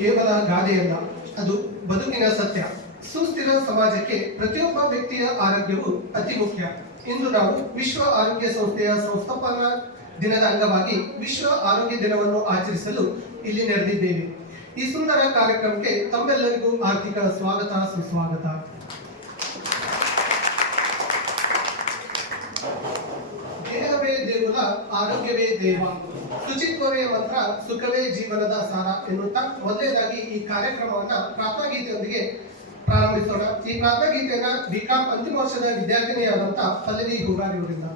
ಕೇವಲ ಗಾದೆಯಲ್ಲ, ಅದು ಬದುಕಿನ ಸತ್ಯ. ಸುಸ್ಥಿರ ಸಮಾಜಕ್ಕೆ ಪ್ರತಿಯೊಬ್ಬ ವ್ಯಕ್ತಿಯ ಆರೋಗ್ಯವು ಅತಿ ಮುಖ್ಯ. ಇಂದು ನಾವು ವಿಶ್ವ ಆರೋಗ್ಯ ಸಂಸ್ಥೆಯ ಸಂಸ್ಥಾಪನಾ ದಿನದ ಅಂಗವಾಗಿ ವಿಶ್ವ ಆರೋಗ್ಯ ದಿನವನ್ನು ಆಚರಿಸಲು ಇಲ್ಲಿ ನೆರೆದಿದ್ದೇವೆ. ಈ ಸುಂದರ ಕಾರ್ಯಕ್ರಮಕ್ಕೆ ತಮ್ಮೆಲ್ಲರಿಗೂ ಆರ್ಥಿಕ ಸ್ವಾಗತ, ಸುಸ್ವಾಗತ. ದೇಹವೇ ದೇಗುಲ, ಆರೋಗ್ಯವೇ ದೇವ, ಶುಚಿತ್ವವೇ ಮಂತ್ರ, ಸುಖವೇ ಜೀವನದ ಸಾರ ಎನ್ನುತ್ತಾ ಮೊದಲನೇದಾಗಿ ಈ ಕಾರ್ಯಕ್ರಮವನ್ನ ಪ್ರಾರ್ಥನಾಗೀತೆಯೊಂದಿಗೆ ಪ್ರಾರಂಭಿಸೋಣ. ಈ ಪ್ರಾರ್ಥನಾಗೀತೆಯನ್ನ ಬಿಕಾಂ ಅಂತಿಮ ವರ್ಷದ ವಿದ್ಯಾರ್ಥಿನಿಯಾದಂತ ಪಲ್ಲವಿ ಹೂಗಾರ್ ಇವರಿಂದ.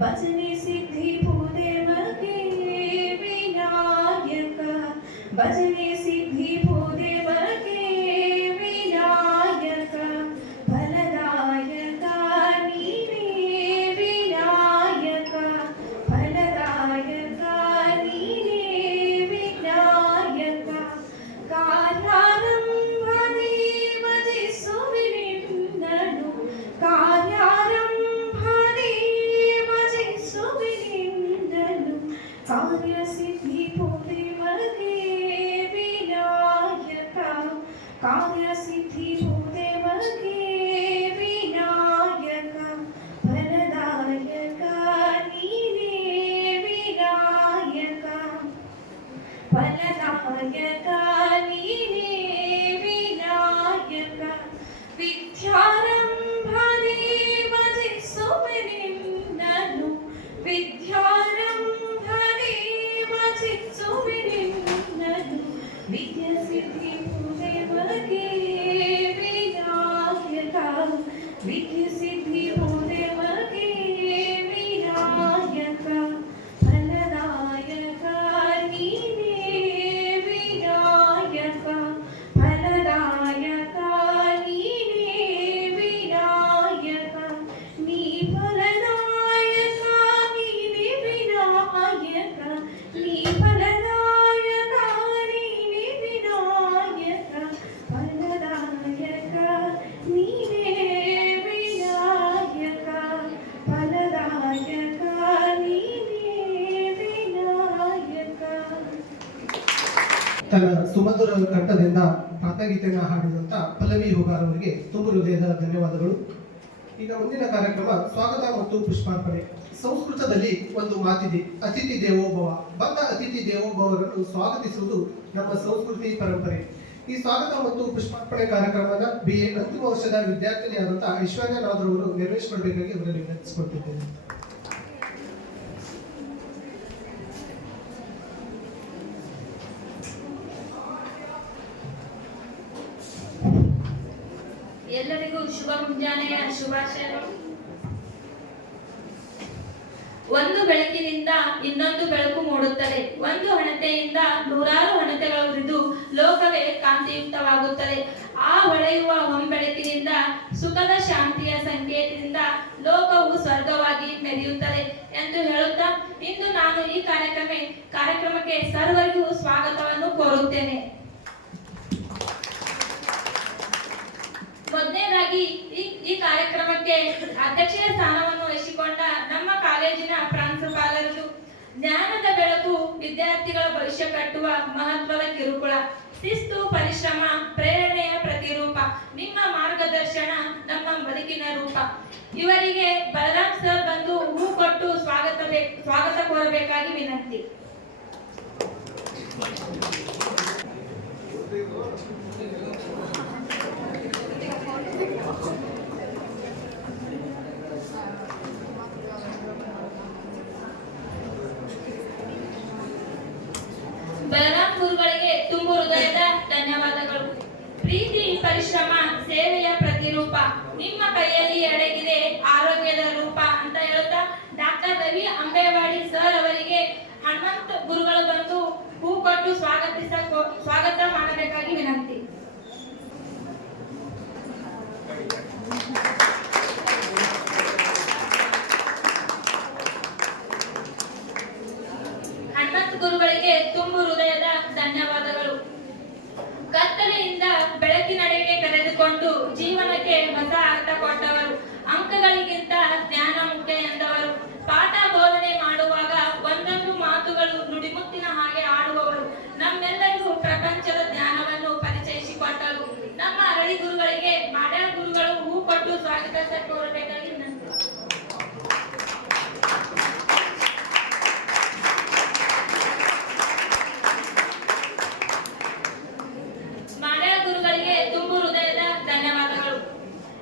ಭಜನೆ ಸಿದ್ಧಿ ಭೂದೇವಗೆ ವಿನಾಯಕ, ಭಜನೆ ಸಿದ್ಧಿ ಭೂದೇವಗೆ ವಿನಾಯಕ, ಫಲದಾಯಕ ನೀನೇ ವಿನಾಯಕ, ಫಲದಾಯಕ ನೀನೇ ವಿನಾಯಕ, ಕಾರ್ಯಾರಂಭನೆ ಭಜಿಸುವಿನಿ ನಿನ್ನನು, ಕಾರ್ಯ ಸಿದ್ಧಿ ಭೂದೇವಗೆ ವಿನಾಯಕ, ಕಾರ್ಯ ಸಿದ್ಧಿ ಭೂದೇವಗೆ ವಿನಾಯಕ, ಫಲದಾಯಕ ನೀನೇ ವಿನಾಯಕ, ಫಲದಾಯಕ ನೀನೇ ವಿನಾಯಕ, ವಿದ್ಯಾರಂಭನೆ ಭಜಿಸುವೆನಿ ನಿನ್ನನು, ವಿದ್ಯಾ ಸಿದ್ಧಿ ಭೂದೇವಗೆ ವಿನಾಯಕ, ವಿದ್ಯಾ ಸಿದ್ಧಿ ಭೂದೇವಗೆ ವಿನಾಯಕ, ಫಲದಾಯಕ ನೀನೇ ವಿನಾಯಕ, ಫಲದಾಯಕ ನೀನೇ ವಿನಾಯಕ, ನೀ ಫಲದಾಯಕ ನೀನೇ ವಿನಾಯಕ, ನೀ ಫಲದಾಯಕ ನೀನೇ ವಿನಾಯಕ, ಫಲದಾಯಕ ನೀನೇ ವಿನಾಯಕ, ಫಲದಾಯಕ ನೀನೇ ವಿನಾಯಕ. ತನ್ನ ಸುಮಧುರ ಕಂಠದಿಂದ ಪ್ರಾರ್ಥನಾಗೀತೆಯನ್ನು ಹಾಡಿದಂತ ಪಲ್ಲವಿ ಹೂಗಾರ್ ಅವರಿಗೆ ತುಂಬು ಹೃದಯದ ಧನ್ಯವಾದಗಳು. ಈಗ ಮುಂದಿನ ಕಾರ್ಯಕ್ರಮ ಸ್ವಾಗತ ಮತ್ತು ಪುಷ್ಪಾರ್ಪಣೆ. ಸಂಸ್ಕೃತದಲ್ಲಿ ಒಂದು ಮಾತಿದೆ, ಅತಿಥಿ ದೇವೋಭವ. ಬಂದ ಅತಿಥಿ ದೇವೋಭವರನ್ನು ಸ್ವಾಗತಿಸುವುದು ನಮ್ಮ ಸಂಸ್ಕೃತಿ ಪರಂಪರೆ. ಈ ಸ್ವಾಗತ ಮತ್ತು ಪುಷ್ಪಾರ್ಪಣೆ ಕಾರ್ಯಕ್ರಮದ BA ಅಂತಿಮ ವರ್ಷದ ವಿದ್ಯಾರ್ಥಿನಿಯಾದಂತಹ ಐಶ್ವರ್ಯ ನಾದ್ರವರು ನೆರವೇರಿಸಿಕೊಳ್ಬೇಕಾಗಿ ಅವರಲ್ಲಿ ವಿನಂತಿಸಿಕೊಳ್ತಿದ್ದೇನೆ. ಎಲ್ಲರಿಗೂ ಶುಭ ಮುಂಜಾನೆಯ ಶುಭಾಶಯಗಳು. ಒಂದು ಬೆಳಕಿನಿಂದ ಇನ್ನೊಂದು ಬೆಳಕು ಮೂಡುತ್ತದೆ, ಒಂದು ಹಣತೆಯಿಂದ ನೂರಾರು ಹಣತೆಗಳು ಉರಿದು ಲೋಕವೇ ಕಾಂತಿಯುಕ್ತವಾಗುತ್ತದೆ. ಆ ಹೊಳೆಯುವ ಹೊಂಬೆಳಕಿನಿಂದ ಸುಖದ ಶಾಂತಿಯ ಸಂಕೇತದಿಂದ ಲೋಕವು ಸ್ವರ್ಗವಾಗಿ ಮೆರೆಯುತ್ತದೆ ಎಂದು ಹೇಳುತ್ತಾ ಇಂದು ನಾನು ಈ ಕಾರ್ಯಕ್ರಮಕ್ಕೆ ಸರ್ವರಿಗೂ ಸ್ವಾಗತವನ್ನು ಕೋರುತ್ತೇನೆ. ಮೊದಲನೇದಾಗಿ ಈ ಕಾರ್ಯಕ್ರಮಕ್ಕೆ ಅಧ್ಯಕ್ಷೀಯ ಸ್ಥಾನವನ್ನು ವಹಿಸಿಕೊಂಡ ನಮ್ಮ ಕಾಲೇಜಿನ ಪ್ರಾಂಶುಪಾಲರು, ಜ್ಞಾನದ ಬೆಳಕು ವಿದ್ಯಾರ್ಥಿಗಳ ಭವಿಷ್ಯ ಕಟ್ಟುವ ಮಹತ್ವದ ಕಿರುಕುಳ, ಶಿಸ್ತು, ಪರಿಶ್ರಮ, ಪ್ರೇರಣೆಯ ಪ್ರತಿರೂಪ, ನಿಮ್ಮ ಮಾರ್ಗದರ್ಶನ ನಮ್ಮ ಬದುಕಿನ ರೂಪ. ಇವರಿಗೆ ಬಲರಾಮ್ ಸರ್ ಬಂದು ಹೂ ಕೊಟ್ಟು ಸ್ವಾಗತ ಕೋರಬೇಕಾಗಿ ವಿನಂತಿ. ಬಲರಾಮ್ ಗುರುಗಳಿಗೆ ತುಂಬು ಹೃದಯದ ಧನ್ಯವಾದಗಳು. ಪ್ರೀತಿ, ಪರಿಶ್ರಮ, ಸೇವೆಯ ಪ್ರತಿರೂಪ. ನಿಮ್ಮ ಕೈಯಲ್ಲಿ ಅಡಗಿದೆ ಆರೋಗ್ಯದ ರೂಪ ಅಂತ ಹೇಳುತ್ತಾ ಡಾಕ್ಟರ್ ರವಿ ಅಂಬೇವಾಡಿ ಸರ್ ಅವರಿಗೆ ಹನುಮಂತ ಗುರುಗಳು ಬಂದು ಹೂ ಕೊಟ್ಟು ಸ್ವಾಗತ ಮಾಡಬೇಕಾಗಿ ವಿನಂತಿ. ಹನುಮಂತ ಗುರುಗಳಿಗೆ ತುಂಬು ಹೃದಯದ ಧನ್ಯವಾದಗಳು. ಕತ್ತಲೆಯಿಂದ ಬೆಳಕಿನಡೆಗೆ ಕರೆದುಕೊಂಡು ಜೀವನಕ್ಕೆ ಹೊಸ ಅರ್ಥ ಕೊಟ್ಟವರು. ಅಂಕಗಳಿಗಿಂತ ಜ್ಞಾನ ಮುಖ್ಯ ಎಂದವರು. ಪಾಠ ಬೋಧನೆ ಮಾಡುವಾಗ ಒಂದೊಂದು ಮಾತುಗಳು ನುಡಿಮುತ್ತಿನ ಹಾಗೆ ಆಡುವವರು. ನಮ್ಮೆಲ್ಲರಿಗೂ ಪ್ರಪಂಚದ ಜ್ಞಾನವನ್ನು ಪರಿಚಯಿಸಿಕೊಟ್ಟರು. ನಮ್ಮ ಅರಳಿ ಗುರುಗಳಿಗೆ ಮಾಡ್ಯಾಳ್ ಗುರುಗಳು ಹೂ ಕೊಟ್ಟು ಸ್ವಾಗತ ಕೋರಬೇಕಾಗಿ ವಿನಂತಿ.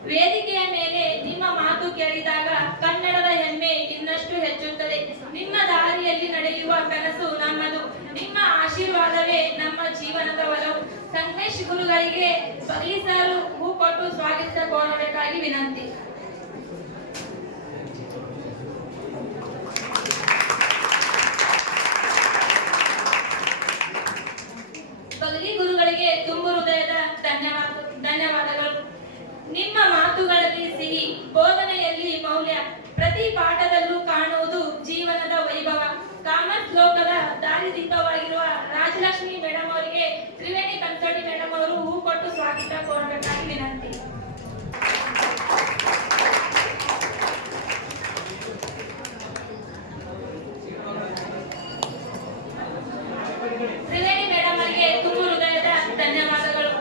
ವೇದಿಕೆಯ ಮೇಲೆ ನಿಮ್ಮ ಮಾತು ಕೇಳಿದಾಗ ಕನ್ನಡದ ಹೆಮ್ಮೆ ಇನ್ನಷ್ಟು ಹೆಚ್ಚುತ್ತದೆ. ನಿಮ್ಮ ದಾರಿಯಲ್ಲಿ ನಡೆಯುವ ಕನಸು ನಮ್ಮದು. ನಿಮ್ಮ ಆಶೀರ್ವಾದವೇ ನಮ್ಮ ಜೀವನದ ಒಲವು. ಸಂಗಮೇಶ್ ಗುರುಗಳಿಗೆ ಬಗಲಿಸಾರು ಹೂ ಕೊಟ್ಟು ಸ್ವಾಗತ ಕೋರಬೇಕಾಗಿ ವಿನಂತಿ. ಬಗಲಿ ಗುರುಗಳಿಗೆ ತುಂಬು ಹೃದಯದ ಧನ್ಯವಾದಗಳು. ನಿಮ್ಮ ಮಾತುಗಳಲ್ಲಿ ಸಿಹಿ, ಬೋಧನೆಯಲ್ಲಿ ಮೌಲ್ಯ. ಪ್ರತಿ ಪಾಠದಲ್ಲೂ ಕಾಣುವುದು ಜೀವನದ ವೈಭವ. ಕಾಮರ್ಸ್ ಲೋಕದ ದಾರಿದೀಪವಾಗಿರುವ ರಾಜಲಕ್ಷ್ಮಿ ಮೇಡಮ್ ಅವರಿಗೆ ತ್ರಿವೇಣಿ ಕನ್ಸೋಟಿ ಮೇಡಮ್ ಅವರು ಹೂ ಕೊಟ್ಟು ಸ್ವಾಗತ ಕೋರಬೇಕಾಗಿ ವಿನಂತಿ. ತ್ರಿವೇಣಿ ಮೇಡಮ್ ಅವರಿಗೆ ತುಂಬು ಹೃದಯದ ಧನ್ಯವಾದಗಳು.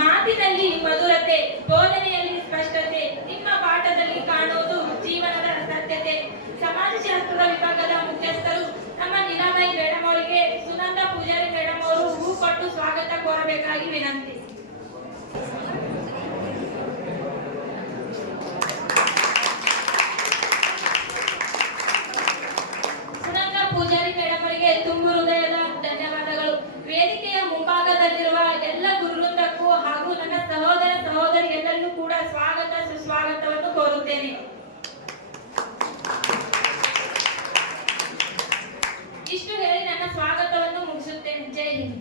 ಮಾತಿನಲ್ಲಿ ಮಧುರತೆ, ಬೋಧನೆಯಲ್ಲಿ ಸ್ಪಷ್ಟತೆ. ನಿಮ್ಮ ಪಾಠದಲ್ಲಿ ಕಾಣುವುದು ಜೀವನದ ಸತ್ಯತೆ. ಸಮಾಜಶಾಸ್ತ್ರದ ವಿಭಾಗದ ಮುಖ್ಯಸ್ಥರು ನಮ್ಮ ನೀಲಾಮಯಿ ಮೇಡಮ್ ಅವರಿಗೆ ಸುನಂದ ಪೂಜಾರಿ ಮೇಡಮ್ ಅವರು ಹೂ ಕೊಟ್ಟು ಸ್ವಾಗತ ಕೋರಬೇಕಾಗಿ ವಿನಂತಿ. ಸುನಂದ ಪೂಜಾರಿ ಮೇಡಮ್ ಅವರಿಗೆ ತುಂಬು ಹೃದಯದ ಧನ್ಯವಾದಗಳು. ವೇದಿಕೆಯ ಮುಂಭಾಗದಲ್ಲಿರುವ ಎಲ್ಲ ಗುರುವೃಂದಕ್ಕೂ ಹಾಗೂ ನನ್ನ ಸಹೋದರ ಸಹೋದರಿಯರೆಲ್ಲರಿಗೂ ಕೂಡ ಸ್ವಾಗತ ಸುಸ್ವಾಗತವನ್ನು ಕೋರುತ್ತೇನೆ. ಇಷ್ಟು ಹೇಳಿ ನನ್ನ ಸ್ವಾಗತವನ್ನು ಮುಗಿಸುತ್ತೇನೆ. ಜೈ ಹಿಂದ್.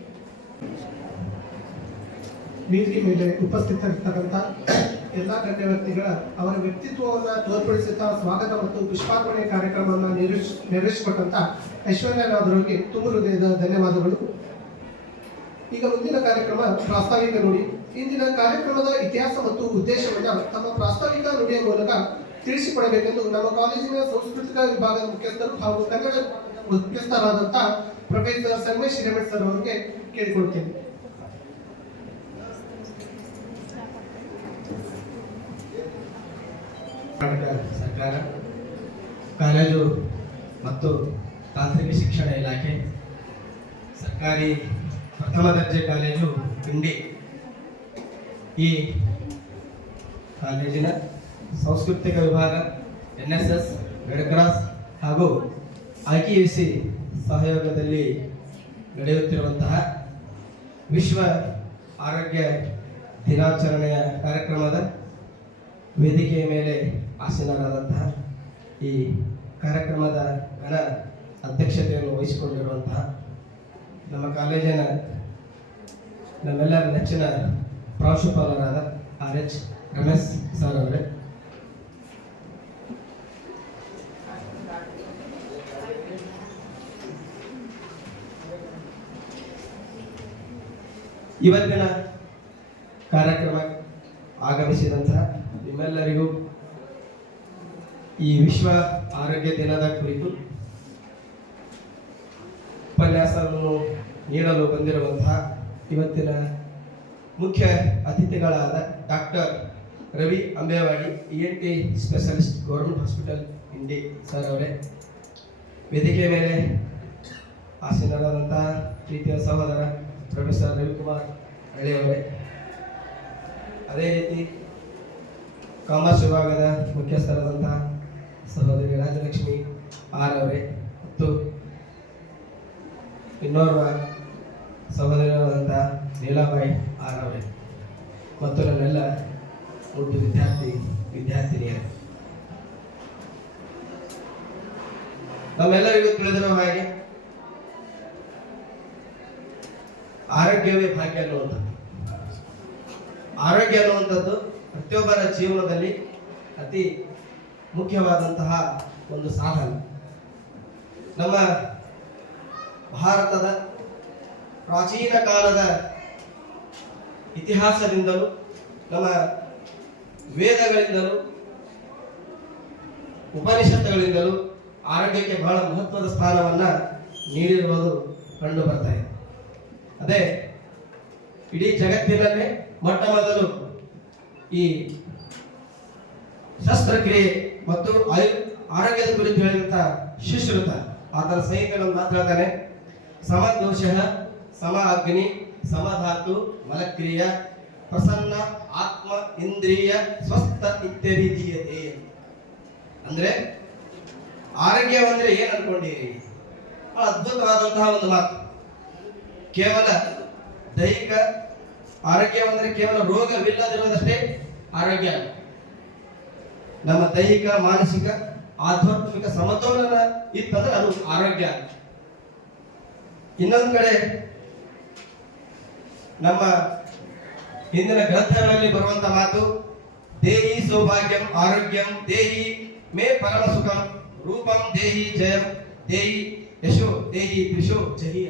ವೇದಿಕೆ ಮೇಲೆ ಉಪಸ್ಥಿತರಿರ್ತಕ್ಕಂಥ ಎಲ್ಲ ಗಣ್ಯ ವ್ಯಕ್ತಿಗಳ ಅವರ ವ್ಯಕ್ತಿತ್ವವನ್ನು ತೋರ್ಪಡಿಸುತ್ತಾ ಸ್ವಾಗತ ಮತ್ತು ಪುಷ್ಪಾರ್ಪಣೆ ಕಾರ್ಯಕ್ರಮವನ್ನು ನೆರವೇರಿಸಿಕೊಟ್ಟಂತ ಐಶ್ವರ್ಯರಾದವರಿಗೆ ತುಂಬು ಹೃದಯದ ಧನ್ಯವಾದಗಳು. ಈಗ ಮುಂದಿನ ಕಾರ್ಯಕ್ರಮ ಪ್ರಾಸ್ತಾವಿಕ ನುಡಿ. ಇಂದಿನ ಕಾರ್ಯಕ್ರಮದ ಇತಿಹಾಸ ಮತ್ತು ಉದ್ದೇಶವನ್ನು ತಮ್ಮ ಪ್ರಾಸ್ತಾವಿಕ ನುಡಿಯ ಮೂಲಕ ತಿಳಿಸಿಕೊಡಬೇಕೆಂದು ನಮ್ಮ ಕಾಲೇಜಿನ ಸಾಂಸ್ಕೃತಿಕ ವಿಭಾಗದ ಮುಖ್ಯಸ್ಥರು ಹಾಗೂ ಕನ್ನಡ ಮುಖ್ಯಸ್ಥರಾದಂಥ ಪ್ರೊಫೆಸರ್ ಸಂಗಮೇಶ್ ಹಿರೇಮಠ್ ಸರ್ ಅವರಿಗೆ ಕೇಳಿಕೊಳ್ತೇನೆ. ಕರ್ನಾಟಕ ಸರ್ಕಾರ ಕಾಲೇಜು ಮತ್ತು ತಾಂತ್ರಿಕ ಶಿಕ್ಷಣ ಇಲಾಖೆ ಸರ್ಕಾರಿ ಪ್ರಥಮ ದರ್ಜೆ ಕಾಲೇಜು ಇಂಡಿ ಈ ಕಾಲೇಜಿನ ಸಾಂಸ್ಕೃತಿಕ ವಿಭಾಗ NSS, ರೆಡ್ ಕ್ರಾಸ್ ಹಾಗೂ IKUC ಸಹಯೋಗದಲ್ಲಿ ನಡೆಯುತ್ತಿರುವಂತಹ ವಿಶ್ವ ಆರೋಗ್ಯ ದಿನಾಚರಣೆಯ ಕಾರ್ಯಕ್ರಮದ ವೇದಿಕೆಯ ಮೇಲೆ ಆಸೀನರಾದಂತಹ ಈ ಕಾರ್ಯಕ್ರಮದ ಘನ ಅಧ್ಯಕ್ಷತೆಯನ್ನು ವಹಿಸಿಕೊಂಡಿರುವಂತಹ ನಮ್ಮ ಕಾಲೇಜಿನ ನಮ್ಮೆಲ್ಲರ ನೆಚ್ಚಿನ ಪ್ರಾಂಶುಪಾಲರಾದ RH ರಮೇಶ್ ಸರ್ ಅವರೇ, ಇವತ್ತಿನ ಕಾರ್ಯಕ್ರಮ ಆಗಮಿಸಿದಂತಹ ನಿಮ್ಮೆಲ್ಲರಿಗೂ ಈ ವಿಶ್ವ ಆರೋಗ್ಯ ದಿನದ ಕುರಿತು ಉಪನ್ಯಾಸವನ್ನು ನೀಡಲು ಬಂದಿರುವಂತಹ ಇವತ್ತಿನ ಮುಖ್ಯ ಅತಿಥಿಗಳಾದ doctor Ravi Ambewadi ENT specialist, government hospital Indi sir ಅವರೇ, ವೇದಿಕೆ ಮೇಲೆ ಆಸೀನರಾದಂತಹ ಪ್ರೀತಿಯ ಸಹೋದರ ಪ್ರೊಫೆಸರ್ ರವಿಕುಮಾರ್ ಹಳ್ಳಿಯವರೇ, ಅದೇ ರೀತಿ ಕಾಮರ್ಸ್ ವಿಭಾಗದ ಮುಖ್ಯಸ್ಥರಾದಂತಹ ಸಹೋದರಿ ರಾಜಲಕ್ಷ್ಮಿ R ಅವರೇ ಮತ್ತು ಇನ್ನೋರ್ವ ಸಹೋದರರಾದಂಥ ನೀಲಾಬಾಯಿ ಆರವರೆ ಮತ್ತು ನನ್ನೆಲ್ಲ ಮುದ್ದು ವಿದ್ಯಾರ್ಥಿನಿಯರು, ನಮ್ಮೆಲ್ಲರಿಗೂ ತಿಳಿದಿರುವ ಹಾಗೆ ಆರೋಗ್ಯವೇ ಭಾಗ್ಯ ಅನ್ನುವಂಥದ್ದು. ಆರೋಗ್ಯ ಅನ್ನುವಂಥದ್ದು ಪ್ರತಿಯೊಬ್ಬರ ಜೀವನದಲ್ಲಿ ಅತಿ ಮುಖ್ಯವಾದಂತಹ ಒಂದು ಸಾಧನ. ನಮ್ಮ ಭಾರತದ ಪ್ರಾಚೀನ ಕಾಲದ ಇತಿಹಾಸದಿಂದಲೂ ನಮ್ಮ ವೇದಗಳಿಂದಲೂ ಉಪನಿಷತ್ತುಗಳಿಂದಲೂ ಆರೋಗ್ಯಕ್ಕೆ ಬಹಳ ಮಹತ್ವದ ಸ್ಥಾನವನ್ನು ನೀಡಿರುವುದು ಕಂಡು ಬರ್ತಾ ಇದೆ. ಅದೇ ಇಡೀ ಜಗತ್ತಿನಲ್ಲೇ ಮೊಟ್ಟ ಮೊದಲು ಈ ಶಸ್ತ್ರಕ್ರಿಯೆ ಮತ್ತು ಆರೋಗ್ಯದ ಕುರಿತು ಹೇಳಿದಂಥ ಸುಶ್ರುತ ಆತನ ಸಂಹಿತೆಯನ್ನು ಮಾತು ಹೇಳ್ತಾನೆ. ಸಮದೋಷ ಸಮ ಅಗ್ನಿ ಸಮಧಾತು ಮಲಕ್ರಿಯ ಪ್ರಸನ್ನ ಆತ್ಮ ಇಂದ್ರಿಯ ಸ್ವಸ್ಥ ಇತ್ಯಭಿಧೀಯತೆ. ಅಂದ್ರೆ ಆರೋಗ್ಯವಂದ್ರೆ ಏನ್ ಅನ್ಕೊಂಡಿರಿ? ಬಹಳ ಅದ್ಭುತವಾದಂತಹ ಒಂದು ಮಾತು. ಕೇವಲ ದೈಹಿಕ ಆರೋಗ್ಯವಂದ್ರೆ ಕೇವಲ ರೋಗವಿಲ್ಲದಿರುವುದಷ್ಟೇ ಆರೋಗ್ಯ. ನಮ್ಮ ದೈಹಿಕ ಮಾನಸಿಕ ಆಧ್ಯಾತ್ಮಿಕ ಸಮತೋಲನ ಇತ್ತಂದ್ರೆ ಅದು ಆರೋಗ್ಯ. ಇನ್ನೊಂದು ಕಡೆ ನಮ್ಮ ಹಿಂದಿನ ಗ್ರಂಥಗಳಲ್ಲಿ ಬರುವಂತ ಮಾತು, ದೇಹಿ ಸೌಭಾಗ್ಯಂ ಆರೋಗ್ಯಂ ದೇಹಿ ಮೇ ಪರಮ ಸುಖಂ ರೂಪಂ ದೇಹಿ ಜಯಂ ದೇಹಿ ಯಶೋ ದೇಹಿ ತ್ರಿಶೋ ಜಹಿ.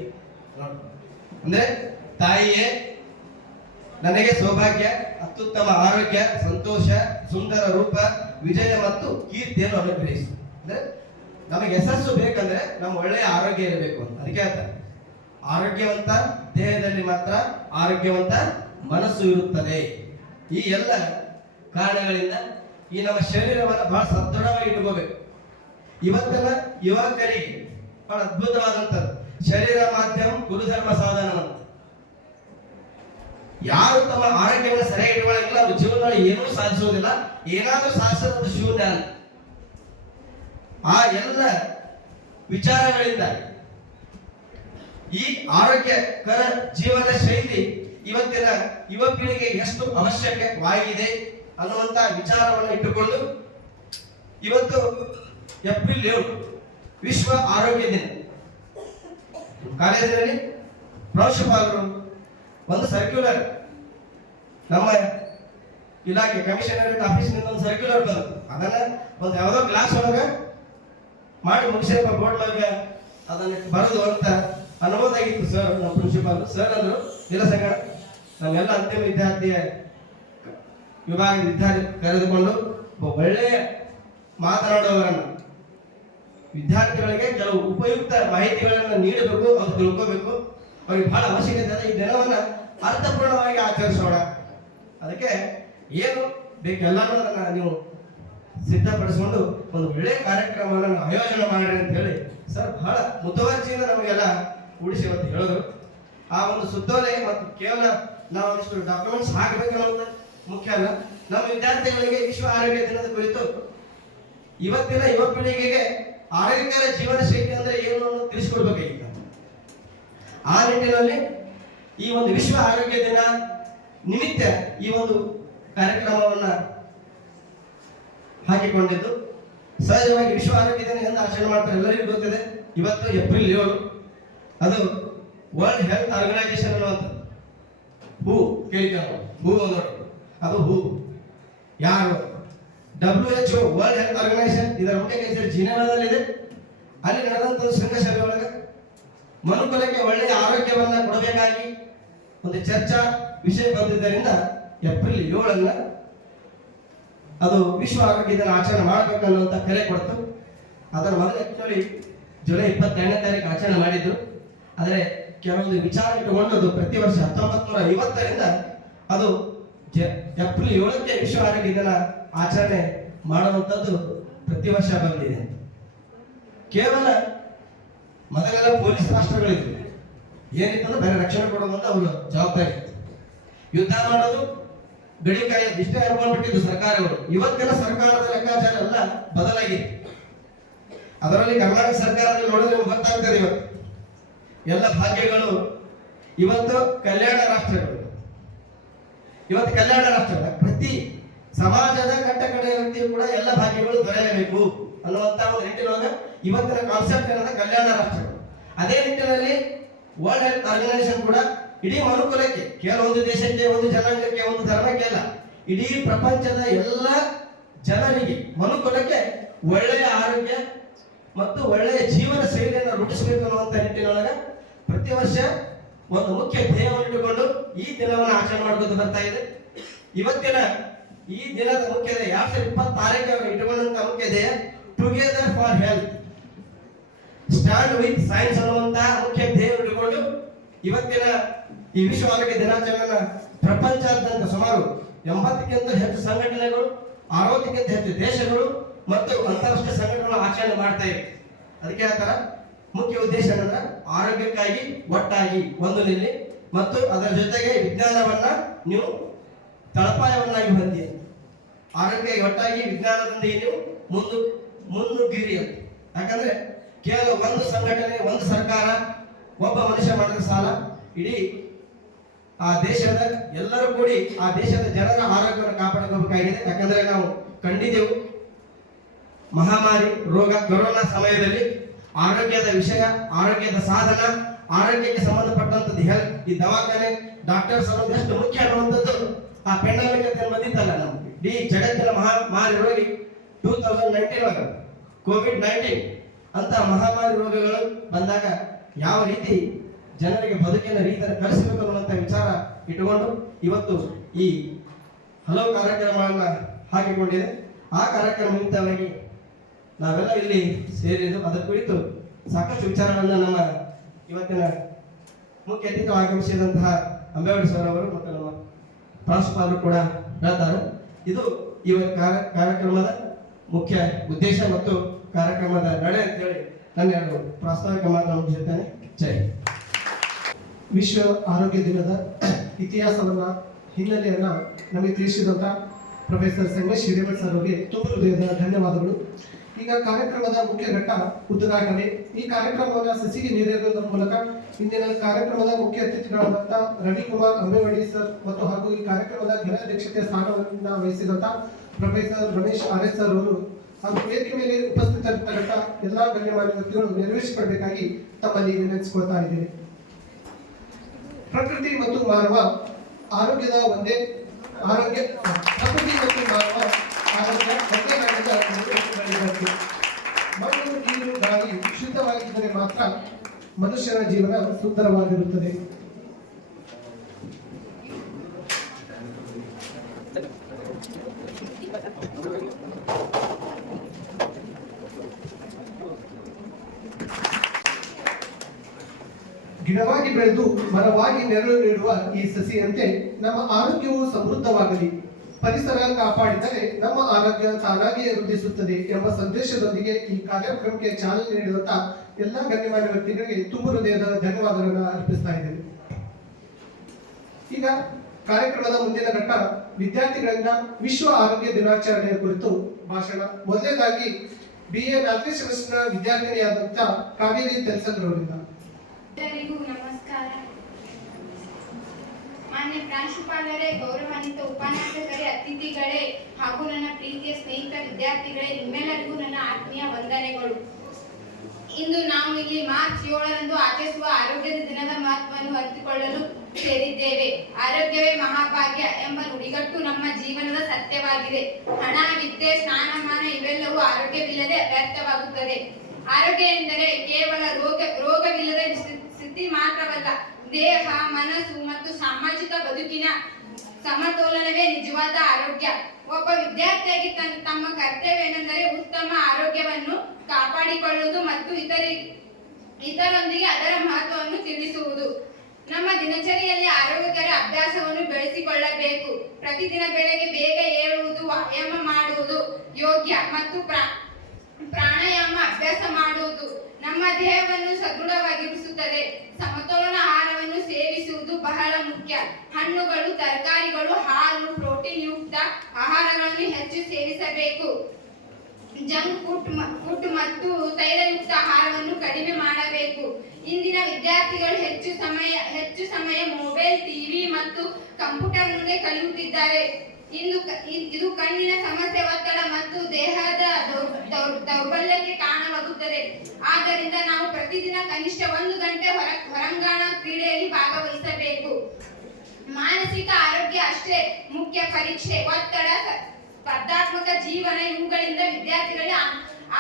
ಅಂದ್ರೆ ತಾಯಿಯೇ ನನಗೆ ಸೌಭಾಗ್ಯ, ಅತ್ಯುತ್ತಮ ಆರೋಗ್ಯ, ಸಂತೋಷ, ಸುಂದರ ರೂಪ, ವಿಜಯ ಮತ್ತು ಕೀರ್ತಿಯನ್ನು ಅನುಗ್ರಹಿಸು. ಅಂದ್ರೆ ನಮಗೆ ಯಶಸ್ಸು ಬೇಕಂದ್ರೆ ನಮ್ಮ ಒಳ್ಳೆಯ ಆರೋಗ್ಯ ಇರಬೇಕು ಅಂತ. ಅದಕ್ಕೆ ಹೇಳ್ತಾರೆ ಆರೋಗ್ಯವಂತ ದೇಹದಲ್ಲಿ ಮಾತ್ರ ಆರೋಗ್ಯವಂತ ಮನಸ್ಸು ಇರುತ್ತದೆ. ಈ ಎಲ್ಲ ಕಾರಣಗಳಿಂದ ಈ ನಮ್ಮ ಶರೀರವನ್ನು ಬಹಳ ಸದೃಢವಾಗಿ ಇಟ್ಕೋಬೇಕು. ಇವತ್ತಿನ ಯುವಕರಿಗೆ ಬಹಳ ಅದ್ಭುತವಾದಂಥದ್ದು ಶರೀರ ಮಾಧ್ಯಮ ಕುರುಧರ್ಮ ಸಾಧನ ಅಂತ. ಯಾರು ತಮ್ಮ ಆರೋಗ್ಯವನ್ನು ಸರಿಯಾಗಿ ಇಟ್ಕೊಳ್ಳೋದಿಲ್ಲ ಅವ್ರ ಜೀವನದಲ್ಲಿ ಏನೂ ಸಾಧಿಸುವುದಿಲ್ಲ, ಏನಾದ್ರೂ ಸಾಧಿಸೋದು ಶೂನ್ಯ ಅಂತ. ಆ ಎಲ್ಲ ವಿಚಾರಗಳಿಂದ ಈ ಆರೋಗ್ಯಕರ ಜೀವನ ಶೈಲಿ ಇವತ್ತಿನ ಯುವ ಪೀಳಿಗೆಗೆ ಎಷ್ಟು ಅವಶ್ಯಕವಾಗಿದೆ ಅನ್ನುವಂತ ವಿಚಾರವನ್ನು ಇಟ್ಟುಕೊಂಡು ಇವತ್ತು ಏಪ್ರಿಲ್ 7 ವಿಶ್ವ ಆರೋಗ್ಯ ದಿನ. ಕಾಲೇಜಿನಲ್ಲಿ ಪ್ರಾಂಶುಪಾಲರು ಒಂದು ಸರ್ಕ್ಯುಲರ್ ನಮ್ಮ ಇಲಾಖೆ ಕಮಿಷನರೇಟ್ ಆಫೀಸ್ನಿಂದ ಒಂದು ಸರ್ಕ್ಯುಲರ್ ಬಂತು. ಅದನ್ನ ಒಂದು ಯಾವುದೋ ಕ್ಲಾಸ್ ಒಳಗೆ ಮಾಡಿ ಮುಗಿಸಪ್ಪ ಬೋರ್ಡ್ ಒಳಗೆ ಅದನ್ನ ಬರೋದು ಅಂತ ಅನುಭವದಾಗಿತ್ತು. ಸರ್ ನಮ್ಮ ಪ್ರಿನ್ಸಿಪಾಲ್ ಸರ್ ಅಂದ್ರು, ಇಲ್ಲ ಸಂಗಡ ನಾವೆಲ್ಲ ಅಂತಿಮ ವಿದ್ಯಾರ್ಥಿಯ ವಿಭಾಗದ ವಿದ್ಯಾರ್ಥಿ ಕರೆದುಕೊಂಡು ಒಳ್ಳೆಯ ಮಾತನಾಡುವವರನ್ನು ವಿದ್ಯಾರ್ಥಿಗಳಿಗೆ ಕೆಲವು ಉಪಯುಕ್ತ ಮಾಹಿತಿಗಳನ್ನು ನೀಡಬೇಕು, ಅವ್ರು ತಿಳ್ಕೋಬೇಕು, ಅವ್ರಿಗೆ ಬಹಳ ಅವಶ್ಯಕತೆ ಇದೆ. ಈ ದಿನವನ್ನ ಅರ್ಥಪೂರ್ಣವಾಗಿ ಆಚರಿಸೋಣ. ಅದಕ್ಕೆ ಏನು ಬೇಕೆಲ್ಲರೂ ಅದನ್ನ ನೀವು ಸಿದ್ಧಪಡಿಸಿಕೊಂಡು ಒಂದು ಒಳ್ಳೆಯ ಕಾರ್ಯಕ್ರಮವನ್ನು ಆಯೋಜನೆ ಮಾಡಿ ಅಂತ ಹೇಳಿ ಸರ್ ಬಹಳ ಮುತುವರ್ಜಿಯಿಂದ ನಮಗೆಲ್ಲ ಕೂಡಿಸಿ ಇವತ್ತು ಹೇಳಿದ್ರು. ಆ ಒಂದು ಸುತ್ತೋಲೆ ಮತ್ತು ಕೇವಲ ನಾವು ಒಂದಿಷ್ಟು ಡಾಕ್ಯುಮೆಂಟ್ಸ್ ಹಾಕಬೇಕನ್ನೋದು ಮುಖ್ಯ ಅಲ್ಲ. ನಮ್ಮ ವಿದ್ಯಾರ್ಥಿಗಳಿಗೆ ವಿಶ್ವ ಆರೋಗ್ಯ ದಿನದ ಕುರಿತು ಇವತ್ತಿನ ಯುವ ಪೀಳಿಗೆಗೆ ಆರೋಗ್ಯಕರ ಜೀವನ ಶೈಲಿ ಅಂದ್ರೆ ಏನು ಅನ್ನೋದು ತಿಳಿಸಿಕೊಡ್ಬೇಕಾಗಿತ್ತು. ಆ ನಿಟ್ಟಿನಲ್ಲಿ ಈ ಒಂದು ವಿಶ್ವ ಆರೋಗ್ಯ ದಿನ ನಿಮಿತ್ತ ಈ ಒಂದು ಕಾರ್ಯಕ್ರಮವನ್ನ ಹಾಕಿಕೊಂಡಿದ್ದು. ಸಹಜವಾಗಿ ವಿಶ್ವ ಆರೋಗ್ಯ ದಿನ ಎಂದು ಆಚರಣೆ ಮಾಡ್ತಾರೆ ಎಲ್ಲರಿಗೂ ಗೊತ್ತಿದೆ. ಇವತ್ತು ಏಪ್ರಿಲ್ 7 ಅದು ವರ್ಲ್ಡ್ ಹೆಲ್ತ್ ಆರ್ಗನೈಸೇಷನ್ ಅನ್ನುವಂಥ ಹೂ ಕೇಳಿಕೊಂಡು ಹೂ ಅದು ಹೂ ಯಾರು WHO ವರ್ಲ್ಡ್ ಹೆಲ್ತ್ ಆರ್ಗನೈಸೇಷನ್ ಇದರ ಮುಖ್ಯ ಕಚೇರಿ ಜಿನೆವಾದಲ್ಲಿದೆ. ಅಲ್ಲಿ ನಡೆದಂತ ಶೃಂಗಸಭೆ ಒಳಗೆ ಮನುಕುಲಕ್ಕೆ ಒಳ್ಳೆಯ ಆರೋಗ್ಯವನ್ನ ಕೊಡಬೇಕಾಗಿ ಒಂದು ಚರ್ಚಾ ವಿಷಯ ಬಂದಿದ್ದರಿಂದ ಏಪ್ರಿಲ್ 7 ಅದು ವಿಶ್ವ ಆರೋಗ್ಯ ದಿನ ಆಚರಣೆ ಮಾಡಬೇಕು ಅನ್ನುವಂಥ ಕರೆ ಕೊಡ್ತು. ಅದರ ಮೊದಲು ಆಕ್ಚುಲಿ ಜುಲೈ 22ನೇ ತಾರೀಕು ಆಚರಣೆ ಮಾಡಿದ್ರು. ಆದರೆ ಕೆಲವೊಂದು ವಿಚಾರ ಇಟ್ಟುಕೊಂಡು ಅದು ಪ್ರತಿ ವರ್ಷ 1950ರಿಂದ ಅದು ಏಪ್ರಿಲ್ 7ಕ್ಕೆ ವಿಶ್ವ ಆರೋಗ್ಯ ದಿನ ಆಚರಣೆ ಮಾಡುವಂಥದ್ದು ಪ್ರತಿ ವರ್ಷ ಬಂದಿದೆ. ಕೇವಲ ಮೊದಲೆಲ್ಲ ಪೊಲೀಸ್ ರಾಷ್ಟ್ರಗಳಿದ್ವು, ಏನಿತ್ತಂದ್ರೆ ಬೇರೆ ರಕ್ಷಣೆ ಕೊಡೋದಂತ ಅವರು ಜವಾಬ್ದಾರಿ ಇತ್ತು. ಯುದ್ಧ ಮಾಡೋದು ಗಡಿ ಕಾಯೋದು ಇಷ್ಟೇ ಅನ್ಕೊಂಡ್ಬಿಟ್ಟಿದ್ದು ಸರ್ಕಾರಗಳು. ಇವತ್ತಿನ ಸರ್ಕಾರದ ಲೆಕ್ಕಾಚಾರ ಎಲ್ಲ ಬದಲಾಗಿದೆ. ಅದರಲ್ಲಿ ಕರ್ನಾಟಕ ಸರ್ಕಾರದಲ್ಲಿ ನೋಡಿದ್ರೆ ನಿಮ್ಗೆ ಗೊತ್ತಾಗ್ತದೆ ಇವತ್ತು ಎಲ್ಲ ಭಾಗ್ಯಗಳು ಇವತ್ತು ಕಲ್ಯಾಣ ರಾಷ್ಟ್ರಗಳು, ಇವತ್ತು ಕಲ್ಯಾಣ ರಾಷ್ಟ್ರಗಳ ಪ್ರತಿ ಸಮಾಜದ ಕಟ್ಟಕಡೆಯ ವ್ಯಕ್ತಿಯು ಕೂಡ ಎಲ್ಲ ಭಾಗ್ಯಗಳು ದೊರೆಯಬೇಕು ಅನ್ನುವಂತ ಒಂದು ನಿಟ್ಟಿನೊಳಗೆ ಇವತ್ತಿನ ಕಾನ್ಸೆಪ್ಟ್ ಏನಂದ್ರೆ ಕಲ್ಯಾಣ ರಾಷ್ಟ್ರಗಳು. ಅದೇ ನಿಟ್ಟಿನಲ್ಲಿ ವರ್ಲ್ಡ್ ಹೆಲ್ತ್ ಆರ್ಗನೈಸೇಷನ್ ಕೂಡ ಇಡೀ ಮನುಕುಲಕ್ಕೆ, ಕೇವಲ ಒಂದು ದೇಶಕ್ಕೆ, ಒಂದು ಜನಾಂಗಕ್ಕೆ, ಒಂದು ಧರ್ಮಕ್ಕೆ ಅಲ್ಲ, ಇಡೀ ಪ್ರಪಂಚದ ಎಲ್ಲ ಜನರಿಗೆ, ಮನುಕುಲಕ್ಕೆ ಒಳ್ಳೆಯ ಆರೋಗ್ಯ ಮತ್ತು ಒಳ್ಳೆಯ ಜೀವನ ಶೈಲಿಯನ್ನು ರೂಢಿಸಬೇಕು ಅನ್ನುವಂತ ನಿಟ್ಟಿನೊಳಗೆ ಪ್ರತಿ ವರ್ಷ ಒಂದು ಮುಖ್ಯ ಧ್ಯೇಯವನ್ನು ಇಟ್ಟುಕೊಂಡು ಈ ದಿನವನ್ನು ಆಚರಣೆ ಮಾಡ್ಕೊಂಡು ಬರ್ತಾ ಇದೆ. ಇವತ್ತಿನ ಈ ದಿನದ ಮುಖ್ಯ ಧ್ಯೇಯ 2026 ಇಟ್ಟುಕೊಂಡಂತ ಮುಖ್ಯ ಧ್ಯೇಯ together for health, stand with science ಅನ್ನುವಂತ ಮುಖ್ಯ ಧ್ಯೇಯ ಇಟ್ಟುಕೊಂಡು ಇವತ್ತಿನ ಈ ವಿಶ್ವ ಆರೋಗ್ಯ ದಿನಾಚರಣೆಯನ್ನು ಪ್ರಪಂಚಾದ್ಯಂತ ಸುಮಾರು 80ಕ್ಕಿಂತ ಹೆಚ್ಚು ಸಂಘಟನೆಗಳು, 60ಕ್ಕಿಂತ ಹೆಚ್ಚು ದೇಶಗಳು ಮತ್ತು ಅಂತಾರಾಷ್ಟ್ರೀಯ ಸಂಘಟನೆಗಳು ಆಚರಣೆ ಮಾಡ್ತಾ ಇವೆ. ಅದಕ್ಕೆ ಆ ತರ ಮುಖ್ಯ ಉದ್ದೇಶ ಏನಂದ್ರೆ ಆರೋಗ್ಯಕ್ಕಾಗಿ ಒಟ್ಟಾಗಿ ಒಂದು ನಿಲ್ಲಿ ಮತ್ತು ಅದರ ಜೊತೆಗೆ ವಿಜ್ಞಾನವನ್ನ ನೀವು ತಳಪಾಯವನ್ನಾಗಿ ಹೊಂದಿ, ಆರೋಗ್ಯ ಒಟ್ಟಾಗಿ ವಿಜ್ಞಾನದೊಂದಿಗೆ ನೀವು ಮುನ್ನುಗ್ಗಿರಿ ಅಂತ. ಯಾಕಂದ್ರೆ ಕೇವಲ ಒಂದು ಸಂಘಟನೆ, ಒಂದು ಸರ್ಕಾರ, ಒಬ್ಬ ಮನುಷ್ಯ ಮಾಡಿದ ಸಾಲ, ಇಡೀ ಆ ದೇಶದ ಎಲ್ಲರೂ ಕೂಡಿ ಆ ದೇಶದ ಜನರ ಆರೋಗ್ಯವನ್ನು ಕಾಪಾಡಿಕೋಬೇಕಾಗಿದೆ. ಯಾಕಂದ್ರೆ ನಾವು ಕಂಡಿದ್ದೆವು ಮಹಾಮಾರಿ ರೋಗ ಕೊರೋನಾ ಸಮಯದಲ್ಲಿ ಆರೋಗ್ಯದ ವಿಷಯ, ಆರೋಗ್ಯದ ಸಾಧನ, ಆರೋಗ್ಯಕ್ಕೆ ಸಂಬಂಧಪಟ್ಟಂತದ್ದು ಹೆಲ್ತ್, ಈ ದವಾಖಾನೆ, ಡಾಕ್ಟರ್ಸ್ ಅನ್ನೋದು ಎಷ್ಟು ಮುಖ್ಯ ಅನ್ನುವಂಥದ್ದು ಆ ಪೆಂಡಮಿಕ್ ಅಂತ ಬಂದಿತ್ತಲ್ಲ ನಮ್ಗೆ ಇಡೀ ಜಗತ್ತಿನ ಮಹಾಮಾರಿ ರೋಗಿ 2019 ಕೋವಿಡ್-19 ಅಂತ ಮಹಾಮಾರಿ ರೋಗಗಳು ಬಂದಾಗ ಯಾವ ರೀತಿ ಜನರಿಗೆ ಬದುಕಿನ ರೀತಿಯನ್ನು ಕಲಿಸಬೇಕು ಅನ್ನುವಂಥ ವಿಚಾರ ಇಟ್ಟುಕೊಂಡು ಇವತ್ತು ಈ ಹಲವು ಕಾರ್ಯಕ್ರಮಗಳನ್ನ ಹಾಕಿಕೊಂಡಿದೆ. ಆ ಕಾರ್ಯಕ್ರಮ ನಿಮಿತ್ತವಾಗಿ ನಾವೆಲ್ಲ ಇಲ್ಲಿ ಸೇರಿದ್ದು, ಅದರ ಕುರಿತು ಸಾಕಷ್ಟು ವಿಚಾರಗಳನ್ನು ನಮ್ಮ ಇವತ್ತಿನ ಮುಖ್ಯ ಅತಿಥಿ ಆಗಮಿಸಿದಂತಹ ಅಂಬೇವಾಡಿ ಸರ್ ಅವರು ಮತ್ತು ನಮ್ಮ ಪ್ರಾಂಶುಪಾಲರು ಕೂಡ ಹೇಳ್ತಾರೆ. ಇದು ಕಾರ್ಯಕ್ರಮದ ಮುಖ್ಯ ಉದ್ದೇಶ ಮತ್ತು ಕಾರ್ಯಕ್ರಮದ ನಡೆ ಅಂತೇಳಿ ನನ್ನ ಎರಡು ಪ್ರಾಸ್ತಾವಿಕ ಮಾತನ್ನು ಮುಗಿಸುತ್ತೇನೆ. ಜೈ. ವಿಶ್ವ ಆರೋಗ್ಯ ದಿನದ ಇತಿಹಾಸವನ್ನ, ಹಿನ್ನೆಲೆಯನ್ನ ನಮಗೆ ತಿಳಿಸಿದಂತ ಪ್ರೊಫೆಸರ್ ಸಂಗಮೇಶ್ ಹಿರೇಮಠ್ ಸರ್ ಅವರಿಗೆ ತುಂಬ ಹೃದಯದ ಧನ್ಯವಾದಗಳು. ಈಗ ಕಾರ್ಯಕ್ರಮದ ಮುಖ್ಯ ಘಟ್ಟ ಉದ್ಘಾಟನೆ. ಈ ಕಾರ್ಯಕ್ರಮವನ್ನು ಸಸಿಗೆ ನೀರೆರೆಯುವುದರ ಮೂಲಕ ಇಂದಿನ ಕಾರ್ಯಕ್ರಮದ ಮುಖ್ಯ ಅತಿಥಿಗಳಾದಂಥ ರವಿಕುಮಾರ್ ಅಂಬೇವಾಡಿ ಸರ್ ಮತ್ತು ಹಾಗೂ ಈ ಕಾರ್ಯಕ್ರಮದ ಘನಾಧ್ಯಕ್ಷತೆ ಸ್ಥಾನವನ್ನು ವಹಿಸಿದಂಥ ಪ್ರೊಫೆಸರ್ ರಮೇಶ್ ಆರ್.ಎಸ್. ಸರ್ ಅವರು ಹಾಗೂ ವೇದಿಕೆ ಮೇಲೆ ಉಪಸ್ಥಿತರಿರ್ತಕ್ಕಂಥ ಎಲ್ಲಾ ಗಣ್ಯಮಾನ್ಯ ವ್ಯಕ್ತಿಗಳು ನೆರವೇರಿಸಿಕೊಳ್ಬೇಕಾಗಿ ತಮ್ಮಲ್ಲಿ ವಿನಂತಿಸಿಕೊಳ್ತಾ ಇದ್ದೇನೆ. ಪ್ರಕೃತಿ ಮತ್ತು ಮಾನವ ಆರೋಗ್ಯದ ಒಂದೇ ಪ್ರಕೃತಿ ಮತ್ತು ಮಾನವ ಆರೋಗ್ಯ ಒಂದೇ ನಾಣ್ಯದ ಮಣ್ಣು, ನೀರು, ಗಾಳಿ ಶುದ್ಧವಾಗಿದ್ದರೆ ಮಾತ್ರ ಮನುಷ್ಯನ ಜೀವನ ಸುಂದರವಾಗಿರುತ್ತದೆ. ಗಿಡವಾಗಿ ಬೆಳೆದು ಮರವಾಗಿ ನೆರಳು ನೀಡುವ ಈ ಸಸಿಯಂತೆ ನಮ್ಮ ಆರೋಗ್ಯವು ಸಮೃದ್ಧವಾಗಲಿ, ಪರಿಸರ ಕಾಪಾಡಿದರೆ ನಮ್ಮ ಆರೋಗ್ಯ ತಾನಾಗಿಯೇ ವೃದ್ಧಿಸುತ್ತದೆ ಎಂಬ ಸಂದೇಶದೊಂದಿಗೆ ಈ ಕಾರ್ಯಕ್ರಮಕ್ಕೆ ಚಾಲನೆ ನೀಡಿದಂತ ಎಲ್ಲ ಗಣ್ಯಮಾನ್ಯ ವ್ಯಕ್ತಿಗಳಿಗೆ ತುಂಬ ಹೃದಯದ ಧನ್ಯವಾದಗಳನ್ನು ಅರ್ಪಿಸ್ತಾ ಇದ್ದೇನೆ. ಈಗ ಕಾರ್ಯಕ್ರಮದ ಮುಂದಿನ ಘಟ್ಟ ವಿದ್ಯಾರ್ಥಿಗಳಿಂದ ವಿಶ್ವ ಆರೋಗ್ಯ ದಿನಾಚರಣೆಯ ಕುರಿತು ಭಾಷಣ. ಮೊದಲನೇದಾಗಿ BA 4ನೇ ಸೆಮಿಸ್ಟರ್ನ ವಿದ್ಯಾರ್ಥಿನಿಯಾದಂಥ ಕಾವೇರಿ ತೆಲ್ಸಂದ್ರವರಿಂದ. ಎಲ್ಲರಿಗೂ ನಮಸ್ಕಾರ. ಮಾನ್ಯ ಪ್ರಾಂಶುಪಾಲರೇ, ಗೌರವಾನ್ವಿತ ಉಪನ್ಯಾಸಕರೇ, ಅತಿಥಿಗಳೇ ಹಾಗೂ ನನ್ನ ಪ್ರೀತಿಯ ಸ್ನೇಹಿತ ವಿದ್ಯಾರ್ಥಿಗಳೇ, ನಿಮ್ಮೆಲ್ಲರಿಗೂ ನನ್ನ ಆತ್ಮೀಯ ವಂದನೆಗಳು. ಇಂದು ನಾವು ಇಲ್ಲಿ ಮಾರ್ಚ್ 7ರಂದು ಆಚರಿಸುವ ಆರೋಗ್ಯದ ದಿನದ ಮಹತ್ವವನ್ನು ಅರಿತುಕೊಳ್ಳಲು ಸೇರಿದ್ದೇವೆ. ಆರೋಗ್ಯವೇ ಮಹಾಭಾಗ್ಯ ಎಂಬ ನುಡಿಗಟ್ಟು ನಮ್ಮ ಜೀವನದ ಸತ್ಯವಾಗಿದೆ. ಹಣ, ವಿದ್ಯೆ, ಸ್ನಾನಮಾನ ಇವೆಲ್ಲವೂ ಆರೋಗ್ಯವಿಲ್ಲದೆ ವ್ಯರ್ಥವಾಗುತ್ತದೆ. ಆರೋಗ್ಯ ಎಂದರೆ ಕೇವಲ ರೋಗವಿಲ್ಲದ ಸ್ಥಿತಿ ಮಾತ್ರವಲ್ಲ, ದೇಹ, ಮನಸ್ಸು ಮತ್ತು ಸಾಮಾಜಿಕ ಬದುಕಿನ ಸಮತೋಲನವೇ ನಿಜವಾದ ಆರೋಗ್ಯ. ಒಬ್ಬ ವಿದ್ಯಾರ್ಥಿಯಾಗಿ ತಮ್ಮ ಕರ್ತವ್ಯವೆಂದರೆ ಉತ್ತಮ ಆರೋಗ್ಯವನ್ನು ಕಾಪಾಡಿಕೊಳ್ಳುವುದು ಮತ್ತು ಇತರರೊಂದಿಗೆ ಅದರ ಮಹತ್ವವನ್ನು ತಿಳಿಸುವುದು. ನಮ್ಮ ದಿನಚರಿಯಲ್ಲಿ ಆರೋಗ್ಯಕರ ಅಭ್ಯಾಸವನ್ನು ಬೆಳೆಸಿಕೊಳ್ಳಬೇಕು. ಪ್ರತಿದಿನ ಬೆಳಗ್ಗೆ ಬೇಗ ಏಳುವುದು, ವ್ಯಾಯಾಮ ಮಾಡುವುದು, ಯೋಗ ಮತ್ತು ಪ್ರಾಣಾಯಾಮ ಅಭ್ಯಾಸ ಮಾಡುವುದು ನಮ್ಮ ದೇಹವನ್ನು ಸದೃಢವಾಗಿರಿಸುತ್ತದೆ. ಸಮತೋಲನ ಆಹಾರವನ್ನು ಸೇವಿಸುವುದು ಬಹಳ ಮುಖ್ಯ. ಹಣ್ಣುಗಳು, ತರಕಾರಿಗಳು, ಹಾಲು, ಪ್ರೋಟೀನ್ ಯುಕ್ತ ಆಹಾರಗಳನ್ನು ಹೆಚ್ಚು ಸೇವಿಸಬೇಕು. ಜಂಕ್ ಫುಡ್ ಮತ್ತು ತೈಲಯುಕ್ತ ಆಹಾರವನ್ನು ಕಡಿಮೆ ಮಾಡಬೇಕು. ಇಂದಿನ ವಿದ್ಯಾರ್ಥಿಗಳು ಹೆಚ್ಚು ಸಮಯ ಮತ್ತು ಕಂಪ್ಯೂಟರ್ ಮುಂದೆ ಕಲಿಯುತ್ತಿದ್ದಾರೆ. ಇದು ಕಣ್ಣಿನ ಸಮಸ್ಯೆ, ಒತ್ತಡ ಮತ್ತು ದೇಹದ ದೌರ್ಬಲ್ಯಕ್ಕೆ ಕಾರಣವಾಗುತ್ತದೆ. ಆದ್ದರಿಂದ ನಾವು ಪ್ರತಿದಿನ ಕನಿಷ್ಠ 1 ಗಂಟೆ ಹೊರಾಂಗಣ ಕ್ರೀಡೆಯಲ್ಲಿ ಭಾಗವಹಿಸಬೇಕು. ಮಾನಸಿಕ ಆರೋಗ್ಯ ಅಷ್ಟೇ ಮುಖ್ಯ. ಪರೀಕ್ಷೆ, ಒತ್ತಡ, ಸ್ಪರ್ಧಾತ್ಮಕ ಜೀವನ ಇವುಗಳಿಂದ ವಿದ್ಯಾರ್ಥಿಗಳಿಗೆ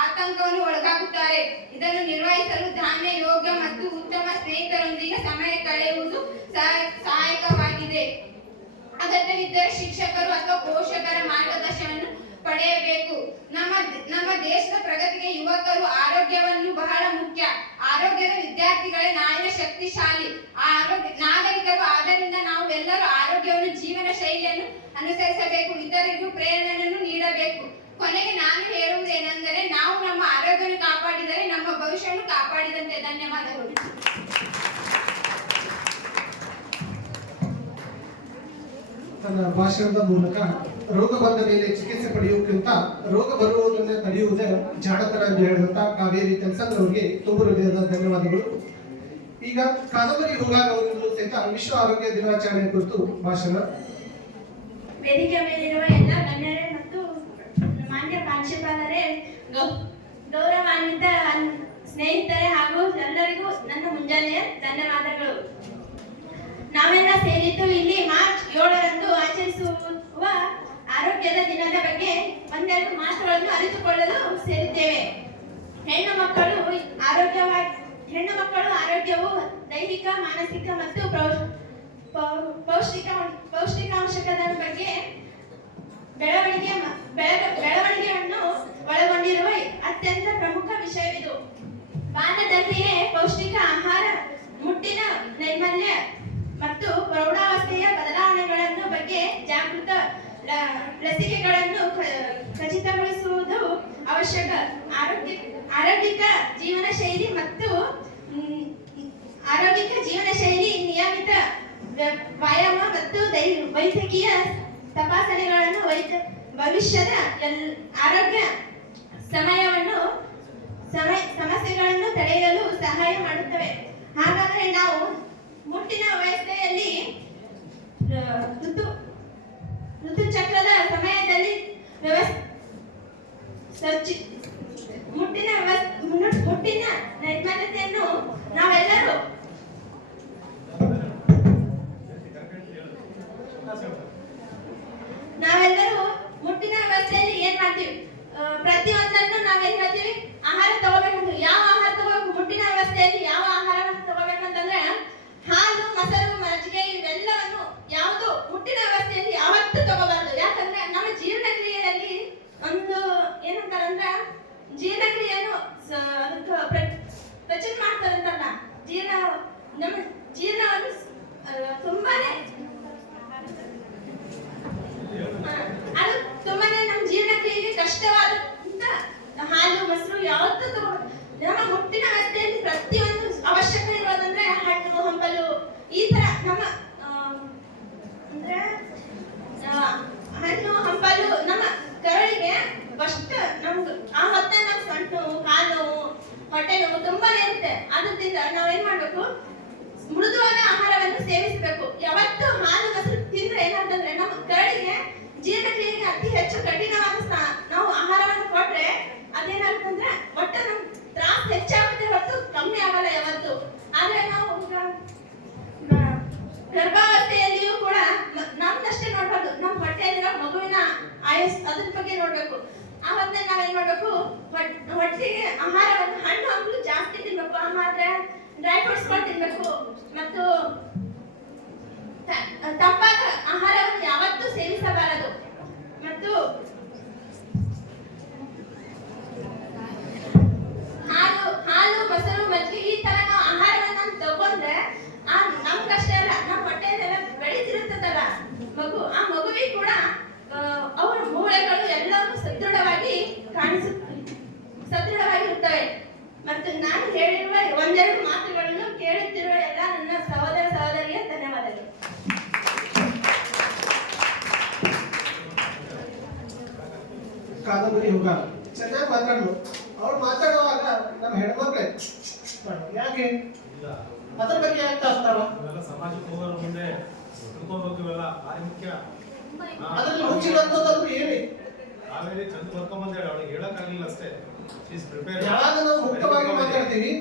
ಆತಂಕವನ್ನು ಒಳಗಾಗುತ್ತಾರೆ. ಇದನ್ನು ನಿರ್ವಹಿಸಲು ಧ್ಯಾನ, ಯೋಗ ಮತ್ತು ಉತ್ತಮ ಸ್ನೇಹಿತರೊಂದಿಗೆ ಸಮಯ ಕಳೆಯುವುದು ಸಹಾಯಕವಾಗಿದೆ. ಅಗತ್ಯವಿದ್ದರೆ ಶಿಕ್ಷಕರು ಅಥವಾ ಪೋಷಕರ ಮಾರ್ಗದರ್ಶನವನ್ನು ಪಡೆಯಬೇಕು. ನಮ್ಮ ದೇಶದ ಪ್ರಗತಿಗೆ ಯುವಕರು ಆರೋಗ್ಯವನ್ನು ಬಹಳ ಮುಖ್ಯ. ಆರೋಗ್ಯದ ವಿದ್ಯಾರ್ಥಿಗಳೇ ನಾಳಿನ ಶಕ್ತಿಶಾಲಿ ನಾಗರಿಕರು. ಆದ್ದರಿಂದ ನಾವು ಎಲ್ಲರೂ ಆರೋಗ್ಯವನ್ನು ಜೀವನ ಶೈಲಿಯನ್ನು ಅನುಸರಿಸಬೇಕು, ಇತರರಿಗೂ ಪ್ರೇರಣೆಯನ್ನು ನೀಡಬೇಕು. ಕೊನೆಗೆ ನಾನು ಹೇಳುವುದೇನೆಂದರೆ, ನಾವು ನಮ್ಮ ಆರೋಗ್ಯವನ್ನು ಕಾಪಾಡಿದರೆ ನಮ್ಮ ಭವಿಷ್ಯವನ್ನು ಕಾಪಾಡಿದಂತೆ. ಧನ್ಯವಾದಗಳು. ತನ್ನ ಭಾಷಣದ ಮೂಲಕ ರೋಗ ಬಂದ ಮೇಲೆ ಚಿಕಿತ್ಸೆ ಪಡೆಯುವುದಕ್ಕಿಂತ ರೋಗ ಬರುವುದನ್ನು ತಡೆಯುವುದೇ ಜಾಣತನ ಎಂದು ಹೇಳಿದಂತ ಕಾವೇರಿ ತೆಲಸಂದ್ರ ಅವರಿಗೆ ತುಂಬ ಹೃದಯದ ಧನ್ಯವಾದಗಳು. ಈಗ ಕಾದಂಬರಿ ಹೂಗಾರ್ ಅವರಿಂದಲೂ ಸಹಿತ ವಿಶ್ವ ಆರೋಗ್ಯ ದಿನಾಚರಣೆ ಕುರಿತು ಭಾಷಣ. ವೇದಿಕೆ ಮೇಲಿರುವ ಎಲ್ಲ ಗಣ್ಯರೇ ಮತ್ತು ಮಾನ್ಯ ಪ್ರಾಂಶುಪಾಲರೇ, ಗೌರವಾನ್ವಿತ ಸ್ನೇಹಿತರೆ ಹಾಗೂ ಎಲ್ಲರಿಗೂ ನನ್ನ ಮುಂಜಾನೆಯ ಧನ್ಯವಾದಗಳು. ನಾವೆಲ್ಲ ಸೇರಿದ್ದು ಇಲ್ಲಿ ಮಾರ್ಚ್ 7ರಂದು ಆಚರಿಸುವ ಆರೋಗ್ಯದ ದಿನದ ಬಗ್ಗೆ ಒಂದೆರಡು ಮಾತುಗಳನ್ನು ಅರಿತುಕೊಳ್ಳಲು ಸೇರಿದ್ದೇವೆ. ಹೆಣ್ಣು ಮಕ್ಕಳು ಆರೋಗ್ಯವು ದೈಹಿಕ, ಮಾನಸಿಕ ಮತ್ತು ಪೌಷ್ಟಿಕಾಂಶದ ಬಗ್ಗೆ ಬೆಳವಣಿಗೆಯನ್ನು ಒಳಗೊಂಡಿರುವ ಅತ್ಯಂತ ಪ್ರಮುಖ ವಿಷಯವಿದು. ಬಾಲ್ಯದಲ್ಲಿಯೇ ಪೌಷ್ಟಿಕ ಆಹಾರ, ಮುಟ್ಟಿನ ನೈರ್ಮಲ್ಯ ಮತ್ತು ಪ್ರೌಢಾವಸ್ಥೆಯ ಬದಲಾವಣೆಗಳನ್ನು ಬಗ್ಗೆ ಜಾಗೃತ ಲಸಿಕೆಗಳನ್ನು ಖಚಿತಗೊಳಿಸುವುದು ಅವಶ್ಯಕ. ಆರೋಗ್ಯಕ ಜೀವನ ಶೈಲಿ, ನಿಯಮಿತ ವ್ಯಾಯಾಮ ಮತ್ತು ವೈದ್ಯಕೀಯ ತಪಾಸಣೆಗಳನ್ನು ಭವಿಷ್ಯದ ಆರೋಗ್ಯ ಸಮಸ್ಯೆಗಳನ್ನು ತಡೆಯಲು ಸಹಾಯ ಮಾಡುತ್ತವೆ. ಹಾಗಾದರೆ ನಾವು ಮುಟ್ಟಿನ ವ್ಯವಸ್ಥೆಯಲ್ಲಿ ಋತುಚಕ್ರದ ಸಮಯದಲ್ಲಿ ಮುಟ್ಟಿನ ನೈರ್ಮಲ್ಯತೆಯನ್ನು ನಾವೆಲ್ಲರೂ ಮುಟ್ಟಿನ ವ್ಯವಸ್ಥೆಯಲ್ಲಿ ಏನ್ ಮಾಡ್ತೀವಿ? ಪ್ರತಿಯೊಂದನ್ನು ನಾವೇನ್ ಹೇಳ್ತೀವಿ? ಆಹಾರ ತಗೋಬೇಕಂತ. ಯಾವ ಆಹಾರ ತಗೋಬೇಕು? ಮುಟ್ಟಿನ ವ್ಯವಸ್ಥೆಯಲ್ಲಿ ಯಾವ ಆಹಾರವನ್ನು ತಗೋಬೇಕಂತಂದ್ರೆ ಹಾಲು, ಮೊಸರು, ಮಜ್ಜಿಗೆ ಇವೆಲ್ಲವನ್ನು ಯಾವುದು ಮುಟ್ಟಿನ ವ್ಯವಸ್ಥೆಯಲ್ಲಿ ಯಾವತ್ತೂ ತಗೋಬಾರ್ದು. ಯಾಕಂದ್ರೆ ನಮ್ಮ ಜೀರ್ಣಕ್ರಿಯೆಯಲ್ಲಿ ಒಂದು ಏನಂತಾರಂದ್ರ ಜೀರ್ಣಕ್ರಿಯೆಯನ್ನು ರಚನೆ ಮಾಡ್ತಾರಂತಲ್ಲ, ನಮ್ಮ ಜೀರ್ಣವನ್ನು ತುಂಬಾನೇ ಅದು ತುಂಬಾನೇ ನಮ್ಮ ಜೀರ್ಣಕ್ರಿಯೆಗೆ ಕಷ್ಟವಾದಂತ ಹಾಲು, ಮೊಸರು ಯಾವತ್ತೂ ತಗೋಬಾರ್ದು. ನಮ್ಮ ಮುಟ್ಟಿನ ವ್ಯವಸ್ಥೆಯಲ್ಲಿ ಪ್ರತಿಯೊಂದು ಅವಶ್ಯಕ ಇರೋದಂದ್ರೆ ಹಣ್ಣು, ಹಂಪಲು, ಈ ತರ ನಮ್ಮ ಅಂದ್ರೆ ಹಣ್ಣು, ಹಂಪಲು ನಮ್ಮ ಕರಳಿಗೆ ಫಸ್ಟ್ ನಮ್ಗೆ ಆ ಹೊತ್ತ ನಮ್ಮ ಸೊಂಟು, ಕಾಲು, ಹೊಟ್ಟೆ ನೋವು ತುಂಬಾನೇ ಇರುತ್ತೆ. ಅದರಿಂದ ನಾವೇನ್ ಮಾಡ್ಬೇಕು? ಮೃದುವಾದ ಆಹಾರವನ್ನು ಸೇವಿಸಬೇಕು. ಯಾವತ್ತು ಹಾಲು, ಮೊಸರು ತಿಂದ್ರೆ ಏನಾಗ್ತಂದ್ರೆ ನಮ್ಮ ಕರಳಿಗೆ ಜೀರ್ಣಕ್ರಿಯೆಗೆ ಅತಿ ಹೆಚ್ಚು ಕಠಿಣವಾದ ನಾವು ಆಹಾರವನ್ನು ಕೊಟ್ರೆ ಅದೇನಾಗ್ತಂದ್ರೆ ಒಟ್ಟು ನಮ್ ತ್ರಾಸ ಹೆಚ್ಚಾಗುತ್ತೆ ಹೊರತು ಕಮ್ಮಿ ಆಗಲ್ಲ ಯಾವತ್ತು. ಆದ್ರೆ ನಾವು ಗರ್ಭಾವಸ್ಥೆಯಲ್ಲಿಯೂ ಕೂಡ ನಮ್ದಷ್ಟೇ ನೋಡ್ಬಾರ್ದು, ನಮ್ಮ ಹೊಟ್ಟೆಯಲ್ಲಿರೋ ಮಗುವಿನ ಆಯುಸ್ ಅದ್ರ ಬಗ್ಗೆ ನೋಡ್ಬೇಕು. ಆ ಹೊತ್ತಿನಲ್ಲಿ ನಾವೇನ್ ಮಾಡ್ಬೇಕು? ಹೊಟ್ಟೆಗೆ ಆಹಾರವನ್ನು ಹಣ್ಣು ಹಂಪಲು ಜಾಸ್ತಿ ತಿನ್ಬೇಕು. ಆಮೇಲೆ ಡ್ರೈ ಫ್ರೂಟ್ಸ್ ತಿನ್ಬೇಕು ಮತ್ತು ತಂಪಾದ ಆಹಾರವನ್ನು ಯಾವತ್ತೂ ಸೇವಿಸಬಾರದು. ಮತ್ತು ಹಾಲು, ಮೊಸರು, ಮಜ್ಜಿಗೆ ಈ ತರ ನಾವು ಆಹಾರವನ್ನ ತಗೊಂಡ್ರೆ ನಮ್ಗಷ್ಟೇ ಅಲ್ಲ, ನಮ್ಮ ಹೊಟ್ಟೆಯಲ್ಲೆಲ್ಲ ಬೆಳೀತಿರುತ್ತದಲ್ಲ ಮಗು, ಆ ಮಗುವಿಗೆ ಕೂಡ ಅವರ ಮೂಳೆಗಳು ಎಲ್ಲವೂ ಸದೃಢವಾಗಿರುತ್ತವೆ. ಮತ್ತು ನಾನು ಹೇಳಿರುವ ಒಂದೆರಡು ಮಾತುಗಳನ್ನು ಕೇಳುತ್ತಿರುವ ಎಲ್ಲ ನನ್ನ ಸಹೋದರ ಸಹೋದರಿಗೆ ಧನ್ಯವಾದಗಳು. ಕಾದಂಬರಿ ಹೂಗಾರ್ ಚೆನ್ನಾಗಿ ಮಾತಾಡಲು. ಅವ್ರು ಮಾತಾಡುವಾಗ ನಮ್ಮ ಹೆಣ್ಮಕ್ಳೆ ಯಾಕೆ ಅದ್ರ ಬಗ್ಗೆ ಯಾಕೆ ತಾಸ್ತಾರ? ಸಮಾಜಕ್ಕೆ ಹೋಗೋರ ಮುಂದೆ ತಿಳ್ಕೊಬೇಕಿವೆಲ್ಲ ಭಾರಿ ಮುಖ್ಯ. ಅದ್ರಲ್ಲಿ ಮುಚ್ಚಿದಂಥದ್ದು ಹೇಳಿ. ಕಾವೇರಿ ಚಂದ ಬರ್ಕೊಂಬಂದೇಳಿ ಅವಳಿಗೆ ಹೇಳಕ್ಕಾಗಲಿಲ್ಲ ಅಷ್ಟೇ. She's prepare. ಯಾವಾಗ ನಾವು ಮುಕ್ತವಾಗಿ ಮಾತಾಡ್ತೀವಿ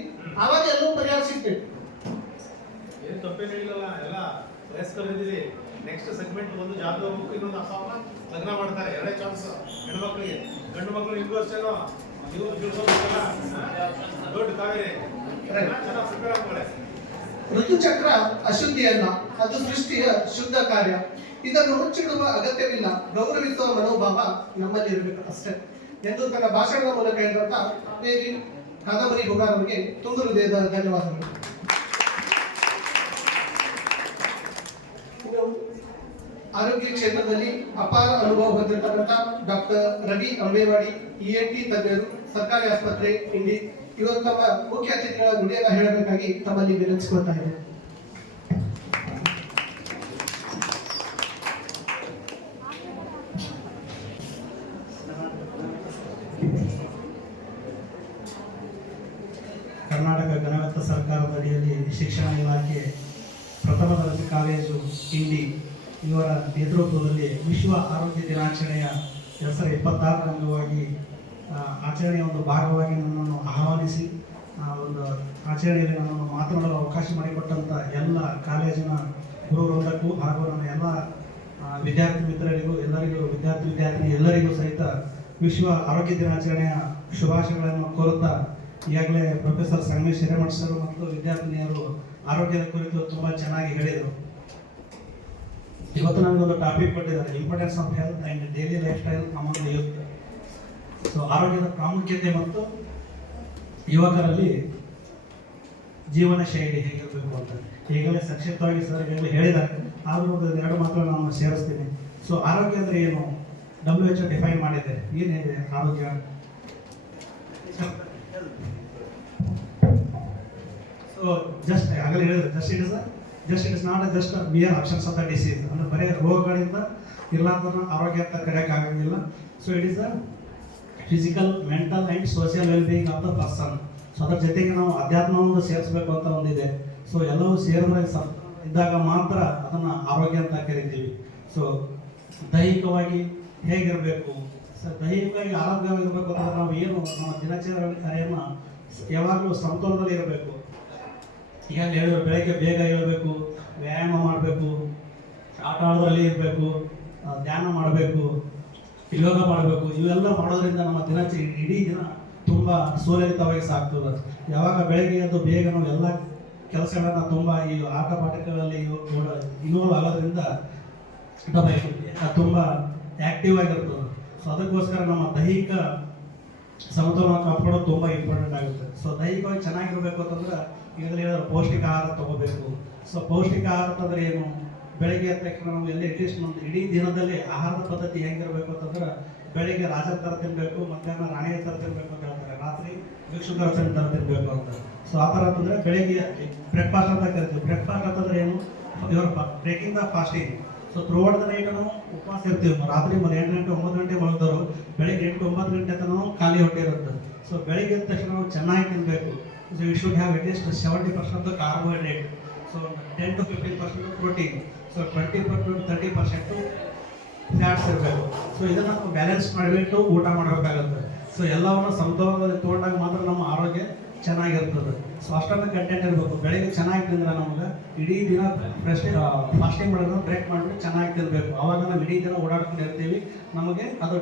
ಆವಾಗ ಎಲ್ಲವೂ ಪರಿಹಾರ ಸಿಗ್ತೇವೆ. ಏನು ತಪ್ಪೇನು ಹೇಳಿಲ್ಲ, ಎಲ್ಲ ವಯಸ್ಕರಿದ್ದೀವಿ. ನೆಕ್ಸ್ಟ್ ಸೆಗ್ಮೆಂಟ್ ಒಂದು ಜಾಬ್ ಹೋಗ್ಬೇಕು, ಇನ್ನೊಂದು ಅಪ್ಪ ಅಮ್ಮ ಲಗ್ನ ಮಾಡ್ತಾರೆ. ಎರಡೇ ಚಾನ್ಸ್ ಹೆಣ್ಮಕ್ಳಿಗೆ. ಗಂಡು ಮಕ್ಕಳು ಹಿಂಗೂ ಅಷ್ಟೇನೋ ಇವ್ರು ತಿಳ್ಕೊಬೇಕಲ್ಲ. ದೊಡ್ಡ ಕಾವೇರಿ ಚೆನ್ನಾಗಿ ಪ್ರಿಪೇರ್ ಆಗ್ತಾರೆ. ಋತುಚಕ್ರ ಅಶುದ್ಧಿ ಅಲ್ಲ, ಅದು ಸೃಷ್ಟಿಯ ಶುದ್ಧ ಕಾರ್ಯ. ಇದನ್ನು ಮುಚ್ಚಿಡುವ ಅಗತ್ಯವಿಲ್ಲ, ಗೌರವಿಸುವ ಮನೋಭಾವ ನಮ್ಮಲ್ಲಿ ಇರಬೇಕು ಅಷ್ಟೇ ಎಂದು ತನ್ನ ಭಾಷಣದ ಮೂಲಕ ಹೇಳಿದಂತ ದೇವಿ ಕಾದಂಬರಿ ಹುಗಾರ್ ಅವರಿಗೆ ತುಂಬ ಹೃದಯದ ಧನ್ಯವಾದಗಳು. ಇನ್ನು ಆರೋಗ್ಯ ಕ್ಷೇತ್ರದಲ್ಲಿ ಅಪಾರ ಅನುಭವ ಹೊಂದಿರತಕ್ಕಂಥ ಡಾಕ್ಟರ್ ರವಿ ಅಂಬೇವಾಡಿ, ENT ತಜ್ಞರು, ಸರ್ಕಾರಿ ಆಸ್ಪತ್ರೆ ಇಂಡಿ, ಇವರು ತಮ್ಮ ಮುಖ್ಯ ಅತಿಥಿಗಳ ಗುಡಿಯನ್ನು ಹೇಳಬೇಕಾಗಿ ತಮ್ಮಲ್ಲಿ ವಿನಂತಿಸಿಕೊಳ್ತಾ ಇದ್ದಾರೆ. ಕರ್ನಾಟಕ ಘನವೆತ್ತ ಸರ್ಕಾರದ ಅಡಿಯಲ್ಲಿ ಶಿಕ್ಷಣ ಇಲಾಖೆ ಪ್ರಥಮ ದರ್ಜೆ ಕಾಲೇಜು ಇಂಡಿ ಇವರ ನೇತೃತ್ವದಲ್ಲಿ ವಿಶ್ವ ಆರೋಗ್ಯ ದಿನಾಚರಣೆಯ 2026 ಅಂಗವಾಗಿ ಆಚರಣೆಯ ಒಂದು ಭಾಗವಾಗಿ ನನ್ನನ್ನು ಆಹ್ವಾನಿಸಿ ಒಂದು ಆಚರಣೆಯಲ್ಲಿ ನನ್ನನ್ನು ಮಾತನಾಡಲು ಅವಕಾಶ ಮಾಡಿಕೊಟ್ಟಂಥ ಎಲ್ಲ ಕಾಲೇಜಿನ ಗುರುವೃಂದಕ್ಕೂ ಹಾಗೂ ನನ್ನ ಎಲ್ಲ ವಿದ್ಯಾರ್ಥಿ ಮಿತ್ರರಿಗೂ ವಿದ್ಯಾರ್ಥಿನಿ ಎಲ್ಲರಿಗೂ ಸಹಿತ ವಿಶ್ವ ಆರೋಗ್ಯ ದಿನಾಚರಣೆಯ ಶುಭಾಶಯಗಳನ್ನು ಕೋರುತ್ತಾ, ಈಗಾಗಲೇ ಪ್ರೊಫೆಸರ್ ಸಂಗಮೇಶ್ ಹಿರೇಮಠ ಸರ್ ಮತ್ತು ವಿದ್ಯಾರ್ಥಿನಿಯರು ಆರೋಗ್ಯದ ಕುರಿತು ತುಂಬ ಚೆನ್ನಾಗಿ ಹೇಳಿದರು. ಇವತ್ತು ನಮಗೊಂದು ಟಾಪಿಕ್ ಕೊಟ್ಟಿದ್ದಾರೆ, importance of health and daily life style among youth. So ಆರೋಗ್ಯದ ಪ್ರಾಮುಖ್ಯತೆ ಮತ್ತು ಯುವಕರಲ್ಲಿ ಜೀವನ ಶೈಲಿ ಹೇಗಿರಬೇಕು ಅಂತ ಈಗಲೇ ಸಂಕ್ಷಿಪ್ತವಾಗಿ ಸರ್ ಈಗಾಗಲೇ ಹೇಳಿದ್ದಾರೆ, ಆದರೂ ಎರಡು ಮಾತುಗಳನ್ನು ನಾನು ಸೇರಿಸ್ತೀನಿ. ಸೊ ಆರೋಗ್ಯ ಅಂದರೆ ಏನು? WHO ಡಿಫೈನ್ ಮಾಡಿದೆ. ಏನಿದೆ ಆರೋಗ್ಯ? ಸೊ ಜಸ್ಟ್ ಆಗಲೇ ಹೇಳಿದ್ರೆ just it is not just mere options of the disease. ಅಂದರೆ ಬರೀ ರೋಗಗಳಿಂದ ಇರ್ಲಾರ್ದನ್ನ ಆರೋಗ್ಯ ಅಂತ ಕರೆಯೋಕ್ಕಾಗಂಗಿಲ್ಲ. So it is the physical, mental and social wellbeing of the person. So ಅದರ ಜೊತೆಗೆ ನಾವು ಅಧ್ಯಾತ್ಮವನ್ನು ಸೇರಿಸಬೇಕು ಅಂತ ಒಂದಿದೆ. ಸೊ ಎಲ್ಲವೂ ಸೇರಿದಾಗ ಇದ್ದಾಗ ಮಾತ್ರ ಅದನ್ನು ಆರೋಗ್ಯ ಅಂತ ಕರಿತೀವಿ. ಸೊ ದೈಹಿಕವಾಗಿ ಹೇಗಿರಬೇಕು? ಸೊ ದೈಹಿಕವಾಗಿ ಆರೋಗ್ಯವಾಗಿರಬೇಕು ಅಂತಂದ್ರೆ ನಾವು ಏನು ನಮ್ಮ ದಿನಚರಿಯನ್ನು ಯಾವಾಗಲೂ ಸಮತೋಲನದಲ್ಲಿ ಇರಬೇಕು. ಈಗ ಹೇಳಿದ್ರು, ಬೆಳಗ್ಗೆ ಬೇಗ ಏಳಬೇಕು, ವ್ಯಾಯಾಮ ಮಾಡಬೇಕು, ಆಟ ಆಡೋದ್ರಲ್ಲಿ ಇರಬೇಕು, ಧ್ಯಾನ ಮಾಡಬೇಕು, ಯೋಗ ಮಾಡಬೇಕು. ಇವೆಲ್ಲ ಮಾಡೋದ್ರಿಂದ ನಮ್ಮ ಇಡೀ ದಿನ ತುಂಬ ಸುಲಲಿತವಾಗಿ ಸಾಗ್ತದೆ. ಯಾವಾಗ ಬೆಳಗ್ಗೆ ಎದ್ದು ಬೇಗ ನಾವು ಎಲ್ಲ ಕೆಲಸಗಳನ್ನು ತುಂಬ ಈ ಆಟ ಪಾಠಗಳಲ್ಲಿ ಇನ್ವಾಲ್ವ್ ಆಗೋದ್ರಿಂದ ತುಂಬ ಆ್ಯಕ್ಟಿವ್ ಆಗಿರ್ತದೆ. ಸೊ ಅದಕ್ಕೋಸ್ಕರ ನಮ್ಮ ದೈಹಿಕ ಸಮತೋಲನ ಕಾಪಾಡೋದು ತುಂಬ ಇಂಪಾರ್ಟೆಂಟ್ ಆಗುತ್ತೆ. ಸೊ ದೈಹಿಕವಾಗಿ ಚೆನ್ನಾಗಿರ್ಬೇಕು ಅಂತಂದ್ರೆ ಈಗಲೇ ಹೇಳಿದ್ರೆ ಪೌಷ್ಟಿಕ ಆಹಾರ ತಗೋಬೇಕು. ಸೊ ಪೌಷ್ಟಿಕ ಆಹಾರ ಅಂತಂದ್ರೆ ಏನು? ಬೆಳಗ್ಗೆ ಎದ್ದ ತಕ್ಷಣ ನಾವು ಎಲ್ಲ ಅಟ್ಲೀಸ್ಟ್ ಒಂದು ಇಡೀ ದಿನದಲ್ಲಿ ಆಹಾರದ ಪದ್ಧತಿ ಹೆಂಗಿರಬೇಕು ಅಂತಂದ್ರೆ ಬೆಳಗ್ಗೆ ರಾಜರ ಥರ ತಿನ್ನಬೇಕು, ಮಧ್ಯಾಹ್ನ ರಾಣಿಯ ಥರ ತಿನ್ನಬೇಕು ಅಂತ ಹೇಳ್ತಾರೆ, ರಾತ್ರಿ ಭಿಕ್ಷುಕರ ಥರ ತಿನ್ನಬೇಕು ಅಂತ. ಸೊ ಆ ಥರ ಅಂತಂದರೆ ಬೆಳಗ್ಗೆ ಬ್ರೇಕ್ಫಾಸ್ಟ್ ಅಂತ ಕರಿತೀವಿ. ಬ್ರೇಕ್ಫಾಸ್ಟ್ ಅಂತಂದ್ರೆ ಏನು? ಇವರು breaking the fasting. So throughout the night ನಾವು ಉಪವಾಸ ಇರ್ತೀವಿ. ರಾತ್ರಿ 8 ಗಂಟೆ 9 ಗಂಟೆ ಮಲಗಿದವರು ಬೆಳಗ್ಗೆ 8-9 ಗಂಟೆ ತನಕ ನಾವು ಖಾಲಿ ಹೊಟ್ಟೆ ಇರುತ್ತೆ. ಸೊ ಬೆಳಗ್ಗೆ ಎದ್ದ ತಕ್ಷಣ ನಾವು ಚೆನ್ನಾಗಿ ತಿನ್ನಬೇಕು. So you should have at least 70% of the carbohydrate. So 10 to 15% protein. So 20% to 30% fats ಇರಬೇಕು. ಸೊ ಇದನ್ನು ನಾವು ಬ್ಯಾಲೆನ್ಸ್ ಮಾಡಿಬಿಟ್ಟು ಊಟ ಮಾಡಬೇಕಾಗುತ್ತೆ. ಸೊ ಎಲ್ಲವನ್ನು ಸಮತೋಲನದಲ್ಲಿ ತೊಗೊಂಡಾಗ ಮಾತ್ರ ನಮ್ಮ ಆರೋಗ್ಯ ಚೆನ್ನಾಗಿರ್ತದೆ. ಸೊ ಅಷ್ಟೊಂದು ಕಂಟೆಂಟ್ ಇರಬೇಕು. ಬೆಳಗ್ಗೆ ಚೆನ್ನಾಗಿ ತಿಂದ್ರೆ ನಮಗೆ ಇಡೀ ದಿನ ಫಾಸ್ಟಿಂಗ್ ಮಾಡೋದನ್ನ ಬ್ರೇಕ್ ಮಾಡಿಬಿಟ್ಟು ಚೆನ್ನಾಗಿ ತಿನ್ನಬೇಕು. ಆವಾಗ ನಾವು ಇಡೀ ದಿನ ಓಡಾಡ್ಕೊಂಡು ಇರ್ತೀವಿ, ನಮಗೆ ಅದು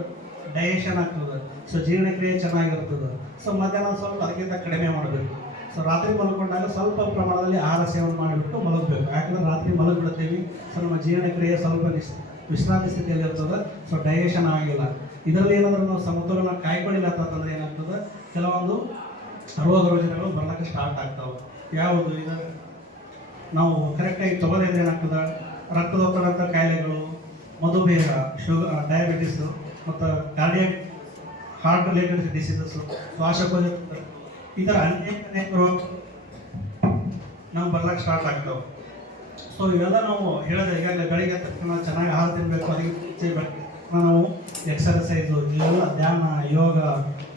ಡೈಜೆಷನ್ ಆಗ್ತದೆ. ಸೊ ಜೀರ್ಣಕ್ರಿಯೆ ಚೆನ್ನಾಗಿರ್ತದೆ. ಸೊ ಮಧ್ಯಾಹ್ನ ಸ್ವಲ್ಪ ಅದಕ್ಕಿಂತ ಕಡಿಮೆ ಮಾಡಬೇಕು. ಸೊ ರಾತ್ರಿ ಮಲ್ಕೊಂಡಾಗ ಸ್ವಲ್ಪ ಪ್ರಮಾಣದಲ್ಲಿ ಆಹಾರ ಸೇವನೆ ಮಾಡಿಬಿಟ್ಟು ಮಲಗಬೇಕು. ಯಾಕಂದ್ರೆ ರಾತ್ರಿ ಮಲಗಿಬಿಡ್ತೀವಿ. ಸೊ ನಮ್ಮ ಜೀರ್ಣಕ್ರಿಯೆ ಸ್ವಲ್ಪ ವಿಶ್ರಾಂತಿ ಸ್ಥಿತಿಯಲ್ಲಿ ಇರ್ತದೆ. ಸೊ ಡೈಜೆಷನ್ ಆಗಿಲ್ಲ. ಇದರಲ್ಲಿ ಏನಾದರೂ ನಾವು ಸಮತೋಲನ ಕಾಯ್ಕೊಳ್ಳಿಲ್ಲ ಅಂತಂದ್ರೆ ಏನಾಗ್ತದೆ, ಕೆಲವೊಂದು ರೋಗ ರುಜಿನಗಳು ಬರ್ಲಿಕ್ಕೆ ಸ್ಟಾರ್ಟ್ ಆಗ್ತಾವೆ. ಯಾವುದು ಇದು ನಾವು ಕರೆಕ್ಟಾಗಿ ತೊಗೊಳಿದ್ರೆ ಏನಾಗ್ತದೆ, ರಕ್ತದೊತ್ತಡಂಥ ಕಾಯಿಲೆಗಳು, ಮಧುಮೇಹ, ಶುಗರ್, ಡಯಾಬಿಟಿಸು ಮತ್ತು ಕಾರ್ಡಿಯಾಕ್ ಹಾರ್ಟ್ ರಿಲೇಟೆಡ್ ಡಿಸೀಸಸ್ಸು, ಶ್ವಾಸಕೋಶ, ಈ ಥರ ಅನೇಕ ರೋಗ ನಾವು ಬರ್ಲಿಕ್ಕೆ ಸ್ಟಾರ್ಟ್ ಆಗ್ತಾವೆ. ಸೊ ಇವೆಲ್ಲ ನಾವು ಹೇಳಿದ್ರೆ ಈಗಾಗಲೇ ಬೆಳಗ್ಗೆ ತಕ್ಷಣ ಚೆನ್ನಾಗಿ ಆಹಾರ ತಿನ್ನಬೇಕು. ಅದಕ್ಕೆ ನಾವು ಎಕ್ಸರ್ಸೈಸು, ಇವೆಲ್ಲ ಧ್ಯಾನ, ಯೋಗ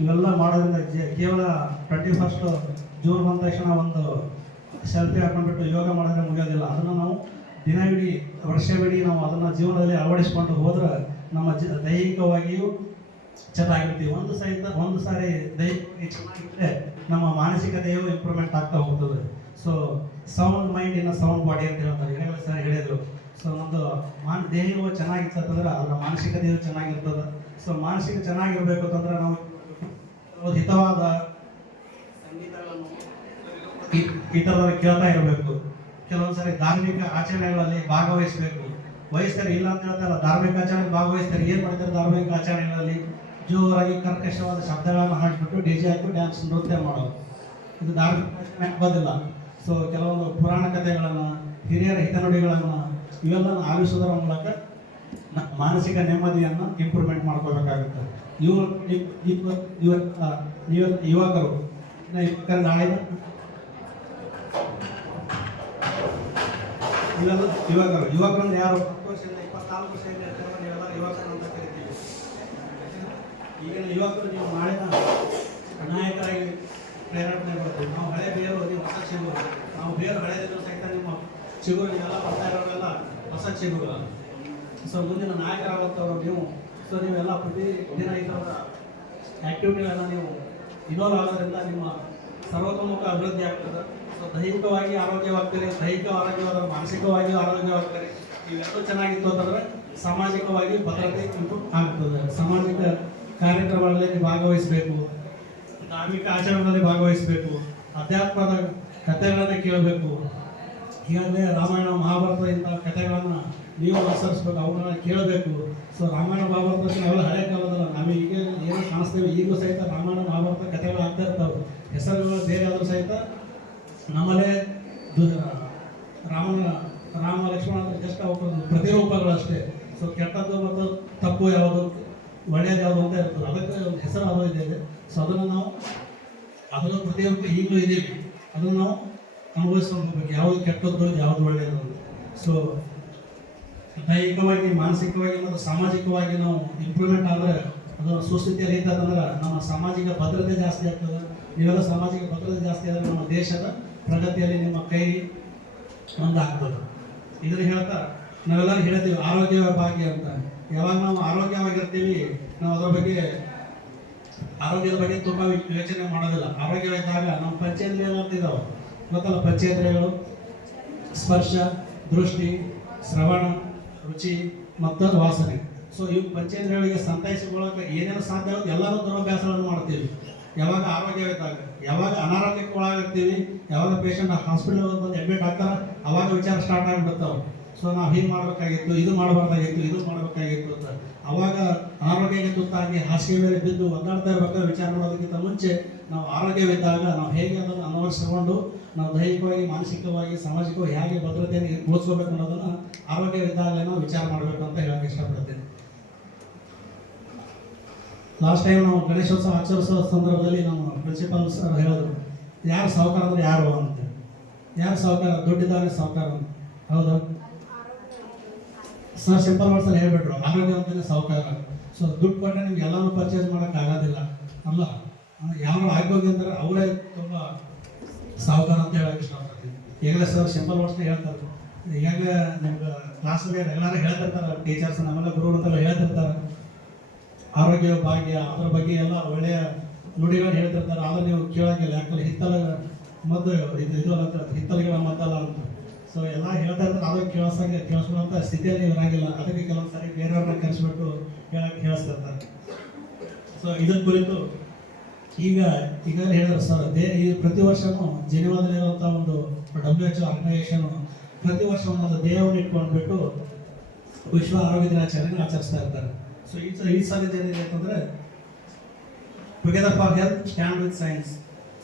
ಇವೆಲ್ಲ ಮಾಡೋದ್ರಿಂದ ಕೇವಲ 21 ಜೂನ್ ಬಂದ ತಕ್ಷಣ ಒಂದು ಸೆಲ್ಫಿ ಹಾಕೊಂಡ್ಬಿಟ್ಟು ಯೋಗ ಮಾಡಿದ್ರೆ ಮುಗಿಯೋದಿಲ್ಲ. ಅದನ್ನು ನಾವು ದಿನವಿಡೀ ವರ್ಷವಿಡೀ ನಾವು ಅದನ್ನು ಜೀವನದಲ್ಲಿ ಅಳವಡಿಸ್ಕೊಂಡು ಹೋದ್ರೆ ನಮ್ಮ ದೈಹಿಕವಾಗಿಯೂ ಚೆನ್ನಾಗಿರ್ತೀವಿ. ಒಂದು ಸಾರಿ ದೈಹಿಕವಾಗಿ ಚೆನ್ನಾಗಿದ್ದರೆ ನಮ್ಮ ಮಾನಸಿಕತೆಯೂ ಇಂಪ್ರೂವ್ಮೆಂಟ್ ಆಗ್ತಾ ಹೋಗ್ತದೆ. So sound mind in sound body ಅಂತ ಹೇಳ್ತಾರೆ, ಈಗಾಗಲೇ ಸರ್ ಹೇಳಿದರು. ಸೊ ನಮ್ಮದು ದೇಹವು ಚೆನ್ನಾಗಿರ್ತಂದ್ರೆ ಅದರ ಮಾನಸಿಕತೆಯು ಚೆನ್ನಾಗಿರ್ತದೆ. ಸೊ ಮಾನಸಿಕ ಚೆನ್ನಾಗಿರ್ಬೇಕು ಅಂತಂದ್ರೆ ನಾವು ಹಿತವಾದ ಸಂಗೀತಗಳನ್ನು ಈ ಥರದ ಕೇಳ್ತಾ ಇರಬೇಕು. ಕೆಲವೊಂದ್ಸರಿ ಧಾರ್ಮಿಕ ಆಚರಣೆಗಳಲ್ಲಿ ಭಾಗವಹಿಸಬೇಕು. ವಯಸ್ಕರು ಇಲ್ಲ ಅಂತ ಹೇಳ್ತಾರಲ್ಲ, ಧಾರ್ಮಿಕ ಆಚರಣೆ ಭಾಗವಹಿಸ್ತಾರೆ. ಏನು ಮಾಡ್ತಾರೆ ಧಾರ್ಮಿಕ ಆಚರಣೆಗಳಲ್ಲಿ? ಜೋರಾಗಿ ಕರ್ಕಶವಾದ ಶಬ್ದಗಳನ್ನು ಹಾಕಿಬಿಟ್ಟು ಡಿಜೆ ಹಾಕಿ ಡ್ಯಾನ್ಸ್ ನೃತ್ಯ ಮಾಡೋದು. ಇದು ಧಾರ್ಮಿಕ ಆಚರಣೆ ಆಗೋದಿಲ್ಲ. ಸೊ ಕೆಲವೊಂದು ಪುರಾಣ ಕಥೆಗಳನ್ನು, ಹಿರಿಯರ ಹಿತನುಡಿಗಳನ್ನು ಇವೆಲ್ಲ ಆಲಿಸೋದರ ಮೂಲಕ ಮಾನಸಿಕ ನೆಮ್ಮದಿಯನ್ನು ಇಂಪ್ರೂವ್ಮೆಂಟ್ ಮಾಡ್ಕೋಬೇಕಾಗುತ್ತೆ. ಯುವಕರು ನಾಳೆ ಯುವಕರನ್ನು ಯಾರು 10 ವರ್ಷದಿಂದ 24 ವರ್ಷದಿಂದ ಇರ್ತಾರೆ ನೀವೆಲ್ಲ ಯುವಕರು ಅಂತ ಕರಿತೀವಿ. ಈಗಿನ ಯುವಕರು ನೀವು ನಾಳಿನ ನಾಯಕರಾಗಿ ಪ್ರೇರಣೆ ಬರ್ತೀವಿ. ನಾವು ಹಳೆ ಬೇರು, ನೀವು ಹೊಸ ಚಿಗುರು. ನಾವು ಬೇರು ಹಳೆದಿದ್ರು ಸಹಿತ ನಿಮ್ಮ ಚಿಗುರು ನೀವೆಲ್ಲ ಬರ್ತಾ ಇರೋರೆಲ್ಲ ಹೊಸ ಚಿಗುರು. ಸೊ ಮುಂದಿನ ನಾಯಕರಾಗುತ್ತವರು ನೀವು. ಸೊ ನೀವೆಲ್ಲ ಪ್ರತಿದಿನ ಈ ಥರದ ಆ್ಯಕ್ಟಿವಿಟಿಗಳನ್ನು ನೀವು ಇನ್ವಾಲ್ವ್ ಆಗೋದ್ರಿಂದ ನಿಮ್ಮ ಸರ್ವತೋಮುಖ ಅಭಿವೃದ್ಧಿ ಆಗ್ತದೆ. ಸೊ ದೈಹಿಕವಾಗಿ ಆರೋಗ್ಯವಾಗ್ತೀರಿ, ದೈಹಿಕ ಆರೋಗ್ಯವಾದ ಮಾನಸಿಕವಾಗಿ ಆರೋಗ್ಯವಾಗ್ತೀರಿ. ಇವೆಲ್ಲವೂ ಚೆನ್ನಾಗಿತ್ತು ಅಂತಂದರೆ ಸಾಮಾಜಿಕವಾಗಿ ಭದ್ರತೆ ಇಂಪ್ರೂವ್ ಆಗ್ತದೆ. ಸಾಮಾಜಿಕ ಕಾರ್ಯಕ್ರಮಗಳಲ್ಲಿ ಭಾಗವಹಿಸಬೇಕು, ಧಾರ್ಮಿಕ ಆಚರಣೆಗಳಲ್ಲಿ ಭಾಗವಹಿಸಬೇಕು, ಅಧ್ಯಾತ್ಮದ ಕಥೆಗಳನ್ನು ಕೇಳಬೇಕು. ಹೀಗಾಗಲೇ ರಾಮಾಯಣ ಮಹಾಭಾರತ ಇಂಥ ಕಥೆಗಳನ್ನು ನೀವು ಅನುಸರಿಸ್ಬೇಕು, ಅವುಗಳನ್ನ ಕೇಳಬೇಕು. ಸೊ ರಾಮಾಯಣ ಮಹಾಭಾರತ ನಾವೆಲ್ಲ ಹಳೆ ಕಾಲದಲ್ಲ, ನಾವು ಈಗ ಏನೋ ಕಾಣಿಸ್ತೇವೆ. ಈಗಲೂ ಸಹಿತ ರಾಮಾಯಣ ಮಹಾಭಾರತ ಕಥೆಗಳು ಆಗ್ತಾ ಇರ್ತಾವೆ. ಹೆಸರುಗಳು ಬೇರೆ ಆದರೂ ಸಹಿತ ನಮ್ಮಲ್ಲೇ ರಾಮ ಲಕ್ಷ್ಮಣ ಅಂತ ಜಸ್ಟ್ ಅವರ ಪ್ರತಿರೂಪಗಳಷ್ಟೇ. ಸೊ ಕೆಟ್ಟದ್ದು ಮತ್ತು ತಪ್ಪು ಯಾವುದು, ಒಳ್ಳೆಯದು ಯಾವುದು ಅಂತ ಇರ್ತದೆ. ಅದಕ್ಕೆ ಒಂದು ಹೆಸರು ಅದು ಇದೆ. ಸೊ ಅದನ್ನು ನಾವು ಅದರ ಪ್ರತಿಯೊಬ್ಬರು ಈಗಲೂ ಇದ್ದೀವಿ, ಅದನ್ನು ನಾವು ಅನುಭವಿಸ್ಕೊಂಡು ಹೋಗ್ಬೇಕು. ಯಾವುದು ಕೆಟ್ಟದ್ದು, ಯಾವುದು ಒಳ್ಳೆಯದು. ಸೊ ದೈಹಿಕವಾಗಿ, ಮಾನಸಿಕವಾಗಿ ಮತ್ತು ಸಾಮಾಜಿಕವಾಗಿ ನಾವು ಇಂಪ್ರೂವ್ಮೆಂಟ್ ಆದರೆ ಅದು ಸುಸ್ಥಿತಿಯಲ್ಲಿ ಇದ್ದದಂದ್ರೆ ನಮ್ಮ ಸಾಮಾಜಿಕ ಭದ್ರತೆ ಜಾಸ್ತಿ ಆಗ್ತದೆ. ನೀವೆಲ್ಲ ಸಾಮಾಜಿಕ ಭದ್ರತೆ ಜಾಸ್ತಿ ಆದರೆ ನಮ್ಮ ದೇಶದ ಪ್ರಗತಿಯಲ್ಲಿ ನಿಮ್ಮ ಕೈ ಮುಂದಾಗ್ತದೆ. ಇದನ್ನು ಹೇಳ್ತಾ ನಾವೆಲ್ಲರೂ ಹೇಳ್ತೀವಿ ಆರೋಗ್ಯವೇ ಭಾಗ್ಯ ಅಂತ. ಯಾವಾಗ ನಾವು ಆರೋಗ್ಯವಾಗಿರ್ತೀವಿ ನಾವು ಅದರ ಬಗ್ಗೆ ಆರೋಗ್ಯದ ಬಗ್ಗೆ ತುಂಬ ಯೋಚನೆ ಮಾಡೋದಿಲ್ಲ. ಆರೋಗ್ಯವಿದ್ದಾಗ ನಮ್ಮ ಪಂಚೇಂದ್ರಿಯಗಳು ಅಂತಿದ್ದಾವೆ ಗೊತ್ತಲ್ಲ. ಪಂಚೇಂದ್ರಿಯಗಳು ಸ್ಪರ್ಶ, ದೃಷ್ಟಿ, ಶ್ರವಣ, ರುಚಿ ಮತ್ತು ವಾಸನೆ. ಸೊ ಇವು ಪಂಚೇಂದ್ರಿಯಗಳಿಗೆ ಸಂತೈಸಿಕೊಳ್ಳೋಕೆ ಏನೇನು ಸಾಧ್ಯ ಆಗುತ್ತೆ ಎಲ್ಲರೂ ದುರಭ್ಯಾಸಗಳನ್ನು ಮಾಡ್ತೀವಿ ಯಾವಾಗ ಆರೋಗ್ಯವಿದ್ದಾಗ. ಯಾವಾಗ ಅನಾರೋಗ್ಯಕ್ಕೆ ಒಳಗಾಗ್ತೀವಿ, ಯಾವಾಗ ಪೇಷಂಟ್ ಹಾಸ್ಪಿಟಲ್ ಬಂದು ಅಡ್ಮಿಟ್ ಆಗ್ತಾರೆ, ಅವಾಗ ವಿಚಾರ ಸ್ಟಾರ್ಟ್ ಆಗಿಬಿಡ್ತಾವೆ. ಸೊ ನಾವು ಹೀಗೆ ಮಾಡಬೇಕಾಗಿತ್ತು, ಇದು ಮಾಡಬಾರ್ದಾಗಿತ್ತು, ಇದು ಮಾಡಬೇಕಾಗಿತ್ತು ಅಂತ. ಅವಾಗ ಅನಾರೋಗ್ಯಕ್ಕೆ ತುತ್ತಾಗಿ ಹಾಸಿಗೆ ಮೇಲೆ ಬಿದ್ದು ಒದ್ದಾಡ್ತಾ ಇರಬೇಕಾದ್ರೆ ವಿಚಾರ ಮಾಡೋದಕ್ಕಿಂತ ಮುಂಚೆ ನಾವು ಆರೋಗ್ಯವಿದ್ದಾಗ ನಾವು ಹೇಗೆ ಅದನ್ನು ಅಳವಡಿಸಿಕೊಂಡು ನಾವು ದೈಹಿಕವಾಗಿ, ಮಾನಸಿಕವಾಗಿ, ಸಾಮಾಜಿಕವಾಗಿ ಹೇಗೆ ಭದ್ರತೆಯನ್ನು ಗೋಸ್ಕೋಬೇಕು ಅನ್ನೋದನ್ನು ಆರೋಗ್ಯವಿದ್ದಾಗಲೇ ನಾವು ವಿಚಾರ ಮಾಡಬೇಕು ಅಂತ ಹೇಳಕ್ಕೆ ಇಷ್ಟಪಡ್ತೇನೆ. ಲಾಸ್ಟ್ ಟೈಮ್ ನಾವು ಗಣೇಶೋತ್ಸವ ಆಚರಿಸೋ ಸಂದರ್ಭದಲ್ಲಿ ನಮ್ಮ ಪ್ರಿನ್ಸಿಪಾಲ್ ಸರ್ ಹೇಳಿದ್ರು, ಯಾರು ಸಾಹುಕಾರ ಅಂದರೆ ಯಾರು ಅಂತ. ಯಾರು ಸಾಹುಕಾರ? ದುಡ್ಡಿದ್ದಾರೆ ಸಾಹುಕಾರ ಅಂತ. ಹೌದಾ ಸರ್? ಸಿಂಪಲ್ ವರ್ಡ್ಸಲ್ಲಿ ಹೇಳ್ಬಿಟ್ರು, ಆರೋಗ್ಯವಂತನೇ ಸಾಹುಕಾರ. ಸೊ ದುಡ್ಡು ಕೊಟ್ಟರೆ ನಿಮ್ಗೆ ಎಲ್ಲರೂ ಪರ್ಚೇಸ್ ಮಾಡೋಕ್ಕೆ ಆಗೋದಿಲ್ಲ ಅಲ್ಲ. ಯಾರು ಆಗೋಗಿ ಅಂದರೆ ಅವರೇ ತುಂಬ ಸಾಹುಕಾರ ಅಂತ ಹೇಳಕ್ಕೆ ಇಷ್ಟಪಡ್ತೀನಿ. ಈಗಲೇ ಸರ್ ಸಿಂಪಲ್ ವರ್ಡ್ಸ್ನ ಹೇಳ್ತಾರೆ. ಈಗ ನಿಮ್ಗೆ ಕ್ಲಾಸ್ಗೆ ಎಲ್ಲರೂ ಹೇಳ್ತಿರ್ತಾರೆ, ಟೀಚರ್ಸ್ ನಮ್ಮೆಲ್ಲ ಗುರುಗಳು ಅಂತೆಲ್ಲ ಹೇಳ್ತಿರ್ತಾರೆ ಆರೋಗ್ಯ ಭಾಗ್ಯ, ಅದ್ರ ಬಗ್ಗೆ ಎಲ್ಲ ಒಳ್ಳೆಯ ನುಡಿಗಳನ್ನ ಹೇಳ್ತಿರ್ತಾರೆ. ಆದರೆ ನೀವು ಕೇಳೋಂಗಿಲ್ಲ. ಯಾಕಂದ್ರೆ ಹಿತ್ತಲ ಮದ್ದು ಇದು ಅಂತ, ಹಿತ್ತಲಿಗಳ ಮದ್ದಲ್ಲ ಅಂತ. ಸೊ ಎಲ್ಲ ಹೇಳ್ತಾ ಇರ್ತಾರೆ, ಅದಕ್ಕೆ ಕೇಳಿಸ್ಕೊಳ್ಳೋಂಥ ಸ್ಥಿತಿಯಲ್ಲಿ ಇರಂಗಿಲ್ಲ. ಅದಕ್ಕೆ ಕೆಲವೊಂದು ಸಾರಿ ಬೇರೆಯವ್ರನ್ನ ಕರೆಸ್ಬಿಟ್ಟು ಹೇಳಕ್ಕೆ ಹೇಳಿಸ್ತಿರ್ತಾರೆ. ಸೊ ಇದರ ಕುರಿತು ಈಗ ಹೇಳಿದ್ರು ಸರ್, ಈ ಪ್ರತಿ ವರ್ಷವೂ ಜೆನಿವಾದಲ್ಲಿರುವಂಥ ಒಂದು WHO ಆರ್ಗನೈಸೇಷನ್ ಪ್ರತಿ ವರ್ಷ ಒಂದೊಂದು ದೇಹವನ್ನು ಇಟ್ಕೊಂಡ್ಬಿಟ್ಟು ವಿಶ್ವ ಆರೋಗ್ಯ ದಿನಾಚರಣೆಯನ್ನು ಆಚರಿಸ್ತಾ ಇರ್ತಾರೆ. ಸೊ ಈ ಸಾಲಿದ ಏನಿದೆ ಅಂತಂದರೆ together for health, stand with science.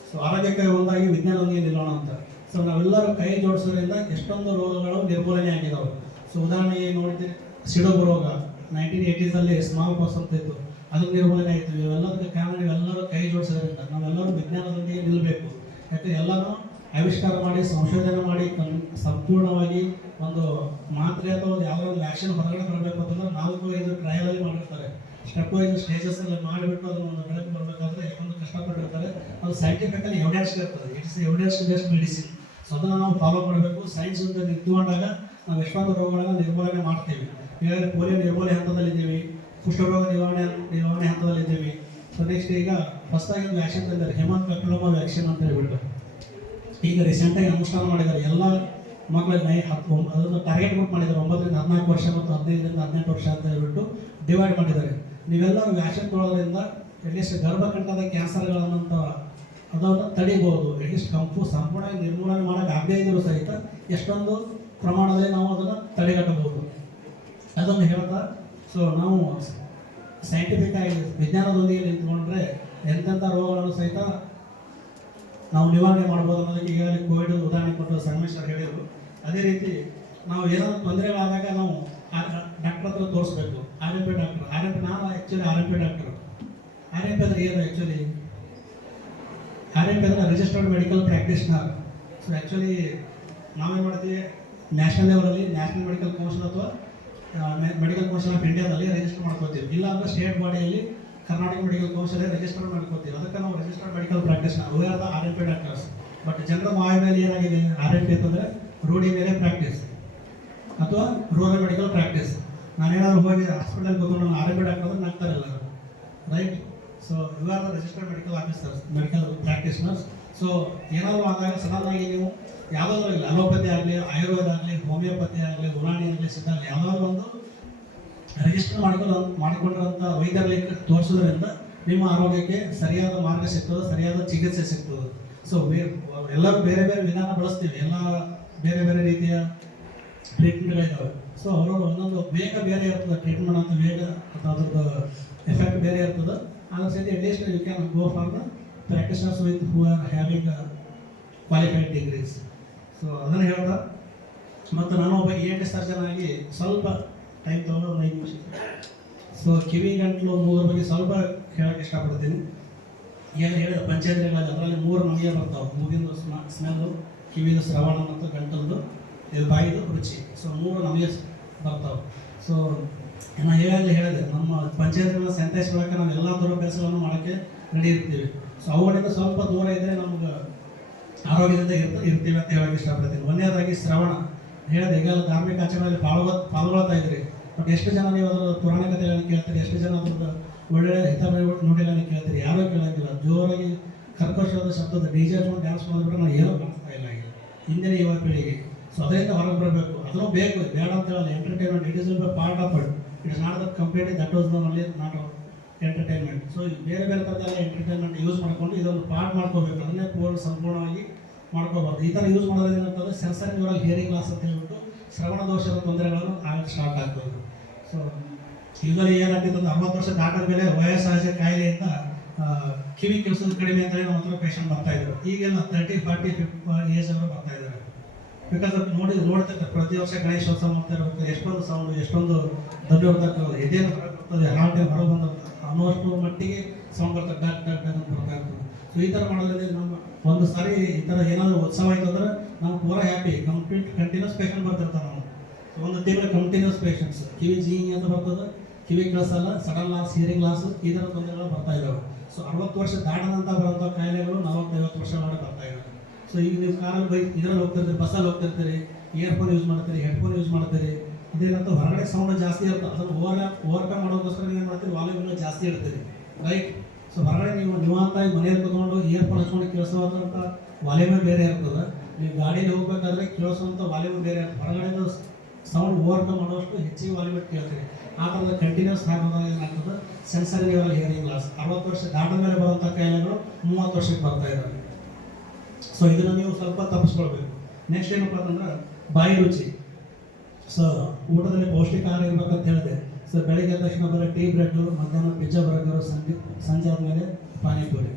So ಆರೋಗ್ಯಕ್ಕೆ ಒಂದಾಗಿ ವಿಜ್ಞಾನದೊಂದಿಗೆ ನಿಲ್ಲೋಣ ಅಂತ. ಸೊ ನಾವೆಲ್ಲರೂ ಕೈ ಜೋಡಿಸೋದ್ರಿಂದ ಎಷ್ಟೊಂದು ರೋಗಗಳು ನಿರ್ಮೂಲನೆ ಆಗಿದ್ದಾವೆ. ಸೊ ಉದಾಹರಣೆಗೆ ನೋಡಿದ್ರೆ ಸಿಡುಬು ರೋಗ 1980s ಸ್ಮಾಲ್ ಪಾಕ್ಸ್ ಅಂತ ಇತ್ತು, ಅದು ನಿರ್ಮೂಲನೆ ಆಯಿತು. ಇವೆಲ್ಲದಕ್ಕೆ ಕಾರಣ ನೀವೆಲ್ಲರೂ ಕೈ ಜೋಡಿಸೋದ್ರಿಂದ. ನಾವೆಲ್ಲರೂ ವಿಜ್ಞಾನದೊಂದಿಗೆ ನಿಲ್ಲಬೇಕು. ಯಾಕಂದರೆ ಎಲ್ಲನೂ ಆವಿಷ್ಕಾರ ಮಾಡಿ, ಸಂಶೋಧನೆ ಮಾಡಿ, ಸಂಪೂರ್ಣವಾಗಿ ಒಂದು ಮಾತ್ರೆ ಅಥವಾ ಒಂದು ಯಾವುದೋ ಒಂದು ವ್ಯಾಕ್ಸಿನ್ ಹೊರಗಡೆ ಬರಬೇಕು ಅಂತಂದ್ರೆ 4-5 ಟ್ರಯಲಲ್ಲಿ ಮಾಡಿರ್ತಾರೆ. ಸ್ಟೆಪ್ ವೈಸ್ ಸ್ಟೇಜಸ್ಸಲ್ಲಿ ಮಾಡಿಬಿಟ್ಟು ಅದನ್ನು ಒಂದು ಬೆಳಕು ಬರಬೇಕಾದ್ರೆ ಎಷ್ಟೊಂದು ಕಷ್ಟಪಟ್ಟಿರ್ತಾರೆ. ಅದು ಸೈಂಟಿಫಿಕಲಿ ಎವಿಡೆನ್ಸ್ ಇರ್ತದೆ. It's evidence based medicine. So ಅದನ್ನು ನಾವು ಫಾಲೋ ಮಾಡಬೇಕು. ಸೈನ್ಸ್ ಅಂತ ನಿಂತ್ಕೊಂಡಾಗ ನಾವು ಎಷ್ಟೊಂದು ರೋಗಗಳನ್ನು ನಿರ್ಮೂಲನೆ ಮಾಡ್ತೀವಿ. ಈಗಾಗಲೇ ಪೋಲಿಯೋ ನಿರ್ಮೂಲನೆ ಹಂತದಲ್ಲಿದ್ದೀವಿ, ಕುಷ್ಠರೋಗ ನಿರ್ವಹಣೆ ಹಂತದಲ್ಲಿದ್ದೀವಿ. ಸೊ ನೆಕ್ಸ್ಟ್ ಈಗ ಹೊಸದಾಗಿ ಒಂದು ವ್ಯಾಕ್ಸಿನ್ ತಂದಿದ್ದಾರೆ, ಹೇಮಂತ್ ಪೆಪ್ಪಿಲೋಮಾ ವ್ಯಾಕ್ಸಿನ್ ಅಂತ ಹೇಳ್ಬಿಟ್ಟು ಈಗ ರೀಸೆಂಟಾಗಿ ಅನುಷ್ಠಾನ ಮಾಡಿದ್ದಾರೆ. ಎಲ್ಲ ಮಕ್ಕಳಿಗೆ ಅದನ್ನು ಟಾರ್ಗೆಟ್ ಗ್ರೂಪ್ ಮಾಡಿದ್ದಾರೆ, 9 ರಿಂದ 14 ವರ್ಷ ಮತ್ತು 15 ರಿಂದ 18 ವರ್ಷ ಅಂತ ಹೇಳ್ಬಿಟ್ಟು ಡಿವೈಡ್ ಮಾಡಿದ್ದಾರೆ. ನೀವೆಲ್ಲರೂ ವ್ಯಾಕ್ಸಿನ್ ತೊಗೊಳ್ಳೋದ್ರಿಂದ ಅಟ್ಲೀಸ್ಟ್ ಗರ್ಭಕಂಠದ ಕ್ಯಾನ್ಸರ್ಗಳನ್ನಂತ ಅದನ್ನು ತಡಿಬಹುದು. ಅಟ್ಲೀಸ್ಟ್ ಸಂಪೂರ್ಣ ನಿರ್ಮೂಲನೆ ಮಾಡೋಕ್ಕೆ ಆಗದೇ ಇದ್ದರೂ ಸಹಿತ ಎಷ್ಟೊಂದು ಪ್ರಮಾಣದಲ್ಲಿ ನಾವು ಅದನ್ನು ತಡೆಗಟ್ಟಬಹುದು ಅದನ್ನು ಹೇಳ್ತಾ, ಸೊ ನಾವು ಸೈಂಟಿಫಿಕ್ ಆಗಿ ವಿಜ್ಞಾನದೊಂದಿಗೆ ನಿಂತ್ಕೊಂಡ್ರೆ ಎಂತೆಂಥ ರೋಗಗಳನ್ನು ಸಹಿತ ನಾವು ನಿವಾರಣೆ ಮಾಡ್ಬೋದು ಅನ್ನೋದಕ್ಕೆ ಈಗಾಗಲೇ ಕೋವಿಡ್ ಉದಾಹರಣೆ ಕೊಟ್ಟು ಸಂಗಮೇಶ್ವರ್ ಹೇಳಿದರು. ಅದೇ ರೀತಿ ನಾವು ಏನಾದರೂ ತೊಂದರೆಗಳಾದಾಗ ನಾವು ಡಾಕ್ಟರ್ ಹತ್ರ ತೋರಿಸ್ಬೇಕು. RMP ಡಾಕ್ಟರ್, ನಾನು ಆ್ಯಕ್ಚುಲಿ RMP ಡಾಕ್ಟರ್. RMP ಅಂದರೆ ಏನು ಆ್ಯಕ್ಚುಲಿ? RMP ಅಂದರೆ registered medical practitioner. So actually ನಾವೇನು ಮಾಡ್ತೀವಿ, ನ್ಯಾಷನಲ್ ಲೆವೆಲಲ್ಲಿ ನ್ಯಾಷನಲ್ ಮೆಡಿಕಲ್ ಕೌನ್ಸಿಲ್ ಅಥವಾ ಮೆಡಿಕಲ್ ಕೌನ್ಸಿಲ್ ಆಫ್ ಇಂಡಿಯಾದಲ್ಲಿ ರಿಜಿಸ್ಟರ್ ಮಾಡ್ಕೋತೀವಿ. ಇಲ್ಲ ಅಂದರೆ ಸ್ಟೇಟ್ ಬಾಡಿಯಲ್ಲಿ ಕರ್ನಾಟಕ ಮೆಡಿಕಲ್ ಕೌನ್ಸಿಲ್ ರಿಜಿಸ್ಟರ್ ಮಾಡ್ಕೋತೀವಿ. ಅದಕ್ಕೆ ನಾವು ರಿಜಿಸ್ಟರ್ಡ್ ಮೆಡಿಕಲ್ ಪ್ರಾಕ್ಟೀಷನರ್, ಅವೇ ಆದ RMP ಡಾಕ್ಟರ್ಸ್. ಬಟ್ ಜನರ ಮಾಯ ಮೇಲೆ ಏನಾಗಿದೆ, RMP ಅಂತಂದರೆ ರೂಢಿ ಮೇಲೆ ಪ್ರಾಕ್ಟೀಸ್ ಅಥವಾ ರೂರಲ್ ಮೆಡಿಕಲ್ ಪ್ರಾಕ್ಟೀಸ್. ನಾನೇನಾದ್ರು ಹೋಗಿ ಹಾಸ್ಪಿಟಲ್ ಕೂತ್ಕೊಂಡು ನಾನು RMP ಡಾಕ್ಟರ್ ಅಂದ್ರೆ ನಗ್ತಾರಲ್ಲ, ರೈಟ್? ಸೊ ಇವ್ are the registered medical officers, medical practitioners. So ಏನಾದರೂ ಆದಾಗ ಸಡನ್ ಆಗಿ ನೀವು ಯಾವುದಾದ್ರೂ ಇಲ್ಲ, ಅಲೋಪತಿ ಆಗಲಿ, ಆಯುರ್ವೇದ ಆಗಲಿ, ಹೋಮಿಯೋಪತಿ ಆಗಲಿ, ಉನಾನಿ ಆಗಲಿ, ಸಿದ್ಧ ಆಗಲಿ, ಯಾವುದಾದ್ರು ಒಂದು ರಿಜಿಸ್ಟರ್ ಮಾಡಿಕೊಂಡಿರೋಂಥ ವೈದ್ಯರಲ್ಲಿ ತೋರಿಸೋದ್ರಿಂದ ನಿಮ್ಮ ಆರೋಗ್ಯಕ್ಕೆ ಸರಿಯಾದ ಮಾರ್ಗ ಸಿಗ್ತದೆ, ಸರಿಯಾದ ಚಿಕಿತ್ಸೆ ಸಿಗ್ತದೆ. ಸೊ ಎಲ್ಲರೂ ಬೇರೆ ಬೇರೆ ವಿಧಾನ ಬಳಸ್ತೀವಿ, ಎಲ್ಲ ಬೇರೆ ಬೇರೆ ರೀತಿಯ ಟ್ರೀಟ್ಮೆಂಟ್ಗಳಿದ್ದಾವೆ. ಸೊ ಅವರು ಒಂದೊಂದು ವೇಗ ಬೇರೆ ಇರ್ತದೆ, ಟ್ರೀಟ್ಮೆಂಟ್ ಅಂತ ವೇಗ ಅಥವಾ ಅದ್ರದ್ದು ಎಫೆಕ್ಟ್ ಬೇರೆ ಇರ್ತದೆ. ಅದ್ರ ಸಹಿತ at least you can go for the practitioners with who are having qualified degrees. So ಅದನ್ನು ಹೇಳ್ತಾ, ಮತ್ತು ನಾನು ಒಬ್ಬ ENT ಸರ್ಜನ್ ಆಗಿ ಸ್ವಲ್ಪ ಟೈಮ್ ತೊಗೊಂಡು 5 ನಿಮಿಷ ಸೊ ಕಿವಿ ಗಂಟಲು ಮೂಗರ ಬಗ್ಗೆ ಸ್ವಲ್ಪ ಹೇಳೋಕ್ಕೆ ಇಷ್ಟಪಡ್ತೀನಿ. ಏನು ಹೇಳಿದ ಪಂಚೇಂದ್ರಿಯಗಳಲ್ಲಿ ಅದರಲ್ಲಿ 3 ನಮಗೆ ಬರ್ತಾವೆ: ಮೂಗಿಂದು ಸ್ಮೆಲ್ಲು, ಕಿವಿದು ಶ್ರವಣ ಮತ್ತು ಗಂಟಲದು ಇದು ಬಾಯಿದು ರುಚಿ. ಸೊ 3 ನಮಗೆ ಬರ್ತಾವೆ. ಸೊ ನಾನು ಹೇಳಿದೆ, ನಮ್ಮ ಪಂಚೇಂದ್ರಿಯಗಳ ಸೆಂಟೆನ್ಸ್ ಒಳಗೆ ನಾವು ಎಲ್ಲ ದುರಭ್ಯಾಸಗಳನ್ನು ಮಾಡೋಕ್ಕೆ ರೆಡಿ ಇರ್ತೀವಿ. ಸೊ ಅವುಗಳಿಂದ ಸ್ವಲ್ಪ ದೂರ ಇದ್ದರೆ ನಮ್ಗೆ ಆರೋಗ್ಯದಿಂದ ಇರ್ತೀವಿ ಅಂತ ಹೇಳೋಕ್ಕೆ ಇಷ್ಟಪಡ್ತೀನಿ. ಒಂದನೇದಾಗಿ ಶ್ರವಣ ಹೇಳಿದೆ, ಈಗೆಲ್ಲ ಧಾರ್ಮಿಕ ಆಚರಣೆಯಲ್ಲಿ ಪಾಲ್ಗೊಳ್ತಾ ಇದ್ರಿ. ಬಟ್ ಎಷ್ಟು ಜನ ನೀವು ಅದರ ಪುರಾಣ ಕಥೆಗಳನ್ನು ಕೇಳ್ತೀರಿ, ಎಷ್ಟು ಜನ ಅದ್ರದ್ದು ಒಳ್ಳೆಯ ಹಿತ ನುಡಿಗಳನ್ನು ಕೇಳ್ತೀರಿ? ಯಾರೂ ಕೇಳೋಂಗಿಲ್ಲ. ಜೋರಾಗಿ ಕರ್ಕಶವಾದ ಶಬ್ದದ DJ ಹಚ್ಕೊಂಡು ಡ್ಯಾನ್ಸ್ ಮಾಡಿದ್ರೆ ನಾವು ಏನೂ ಕಾಣಿಸ್ತಾ ಇಲ್ಲ ಈಗ ಹಿಂದಿನ ಯುವ ಪೀಳಿಗೆ. ಸೊ ಅದರಿಂದ ಹೊರಗೆ ಬರಬೇಕು. ಅದನ್ನು ಬೇಕು, ಬೇಡ ಅಂತ ಹೇಳಲ್ಲ. Entertainment it is part of it. It is not the completely that was only not entertainment. So ಬೇರೆ ಬೇರೆ ಥರದ್ದೆಲ್ಲ ಎಂಟರ್ಟೈನ್ಮೆಂಟ್ ಯೂಸ್ ಮಾಡಿಕೊಂಡು ಇದನ್ನು ಪಾರ್ಟ್ ಮಾಡ್ಕೋಬೇಕು. ಅದನ್ನೇ ಸಂಪೂರ್ಣವಾಗಿ ಮಾಡ್ಕೋಬಾರ್ದು. ಈ ಥರ ಯೂಸ್ ಮಾಡೋದ್ರಿಂದ ಏನಂತಂದರೆ ಸೆನ್ಸರಿ ನ್ಯೂರಲ್ ಹಿಯರಿಂಗ್ ಲಾಸ್ ಅಂತ ಹೇಳ್ಬಿಟ್ಟು ಶ್ರವಣ ದೋಷದ ತೊಂದರೆಗಳನ್ನು ಆಗಕ್ಕೆ ಸ್ಟಾರ್ಟ್ ಆಗ್ತದೆ. ಸೊ ಯೂಸಲಿ ಏನಾಗ್ತಿತ್ತು ಅಂದ್ರೆ 60 ವರ್ಷ ದಾಟದ ಮೇಲೆ ವಯಸ್ಸಹಜ ಕಾಯಿಲೆಯಿಂದ ಕಿವಿ ಕೆಲಸದ ಕಡಿಮೆ ಅಂತೇಳಿ ನಮ್ಮ ಹತ್ರ ಪೇಷಂಟ್ ಬರ್ತಾ ಇದ್ರು. ಈಗೆಲ್ಲ 30, 40, 50 ಏಜ್ ಅವರು ಬರ್ತಾ ಇದ್ದಾರೆ. ಬಿಕಾಸ್ ಅದು ನೋಡ್ತಿರ್ತಾರೆ ಪ್ರತಿ ವರ್ಷ ಗಣೇಶೋತ್ಸವ ಮಾಡ್ತಾ ಇರಬೇಕು. ಎಷ್ಟೊಂದು ಸೌಂಡು, ಎಷ್ಟೊಂದು ದೊಡ್ಡ ಹೊರತಕ್ಕ ಎದೇನು ಬರ್ತದೆ, ಹಾರ್ಟ್ ಹೊರಗೆ ಬಂದ ಅನ್ನೋಷ್ಟು ಮಟ್ಟಿಗೆ ಸೌಂಡ್ ಬರ್ತದೆ, ಡಾಕ್ ಡಾಕ್ ಡಾಕ್ ಅಂತ ಬರ್ತಾ ಇರ್ತದೆ. ಸೊ ಈ ಥರ ಮಾಡೋದ್ರಿಂದ ನಮ್ಮ ಒಂದು ಸಾರಿ ಈ ಥರ ಏನಾದರೂ ಉತ್ಸವ ಆಯ್ತು ಅಂದ್ರೆ ನಾವು ಪೂರಾ ಹ್ಯಾಪಿ, ಕಂಟಿನ್ಯೂಸ್ ಪೇಷಂಟ್ ಬರ್ತಿರ್ತಾರೆ. ನಾವು ಒಂದು ತಿಂಗಳು ಕಂಟಿನ್ಯೂಸ್ ಪೇಷಂಟ್ಸ್ ಕಿವಿ ಜೀಂಗ್ ಅಂತ ಬರ್ತದೆ, ಕಿವಿ ಕೇಳಿಸಲ್ಲ, ಸಡನ್ ಲಾಸ್, ಹಿಯರಿಂಗ್ ಲಾಸ್, ಈ ಥರ ತೊಂದರೆಗಳು ಬರ್ತಾ ಇದ್ದಾವೆ. ಸೊ 60 ವರ್ಷ ದಾಟದಂತ ಬರುವಂಥ ಕಾಯಿಲೆಗಳು 40-50 ವರ್ಷ ಒಳಗೆ ಬರ್ತಾ ಇದ್ದಾವೆ. ಸೊ ಈಗ ನೀವು ಕಾರಲ್ಲಿ ಇದರಲ್ಲಿ ಹೋಗ್ತಿರ್ತೀರಿ, ಬಸ್ಸಲ್ಲಿ ಹೋಗ್ತಿರ್ತೀರಿ, ಇಯರ್ಫೋನ್ ಯೂಸ್ ಮಾಡ್ತೀರಿ, ಹೆಡ್ಫೋನ್ ಯೂಸ್ ಮಾಡ್ತೀರಿ. ಅದೇನಂತ ಹೊರಗಡೆ ಸೌಂಡ್ ಜಾಸ್ತಿ ಇರುತ್ತೆ. ಅದನ್ನು ಓವರ್ಕಮ್ ಮಾಡೋಕ್ಕೋಸ್ಕರ ನೀವು ಏನು ಮಾಡ್ತೀರಿ, ವಾಲ್ಯೂಮ್ನ ಜಾಸ್ತಿ ಇಡ್ತೀರಿ, ರೈಟ್? ಸೊ ಹೊರಗಡೆ ನೀವು ನಿವಾಂತಾಗಿ ಮನೆಯಲ್ಲಿ ಕೂತ್ಕೊಂಡು ಇಯರ್ಫೋನ್ ಹಚ್ಕೊಂಡು ಕೇಳಿಸೋವಂಥ ವಾಲ್ಯೂಮೇ ಬೇರೆ ಇರ್ತದೆ. ನೀವು ಗಾಡೀಲಿ ಹೋಗ್ಬೇಕಾದ್ರೆ ಕೇಳಿಸುವಂಥ ವಾಲ್ಯೂಮ್ ಬೇರೆ ಇರ್ತದೆ. ಹೊರಗಡೆ ಸೌಂಡ್ ಓವರ್ಕಮ್ ಮಾಡೋಷ್ಟು ಹೆಚ್ಚಿಗೆ ವಾಲ್ಯೂಮ್ ಕೇಳ್ತೀರಿ. ಆ ಥರದ ಕಂಟಿನ್ಯೂಸ್ ಆಗೋದಾಗ ಏನಾಗ್ತದೆ, ಸೆನ್ಸರಿ ಲೆವೆಲ್ ಹಿಯರಿಂಗ್ ಲಾಸ್. 60 ವರ್ಷ ದಾಟದ ಮೇಲೆ ಬರುವಂಥ ಕಾಯಿಲೆಗಳು 30 ವರ್ಷಕ್ಕೆ ಬರ್ತಾ ಇದ್ದಾವೆ. ಸೊ ಇದನ್ನು ನೀವು ಸ್ವಲ್ಪ ತಪ್ಪಿಸ್ಕೊಳ್ಬೇಕು. ನೆಕ್ಸ್ಟ್ ಏನಪ್ಪ ಅಂತಂದ್ರೆ ಬಾಯಿ ರುಚಿ. ಸೊ ಊಟದಲ್ಲಿ ಪೌಷ್ಟಿಕ ಆಹಾರ ಇರ್ಬೇಕಂತ ಹೇಳಿದೆ. ಸೊ ಬೆಳಿಗ್ಗೆ ಎದ್ದ ತಕ್ಷಣ ಬರೋ ಟೀ ಬ್ರೆಡ್ಡು, ಮಧ್ಯಾಹ್ನ ಪಿಜ್ಜಾ ಬರ್ಗರು, ಸಂಜೆ ಆದಮೇಲೆ ಪಾನಿಪುರಿ,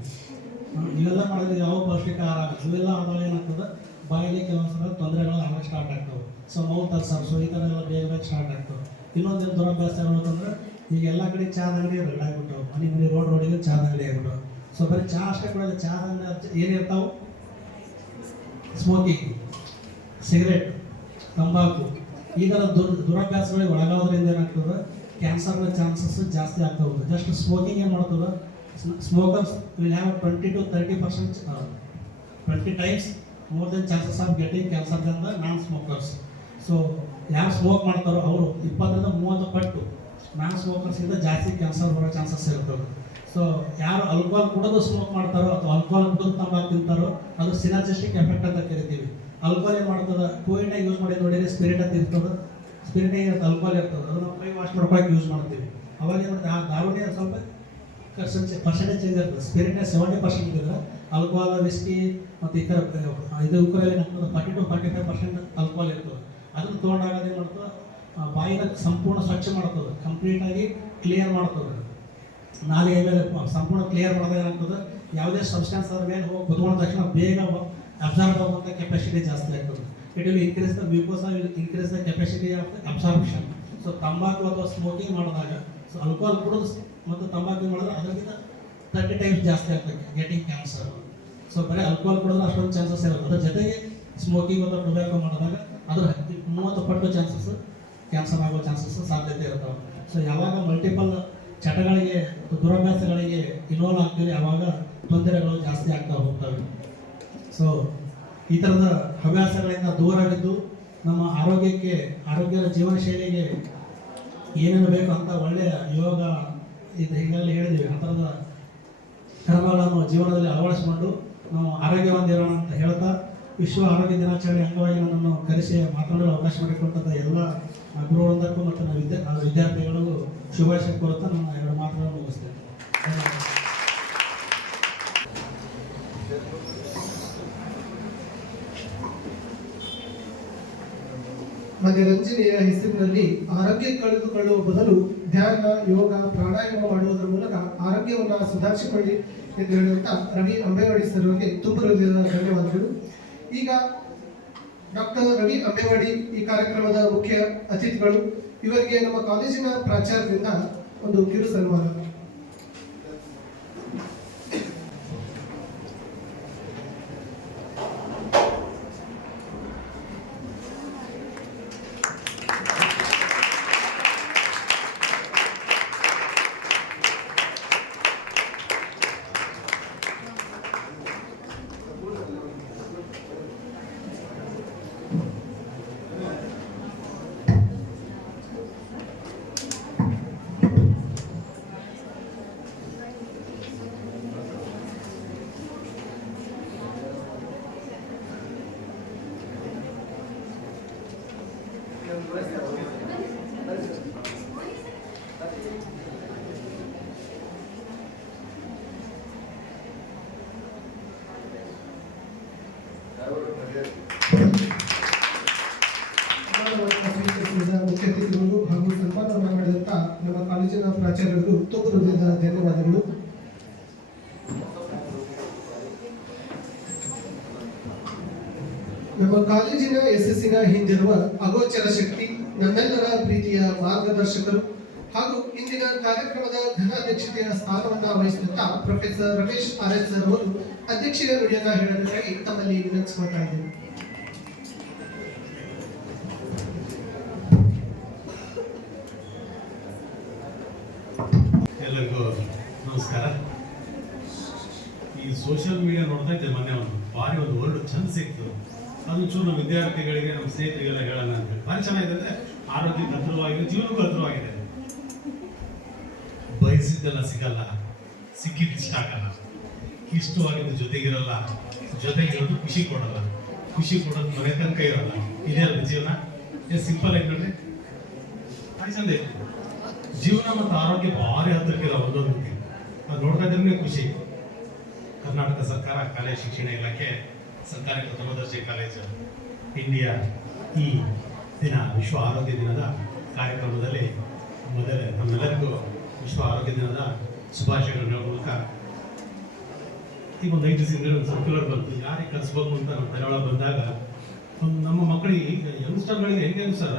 ಇವೆಲ್ಲ ಮಾಡಿದ್ರೆ ಯಾವ ಪೌಷ್ಟಿಕ ಆಹಾರ ಆಗುತ್ತೆ? ಇವೆಲ್ಲ ಆದಾಗ ಏನಾಗ್ತದೆ, ಬಾಯಿಗೆ ಕೆಲವೊಂದ್ಸಲ ತೊಂದರೆಗಳು ಆಗಕ್ಕೆ ಸ್ಟಾರ್ಟ್ ಆಗ್ತವೆ. ಸೊ ಮೌತ್ ಅಲ್ಸರ್, ಸೊ ಈ ಥರ ಎಲ್ಲ ಬೇಗ ಬೇಗ ಸ್ಟಾರ್ಟ್ ಆಗ್ತವೆ. ಇನ್ನೊಂದೇನು ದುರಭ್ಯಾಸ ಇರ್ಬೇಕಂದ್ರೆ ಈಗ ಎಲ್ಲ ಕಡೆ ಚಾದ ಅಂಗಡಿ ರೆಡ್ ಆಗಿಬಿಟ್ಟವು. ಮನೆ ರೋಡಿಗೆ ಚಾದ ಅಂಗಡಿ ಆಗಿಬಿಟ್ಟವು. ಸೊ ಬರೀ ಚಹಾ ಅಷ್ಟೇ ಕೊಡೋದು, ಚಾದ ಅಂಗಡಿ ಏನಿರ್ತಾವೆ, ಸ್ಮೋಕಿಂಗ್, ಸಿಗರೇಟ್, ತಂಬಾಕು, ಈ ಥರ ದುರಭ್ಯಾಸಗಳಿಗೆ ಒಳಗಾಗೋದ್ರಿಂದ ಏನಾಗ್ತದೆ, ಕ್ಯಾನ್ಸರ್ನ ಚಾನ್ಸಸ್ ಜಾಸ್ತಿ ಆಗ್ತಾ ಹೋಗುತ್ತೆ. ಜಸ್ಟ್ ಸ್ಮೋಕಿಂಗ್ ಏನು ಮಾಡ್ತದೆ, smokers will have 20 to 30% 20 times more than chances of getting cancer than the non-smokers. So ಯಾರು ಸ್ಮೋಕ್ ಮಾಡ್ತಾರೋ ಅವರು 20-30 ಪಟ್ಟು ನಾನ್ ಸ್ಮೋಕರ್ಸ್ಗಿಂತ ಜಾಸ್ತಿ ಕ್ಯಾನ್ಸರ್ ಬರೋ ಚಾನ್ಸಸ್ ಇರ್ತದೆ. ಸೊ ಯಾರು ಆಲ್ಕೋಹಾಲ್ ಕುಡಿದು ಸ್ಮೋಕ್ ಮಾಡ್ತಾರೋ ಅಥವಾ ಆಲ್ಕೋಹಾಲ್ ಕುಡಿದು ತಂಬಾಕು ತಿಂತಾರೋ ಅದು ಸಿನಾರ್ಜಿಸ್ಟಿಕ್ ಎಫೆಕ್ಟ್ ಅಂತ ಕರಿತೀವಿ. ಆಲ್ಕೋಹಾಲ್ ಏನು ಮಾಡ್ತದೆ, ಕೋವಿಡ್ನಾಗ ಯೂಸ್ ಮಾಡಿ ನೋಡಿದ್ರೆ ಸ್ಪಿರಿಟ್ ಅಂತ ಇರ್ತದೆ, ಸ್ಪಿರಿಟ್ನಾಗ ಆಲ್ಕೋಹಾಲ್ ಇರ್ತದೆ, ಅದನ್ನು ಕೈ ವಾಶ್ ಮಾಡ್ಕೊಳಕ್ಕೆ ಯೂಸ್ ಮಾಡ್ತೀವಿ. ಅವಾಗ ಏನು ಮಾಡ್ತೀವಿ, ಆ ದಾರುನೇ ಸ್ವಲ್ಪ ಪರ್ಸೆಂಟೇಜ್ ಚೇಂಜ್ ಇರ್ತದೆ. ಸ್ಪಿರಿಟ್ನಾಗ 70% ಇದ್ರೆ ಆಲ್ಕೋಹಾಲ್, ವಿಸ್ಕಿ ಮತ್ತು ಈ ಥರ ಇದು ಉಕ್ಕರಲ್ಲಿ 40-45% ಆಲ್ಕೋಹಾಲ್ ಇರ್ತದೆ. ಅದನ್ನು ತೊಗೊಂಡಾಗ ಏನು ಮಾಡ್ತದೆ, ಬಾಯಿನ ಸಂಪೂರ್ಣ ಸ್ವಚ್ಛ ಮಾಡ್ತದೆ, ಕಂಪ್ಲೀಟಾಗಿ ಕ್ಲಿಯರ್ ಮಾಡ್ತದೆ. ನಾಲಿಗೆ ಮೇಲೆ ಸಂಪೂರ್ಣ ಕ್ಲಿಯರ್ ಮಾಡಿದಾಗ ಏನಾಗ್ತದೆ, ಯಾವುದೇ ಸಬ್ಸ್ಟೆನ್ಸ್ ಅದ್ರ ಮೇಲೆ ಹೋಗಿ ಕುತ್ಕೊಂಡ ತಕ್ಷಣ ಬೇಗ ಅಬ್ಸಾರ್ಬ್ ಆಗುವಂಥ ಕೆಪಾಸಿಟಿ ಜಾಸ್ತಿ ಆಗ್ತದೆ. It will increase the glucose, will increase the capacity of absorption. So ತಂಬಾಕು ಅಥವಾ ಸ್ಮೋಕಿಂಗ್ ಮಾಡಿದಾಗ, ಸೊ ಆಲ್ಕೋಹಾಲ್ ಕುಡಿದು ಮತ್ತು ತಂಬಾಕು ಮಾಡಿದ್ರೆ ಅದಕ್ಕಿಂತ 30 ಟೈಮ್ಸ್ ಜಾಸ್ತಿ ಆಗ್ತದೆ ಗೆಟಿಂಗ್ ಕ್ಯಾನ್ಸರ್. ಸೊ ಬರೀ ಆಲ್ಕೋಹಾಲ್ ಕುಡಿದ್ರೆ ಅಷ್ಟೊಂದು ಚಾನ್ಸಸ್ ಇರುತ್ತೆ. ಅದ್ರ ಜೊತೆಗೆ ಸ್ಮೋಕಿಂಗ್ ಅಥವಾ ಟೊಬ್ಯಾಕೋ ಮಾಡಿದಾಗ ಅದ್ರ 30 ಪಟ್ಟು ಚಾನ್ಸಸ್ ಕ್ಯಾನ್ಸರ್ ಆಗೋ ಚಾನ್ಸಸ್ ಸಾಧ್ಯತೆ ಇರ್ತಾವೆ. ಸೊ ಯಾವಾಗ ಮಲ್ಟಿಪಲ್ ಚಟಗಳಿಗೆ, ದುರಭ್ಯಾಸಗಳಿಗೆ ಇನ್ವಾಲ್ವ್ ಆಗ್ತೀವಿ ಆವಾಗ ತೊಂದರೆಗಳು ಜಾಸ್ತಿ ಆಗ್ತಾ ಹೋಗ್ತವೆ. ಸೊ ಈ ಥರದ ಹವ್ಯಾಸಗಳಿಂದ ದೂರವಿದ್ದು ನಮ್ಮ ಆರೋಗ್ಯದ ಜೀವನ ಶೈಲಿಗೆ ಏನೇನು ಬೇಕು ಅಂತ ಒಳ್ಳೆಯ ಯೋಗ ಇದು ಹೀಗೆಲ್ಲ ಹೇಳಿದ್ದೀವಿ, ಆ ಥರದ ಕ್ರಮಗಳನ್ನು ಜೀವನದಲ್ಲಿ ಅಳವಡಿಸಿಕೊಂಡು ನಾವು ಆರೋಗ್ಯವಂತಿರೋಣ ಅಂತ ಹೇಳ್ತಾ, ವಿಶ್ವ ಆರೋಗ್ಯ ದಿನಾಚರಣೆ ಅಂಗವಾಗಿ ನನ್ನನ್ನು ಕರೆಸಿ ಮಾತನಾಡಲು ಅವಕಾಶ ಮಾಡಿಕೊಟ್ಟಂಥ ಎಲ್ಲ ಗುರುವೃಂದಕ್ಕೂ ಮತ್ತು ನನ್ನ ವಿದ್ಯಾರ್ಥಿಗಳಿಗೂ ಶುಭಾಶಯ ಕೋರುತ್ತಾ ನನ್ನ 2 ಮಾತುಗಳನ್ನು ಮುಗಿಸ್ತೇನೆ. ಮನರಂಜನೆಯ ಹೆಸರಿನಲ್ಲಿ ಆರೋಗ್ಯ ಕಳೆದುಕೊಳ್ಳುವ ಬದಲು ಧ್ಯಾನ, ಯೋಗ, ಪ್ರಾಣಾಯಾಮ ಮಾಡುವುದರ ಮೂಲಕ ಆರೋಗ್ಯವನ್ನು ಸುಧಾರಿಸಿಕೊಳ್ಳಿ ಎಂದು ಹೇಳುತ್ತಾ ರವಿ ಅಂಬೇವಾಡಿ ಸರ್ ಅವರಿಗೆ ತುಂಬ ಹೃದಯದ ಧನ್ಯವಾದಗಳು. ಈಗ ಡಾಕ್ಟರ್ ರವಿ ಅಂಬೇವಾಡಿ ಈ ಕಾರ್ಯಕ್ರಮದ ಮುಖ್ಯ ಅತಿಥಿಗಳು. ಇವರಿಗೆ ನಮ್ಮ ಕಾಲೇಜಿನ ಪ್ರಾಚಾರ್ಯರಿಂದ ಒಂದು ಕಿರು ಸನ್ಮಾನ. ಮುಖ್ಯ ಅತಿಥಿಗಳು ಹಾಗೂ ಸನ್ಮಾನವನ್ನು ಮಾಡಿದಂಥ ನಮ್ಮ ಕಾಲೇಜಿನ ಪ್ರಾಚಾರ್ಯರಿಗೂ ತುಂಬ ಹೃದಯದ ಧನ್ಯವಾದಗಳು. ನಮ್ಮ ಕಾಲೇಜಿನ ಯಶಸ್ಸಿನ ಹಿಂದಿರುವ ಅಗೋಚರ ಶಕ್ತಿ, ನಮ್ಮೆಲ್ಲರ ಪ್ರೀತಿಯ ಮಾರ್ಗದರ್ಶಕರು ಹಾಗೂ ಇಂದಿನ ಕಾರ್ಯಕ್ರಮದ ಘನ ಅಧ್ಯಕ್ಷತೆಯ ಸ್ಥಾನವನ್ನು ವಹಿಸಿದಂತ ಪ್ರೊಫೆಸರ್ ರಮೇಶ್ ಆರ್ಎಸ್ ಸರ್ ಅವರು ಅಧ್ಯಕ್ಷೀಯ ನುಡಿಯನ್ನ ಹೇಳಬೇಕಾಗಿ ತಮ್ಮಲ್ಲಿ ವಿನಂತಿಸಿಕೊಳ್ತಾ ಇದ್ದೇನೆ. ಎಲ್ಲರಿಗೂ ನಮಸ್ಕಾರ. ಈ ಸೋಷಿಯಲ್ ಮೀಡಿಯಾ ನೋಡ್ತಾ ಇದ್ದೆ, ಮೊನ್ನೆ ಒಂದು ವರ್ಡ್ ಚಂದ ಸಿಕ್ತು. ಅದು ಚೂರು ನಮ್ಮ ವಿದ್ಯಾರ್ಥಿಗಳಿಗೆ, ನಮ್ಮ ಸ್ನೇಹಿತರಿಗೆಲ್ಲ ಹೇಳೋಣ ಅಂತ ಹೇಳಿ. ಭಾರಿ ಚೆನ್ನಾಗಿದೆ. ಅಂದರೆ ಆರೋಗ್ಯಕ್ಕೆ ಹತ್ರವಾಗಿದೆ, ಜೀವನಕ್ಕೂ ಹತ್ರವಾಗಿದೆ. ಬಯಸಿದ್ದೆಲ್ಲ ಸಿಗಲ್ಲ, ಸಿಕ್ಕಿದ್ದು ಇಷ್ಟ ಆಗಲ್ಲ, ಇಷ್ಟವಾಗಿದ್ದು ಜೊತೆಗಿರಲ್ಲ, ಜೊತೆಗಿರೋದು ಖುಷಿ ಕೊಡಲ್ಲ, ಖುಷಿ ಕೊಡೋದು ಮನೆ ತನಕ ಇರಲ್ಲ. ಇದೇ ಅಲ್ಲ ಜೀವನ. ಎಷ್ಟು ಸಿಂಪಲ್ ಆಗಿ ನೋಡ್ರಿ, ಭಾರಿ ಚಂದ ಇತ್ತು ಜೀವನ. ಮತ್ತು ಆರೋಗ್ಯ ಭಾರಿ ಹತ್ತಿರಕ್ಕಿಲ್ಲ ಒಂದೊಂದಕ್ಕೆ. ಅದು ನೋಡ್ತಾ ಇದ್ರೆ ಖುಷಿ. ಕರ್ನಾಟಕ ಸರ್ಕಾರ ಕಾಲೇಜು ಶಿಕ್ಷಣ ಇಲಾಖೆ ಸರ್ಕಾರಿ ಪ್ರಥಮ ದರ್ಜೆ ಕಾಲೇಜು ಇಂಡಿಯಾ ಈ ದಿನ ವಿಶ್ವ ಆರೋಗ್ಯ ದಿನದ ಕಾರ್ಯಕ್ರಮದಲ್ಲಿ ಮೊದಲೇ ನಮ್ಮೆಲ್ಲರಿಗೂ ವಿಶ್ವ ಆರೋಗ್ಯ ದಿನದ ಶುಭಾಶಯಗಳನ್ನ ಮೂಲಕ ಈಗ ಒಂದು 5 ದಿವಸದಿಂದ ಒಂದು ಸರ್ಕ್ಯುಲರ್ ಬಂತು. ಯಾರಿಗೆ ಕಲಿಸ್ಬೇಕು ಅಂತ ನಮ್ಮ ತಲೆಯೊಳ ಬಂದಾಗ ಒಂದು ನಮ್ಮ ಮಕ್ಕಳಿಗೆ, ಈಗ ಯಂಗ್ಸ್ಟರ್ಗಳಿಗೆ ಹೆಂಗೆ ಸರ್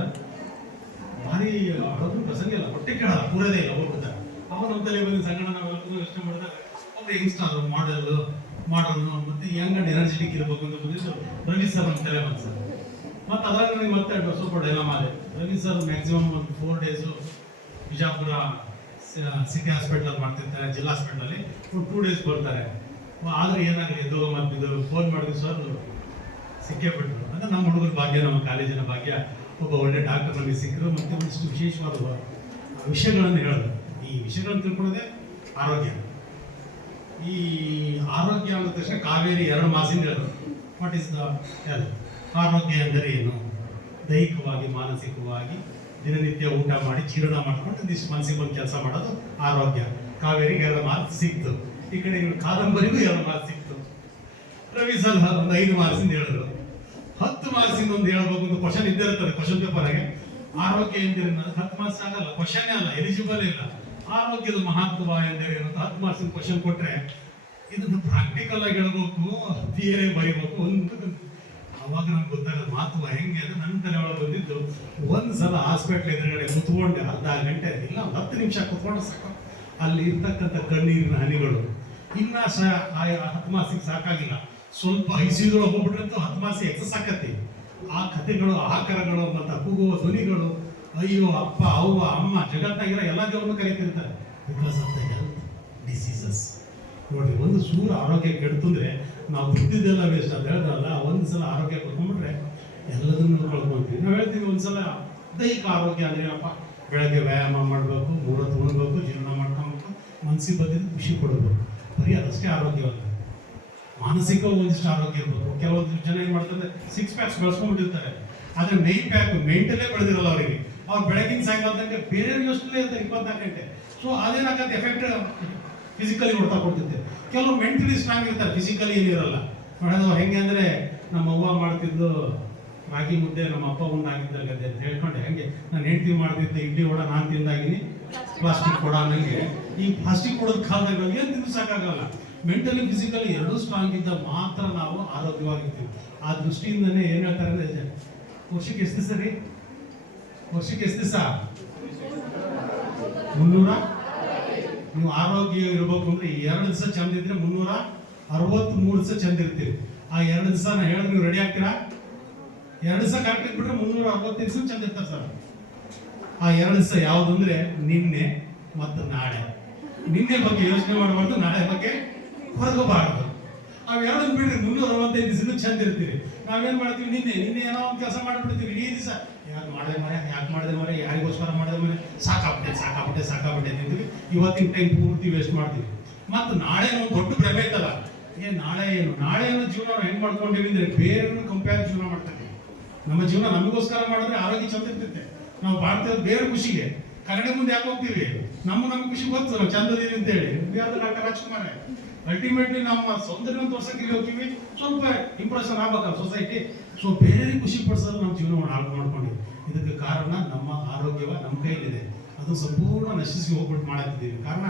ಭಾರಿ ಆಡೋದು ಪ್ರಸಂಗ ಇಲ್ಲ, ಹೊಟ್ಟೆ ಕೇಳಲ್ಲ, ಪೂರದೇ ಇಲ್ಲ ಹೋಗ್ಬಿಟ್ಟ. ಅವಾಗ ನಮ್ಮ ತಲೆ ಬಂದು ಸಂಗಣ ನಾವೆಲ್ಲರೂ ಯೋಚನೆ ಮಾಡಿದಾಗ ಒಬ್ಬ ಯಂಗ್ಸ್ಟರ್ ಮಾಡಲು ಮತ್ತು ಯಂಗ್ ಅಂಡ್ ಎನರ್ಜೆಟಿಕ್ ಇರಬೇಕು ಅಂತ ಬಂದಿದ್ದು ರವಿ ಸರ್ ನಮ್ಮ ತಲೆ ಬಂತು ಸರ್. ಮತ್ತು ಅದ್ರಾಗ ನನಗೆ ಮತ್ತೆ ಸ್ವಲ್ಪ ಡೈಲಾಮ್ ಆದೆ. ರವಿ ಸರ್ ಮ್ಯಾಕ್ಸಿಮಮ್ ಒಂದು 4 ಡೇಸು ಬಿಜಾಪುರ ಸಿಟಿ ಹಾಸ್ಪಿಟಲ್ ಮಾಡ್ತಿರ್ತಾರೆ, ಜಿಲ್ಲಾ ಹಾಸ್ಪಿಟಲಲ್ಲಿ ಒಂದು 2 ಡೇಸ್ ಬರ್ತಾರೆ. ಆದರೆ ಏನಾಗಲಿ ಎದ್ದೋಗ ಮತ್ತು ಫೋನ್ ಮಾಡಿದ್ವಿ ಸರ್ ಸಿಕ್ಕೇ ಬಿಟ್ರು. ಅಂದರೆ ನಮ್ಮ ಹುಡುಗರ ಭಾಗ್ಯ, ನಮ್ಮ ಕಾಲೇಜಿನ ಭಾಗ್ಯ ಒಬ್ಬ ಒಳ್ಳೆ ಡಾಕ್ಟರ್ ನಮಗೆ ಸಿಕ್ಕರು, ಮತ್ತು ಒಂದಿಷ್ಟು ವಿಶೇಷವಾದ ವಿಷಯಗಳನ್ನು ಹೇಳಿದ್ರು. ಈ ವಿಷಯಗಳನ್ನು ತಿಳ್ಕೊಳ್ಳೋದೇ ಆರೋಗ್ಯ. ಈ ಆರೋಗ್ಯ ಅಂದ ತಕ್ಷಣ ಕಾವೇರಿ 2 ಮಾರ್ಕ್ಸಿಂದ ಹೇಳಿದ್ರು. What is the health? ಆರೋಗ್ಯ ಎಂದರೆ ಏನು? ದೈಹಿಕವಾಗಿ ಮಾನಸಿಕವಾಗಿ ದಿನನಿತ್ಯ ಊಟ ಮಾಡಿ ಜೀರ್ಣ ಮಾಡ್ಕೊಂಡು ಒಂದಿಷ್ಟು ಮನಸ್ಸಿಗೆ ಒಂದು ಕೆಲಸ ಮಾಡೋದು ಆರೋಗ್ಯ. ಕಾವೇರಿಗೆ 2 ಮಾರ್ಕ್ಸ್ ಸಿಕ್ತು. ಈ ಕಡೆ ಇವ್ರು ಕಾದಂಬರಿಗೂ 2 ಮಾರ್ಕ್ಸ್ ಸಿಕ್ತು. ರವಿ ಸರ್ ಒಂದು 5 ಮಾರ್ಕ್ಸಿಂದ ಹೇಳಿದ್ರು. 10 ಮಾರ್ಕ್ಸಿಂದ ಒಂದು ಹೇಳ್ಬೇಕು, ಒಂದು ಕ್ವಶನ್ ಇದ್ದೇ ಇರ್ತದೆ ಕ್ವಶನ್ ಪೇಪರ್ಗೆ. ಆರೋಗ್ಯ ಎಂದರೆ 10 ಮಾರ್ಕ್ಸ್ ಆಗಲ್ಲ, ಕ್ವಶನ್ ಅಲ್ಲ, ಎಲಿಜಿಬಲ್ ಇಲ್ಲ. ಆರೋಗ್ಯದ ಮಹತ್ವ ಎಂದರೆ 10 ಮಾರ್ಕ್ಸಿನ ಕ್ವಶನ್ ಕೊಟ್ರೆ ಇದನ್ನು ಪ್ರಾಕ್ಟಿಕಲ್ ಆಗಿ ಹೇಳ್ಬೇಕು, ಥಿಯರಿ ಬರೀಬೇಕು. ಅವಾಗ ನಮ್ಗೆ ಗೊತ್ತಾಗೋದು ಮಹತ್ವ ಹೆಂಗೆ ಅಂದ್ರೆ ನನ್ನ ತಲೆ ಒಳಗೆ ಬಂದಿದ್ದು, ಒಂದ್ಸಲ ಹಾಸ್ಪಿಟ್ಲ್ ಎದುರುಗಡೆ ಕುತ್ಕೊಂಡೆ ಅರ್ಧ ಗಂಟೆ ಇಲ್ಲ 10 ನಿಮಿಷ ಕುತ್ಕೊಂಡ್ರೆ ಸಾಕು. ಅಲ್ಲಿ ಇರ್ತಕ್ಕಂಥ ಕಣ್ಣೀರಿನ ಹನಿಗಳು ಇನ್ನ 10 ಮಾರ್ಕ್ಸಿಗೆ ಸಾಕಾಗಿಲ್ಲ. ಸ್ವಲ್ಪ ಐಸಿಯುದೊಳಗೆ ಹೋಗ್ಬಿಟ್ರಂತೂ 10 ಮಾರ್ಕ್ಸಿಗೆ ಎಕ್ಸಸ್ ಆಕತಿ. ಆ ಕಥೆಗಳು, ಆಕಾರಗಳು, ಮತ್ತು ಕೂಗುವ ಧ್ವನಿಗಳು, ಅಯ್ಯೋ ಅಪ್ಪ ಅವ್ವ ಅಮ್ಮ ಜಗತ್ತಾಗಿರೋ ಎಲ್ಲ ದೇವ್ರನ್ನು ಕರೀತಿರ್ತಾರೆ. Because of the health diseases. ನೋಡ್ರಿ, ಒಂದು ಸೂರ ಆರೋಗ್ಯ ಕೆಡ್ತಂದ್ರೆ ನಾವು ಬಿಟ್ಟಿದ್ದೆಲ್ಲ ವೇಸ್ಟ್ ಅಂತ ಹೇಳಿದ್ರಲ್ಲ. ಒಂದು ಸಲ ಆರೋಗ್ಯ ಕಳ್ಕೊಂಡ್ಬಿಟ್ರೆ ಎಲ್ಲದನ್ನು ಕಳ್ಕೊಂತೀವಿ. ನಾವು ಹೇಳ್ತೀವಿ ಒಂದ್ಸಲ ದೈಹಿಕ ಆರೋಗ್ಯ ಅಂದ್ರೆ ಏನಪ್ಪ, ಬೆಳಗ್ಗೆ ವ್ಯಾಯಾಮ ಮಾಡಬೇಕು, 3 ಹೊತ್ತು ಉಣ್ಬೇಕು, ಜೀವನ ಮಾಡ್ಕೊಬೇಕು, ಮನಸ್ಸಿಗೆ ಬಂದಿದ್ದು ಖುಷಿ ಕೊಡಬೇಕು. ಬರೀ ಅದಷ್ಟೇ ಆರೋಗ್ಯವಲ್ಲ, ಮಾನಸಿಕ ಒಂದಿಷ್ಟು ಆರೋಗ್ಯ ಇರಬೇಕು. ಕೆಲವೊಂದು ಜನ ಏನು ಮಾಡ್ತಾರೆ, 6 ಪ್ಯಾಕ್ಸ್ ಬೆಳೆಸ್ಕೊಂಡ್ಬಿಟ್ಟಿರ್ತಾರೆ, ಆದರೆ 9 ಪ್ಯಾಕ್ ಮೇಂಟೈನೇ ಬೆಳೆದಿರಲ್ಲ ಅವರಿಗೆ. ಅವ್ರು ಬೆಳಗಿನ ಸಾಯಂಕಾಲದಂಗೆ ಬೇರೆ ಯೋಚನೆ ಇರ್ತಾರೆ 24 ಗಂಟೆ. ಸೊ ಅದೇನಾಗತ್ತೆ, ಎಫೆಕ್ಟ್ ಫಿಸಿಕಲಿ ಹೊಡ್ತಾ ಕೊಡ್ತಿದ್ದೆ. ಕೆಲವರು ಮೆಂಟಲಿ ಸ್ಟ್ರಾಂಗ್ ಇರ್ತಾರೆ, ಫಿಸಿಕಲಿ ಏನಿರಲ್ಲ. ಮಾಡೋದು ಹೆಂಗೆ ಅಂದರೆ, ನಮ್ಮ ಅವ್ವ ಮಾಡ್ತಿದ್ದು ರಾಗಿ ಮುದ್ದೆ, ನಮ್ಮ ಅಪ್ಪ ಉಂಡಾಗಿದ್ದಾಗ ಅಂತ ಹೇಳ್ಕೊಂಡೆ. ಹೆಂಗೆ ನಾನು ಹೆಂಡ್ತಿ ಮಾಡ್ತಿದ್ದೆ ಇಡ್ಲಿ ವಡ, ನಾನು ತಿಂದಾಗಿನಿ ಪ್ಲಾಸ್ಟಿಕ್ ಕೊಡ. ನನಗೆ ಈ ಪ್ಲಾಸ್ಟಿಕ್ ಕೊಡೋದು ಕಾಲದಾಗ ಏನು ತಿಂದು ಸಾಕಾಗಲ್ಲ. ಮೆಂಟಲಿ ಫಿಸಿಕಲಿ 2 ಸ್ಟ್ರಾಂಗ್ ಇದ್ದ ಮಾತ್ರ ನಾವು ಆರೋಗ್ಯವಾಗಿರ್ತೀವಿ. ಆ ದೃಷ್ಟಿಯಿಂದನೇ ಏನು ಹೇಳ್ತಾರೆ ಅಂದರೆ, ವರ್ಷಕ್ಕೆ ಎಷ್ಟು ದಿವಸ ರೀ? ವರ್ಷಕ್ಕೆ ಎಷ್ಟು ದಿವಸ? 300. ನೀವು ಆರೋಗ್ಯ ಇರಬೇಕು ಅಂದ್ರೆ 2 ದಿವಸ ಚಂದ ಇದ್ರೆ 363 ದಿವಸ ಚಂದ ಇರ್ತೀರಿ. ಆ 2 ದಿವಸ ನಾ ಹೇಳಿದ್ರೆ ನೀವು ರೆಡಿ ಆಗ್ತೀರಾ? 2 ದಿವಸ ಕರೆಕ್ಟ್ ಇಟ್ಬಿಟ್ರೆ 365 ದಿವಸ ಚಂದ ಇರ್ತಾರೆ ಸರ್. ಆ 2 ದಿವಸ ಯಾವುದಂದ್ರೆ ನಿನ್ನೆ ಮತ್ತು ನಾಳೆ. ನಿನ್ನೆ ಬಗ್ಗೆ ಯೋಚನೆ ಮಾಡಬಾರ್ದು, ನಾಳೆ ಬಗ್ಗೆ ಹೊರಗಬಾರ್ದು. ಅವು 2 ಬಿಡ್ರಿ 365 ದಿವಸ ಚಂದ ಇರ್ತೀರಿ. ನಾವೇನ್ ಮಾಡ್ತೀವಿ, ನಿನ್ನೆ ಏನೋ ಒಂದು ಕೆಲಸ ಮಾಡಿಬಿಡ್ತೀವಿ. ಇಡೀ ದಿವಸ ಯಾಕೆ ಮಾಡಿದೆ ಮರೆ, ಯಾರಿಗೋಸ್ಕರ ಮಾಡಿದೆ ಮರೆ, ಸಾಕಾಗ್ಬಿಟ್ಟೆ ಅಂತೀವಿ. ಇವತ್ತಿನ ಟೈಮ್ ಪೂರ್ತಿ ವೇಸ್ಟ್ ಮಾಡ್ತೀವಿ. ಮತ್ತು ನಾಳೆ ಒಂದು ದೊಡ್ಡ ಭ್ರಮೆ ಐತಲ್ಲ, ನಾಳೆ ಏನು ಜೀವನ ನಾವು ಹೆಂಗ್ ಮಾಡ್ಕೊಂಡಿವಿ ಅಂದ್ರೆ ಬೇರೆ ಕಂಪೇರ್ ಜೀವನ ಮಾಡ್ತೀವಿ. ನಮ್ಮ ಜೀವನ ನಮಗೋಸ್ಕರ ಮಾಡಿದ್ರೆ ಆರೋಗ್ಯ ಚಂದ ಇರ್ತೈತೆ. ನಾವು ಮಾಡ್ತೀವಿ ಬೇರೆ ಖುಷಿಗೆ. ಕನ್ನಡ ಮುಂದೆ ಯಾಕೆ ಹೋಗ್ತೀವಿ? ನಮ್ಮ ಖುಷಿ ಗೊತ್ತು ನಾವು ಚಂದದೀವಿ ಅಂತೇಳಿ. ಡಾಕ್ಟರ್ ರಾಜ್ಕುಮಾರ್ ಅಲ್ಟಿಮೇಟ್ಲಿ ನಮ್ಮ ಸೌಂದರ್ಯ ತೋರ್ಸಕ್ಕೆ ಹೋಗ್ತೀವಿ, ಸ್ವಲ್ಪ ಇಂಪ್ರೆಷನ್ ಆಗ್ಬೇಕಲ್ಲ ಸೊಸೈಟಿ. ಸೊ ಬೇರೆ ಖುಷಿ ಪಡಿಸೋದು ನಮ್ಮ ಜೀವನವನ್ನು ಹಾಳು ಮಾಡ್ಕೊಂಡಿವಿ. ಇದಕ್ಕೆ ಕಾರಣ ನಮ್ಮ ಆರೋಗ್ಯವ ನಮ್ಮ ಕೈಲಿದೆ. ಅದು ಸಂಪೂರ್ಣ ನಶಿಸಿ ಹೋಗ್ಬಿಟ್ಟು ಮಾಡತ್ತಿದ್ದೀವಿ. ಕಾರಣ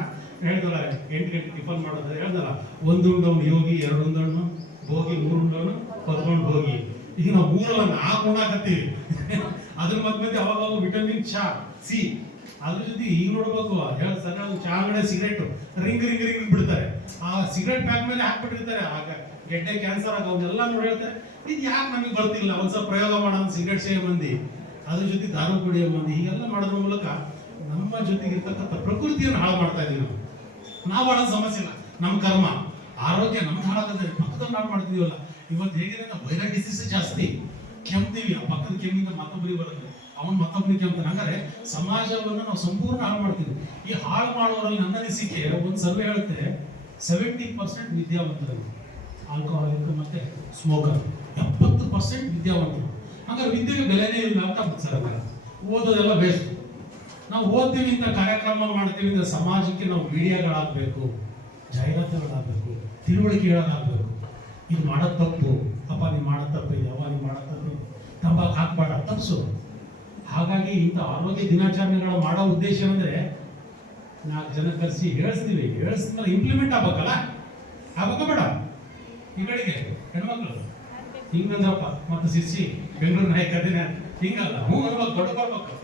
ಹೇಳ್ದಲ್ಲ, 8 ಗಂಟೆ ಟಿಫನ್ ಮಾಡೋದು ಹೇಳ್ದಲ್ಲ, 1 ಉಂಡವನು ಯೋಗಿ, 2 ಉಂಡವನು ಭೋಗಿ, 3 ಉಂಡವನು ಕದ್ಕೊಂಡು ಹೋಗಿ. ಈಗ ನಾವು 3 4 ಉಣ್ಣಾಕತ್ತೀವಿ. ಅದ್ರ ಮಧ್ಯೆ ಅವಾಗ ವಿಟಮಿನ್ ಸಿ, ಅದ್ರ ಜೊತೆ ಈಗ ನೋಡ್ಬೇಕು, ಸಣ್ಣ ಚಾ ಅಂಗಡಿ ಸಿಗರೇಟ್ ರಿಂಗ್ ಬಿಡ್ತಾರೆ. ಆ ಸಿಗರೇಟ್ ಪ್ಯಾಕ್ ಮೇಲೆ ಹಾಕ್ಬಿಟ್ಟಿರ್ತಾರೆ. ಆಗ ಗೆಡ್ಡೆ ಕ್ಯಾನ್ಸರ್ ಆಗ ಅವನ್ನೆಲ್ಲ ನೋಡಿ ಹೇಳ್ತಾರೆ, ಇದು ಯಾಕೆ ನಮಗೆ ಬರ್ತಿಲ್ಲ, ಒಂದ್ಸಲ ಪ್ರಯೋಗ ಮಾಡೋಣ. ಸಿಗರೇಟ್ ಸೇವ್ ಮಂದಿ, ಅದ್ರ ಜೊತೆ ದಾರು ಕುಡಿಯೋ ಮಂದಿ, ಹೀಗೆಲ್ಲ ಮಾಡೋದ್ರ ಮೂಲಕ ನಮ್ಮ ಜೊತೆಗೆ ಇರ್ತಕ್ಕಂಥ ಪ್ರಕೃತಿಯನ್ನು ಹಾಳು ಮಾಡ್ತಾ ಇದೀವಿ. ನಾವು ಮಾಡೋದು ಸಮಸ್ಯೆ ಇಲ್ಲ, ನಮ್ಮ ಕರ್ಮ. ಆರೋಗ್ಯ ನಮ್ದು ಹಾಳಾಗತ್ತೆ, ಪಕ್ಕದಲ್ಲಿ ನಾವು ಮಾಡ್ತಿದೀವಲ್ಲ. ಇವತ್ತು ಹೇಗಿದೆ, ವೈರಲ್ ಡಿಸೀಸ್ ಜಾಸ್ತಿ, ಕೆಮ್ತೀವಿ. ಆ ಪಕ್ಕದ ಕೆಮ್ಮಿಂದ ಮತ್ತೊಬ್ಬರಿಗೆ ಬರುತ್ತೆ, ಅವನು ಮತ್ತೊಬ್ಬರಿಗೆ ಕೆಮ್ತಾನೆ. ಹಂಗಾರೆ ಸಮಾಜವನ್ನು ನಾವು ಸಂಪೂರ್ಣ ಹಾಳು ಮಾಡ್ತೀವಿ. ಈ ಹಾಳು ಮಾಡುವವರಲ್ಲಿ ನನ್ನ ಅನಿಸಿಕೆ, ಒಂದು ಸರ್ವೆ ಹೇಳುತ್ತೆ 70% ವಿದ್ಯಾವಂತರು, ಆಲ್ಕೋಹಾಲಿಕ್ ಮತ್ತೆ ಸ್ಮೋಕರ್ 70% ವಿದ್ಯಾವಂತರು. ಹಾಗಾದ್ರೆ ವಿದ್ಯೆಗೆ ಬೆಲೆನೇ ಇಲ್ಲ ಅಂತ ಸರ್ಕಾರ. ಓದೋದೆಲ್ಲ ವೇಸ್ಟ್. ನಾವು ಓದ್ತೀವಿ ಇಂಥ ಕಾರ್ಯಕ್ರಮ ಮಾಡ್ತೀವಿ ಅಂದ್ರೆ ಸಮಾಜಕ್ಕೆ ನಾವು ಮೀಡಿಯಾಗಳಾಗಬೇಕು, ಜಾಹೀರಾತುಗಳಾಗಬೇಕು, ತಿಳುವಳಿಕೆಗಳಾಗಬೇಕು. ಇದು ಮಾಡೋದು ತಪ್ಪು, ಅಪ್ಪ ನೀವು ಮಾಡೋದು ತಪ್ಪಿದೆ, ಅವ್ವ ನೀವು ಮಾಡೋದು ತಪ್ಪಿದೆ, ತಂಬಾಕು ಹಾಕ್ಬೇಡ, ತಪ್ಸು. ಹಾಗಾಗಿ ಇಂಥ ಆರೋಗ್ಯ ದಿನಾಚರಣೆಗಳು ಮಾಡೋ ಉದ್ದೇಶ ಅಂದರೆ 4 ಜನ ಕರೆಸಿ ಹೇಳಿಸ್ತೀವಿ, ಹೇಳಿಸಿದ್ಮೇಲೆ ಇಂಪ್ಲಿಮೆಂಟ್ ಆಗ್ಬೇಕಲ್ಲ, ಬೇಡ. ಈ ಕಡೆಗೆ ಹೆಣ್ಮಕ್ಳು ಹಿಂಗಂದ್ರಪ್ಪ ಮತ್ತು ಶಿರ್ಸಿ ಬೆಂಗಳೂರು ನಾಯಕದಿನ ಹಿಂಗಲ್ಲ, ಅನ್ಬೇಕು, ದೊಡ್ಡ ಬರ್ಬೇಕು,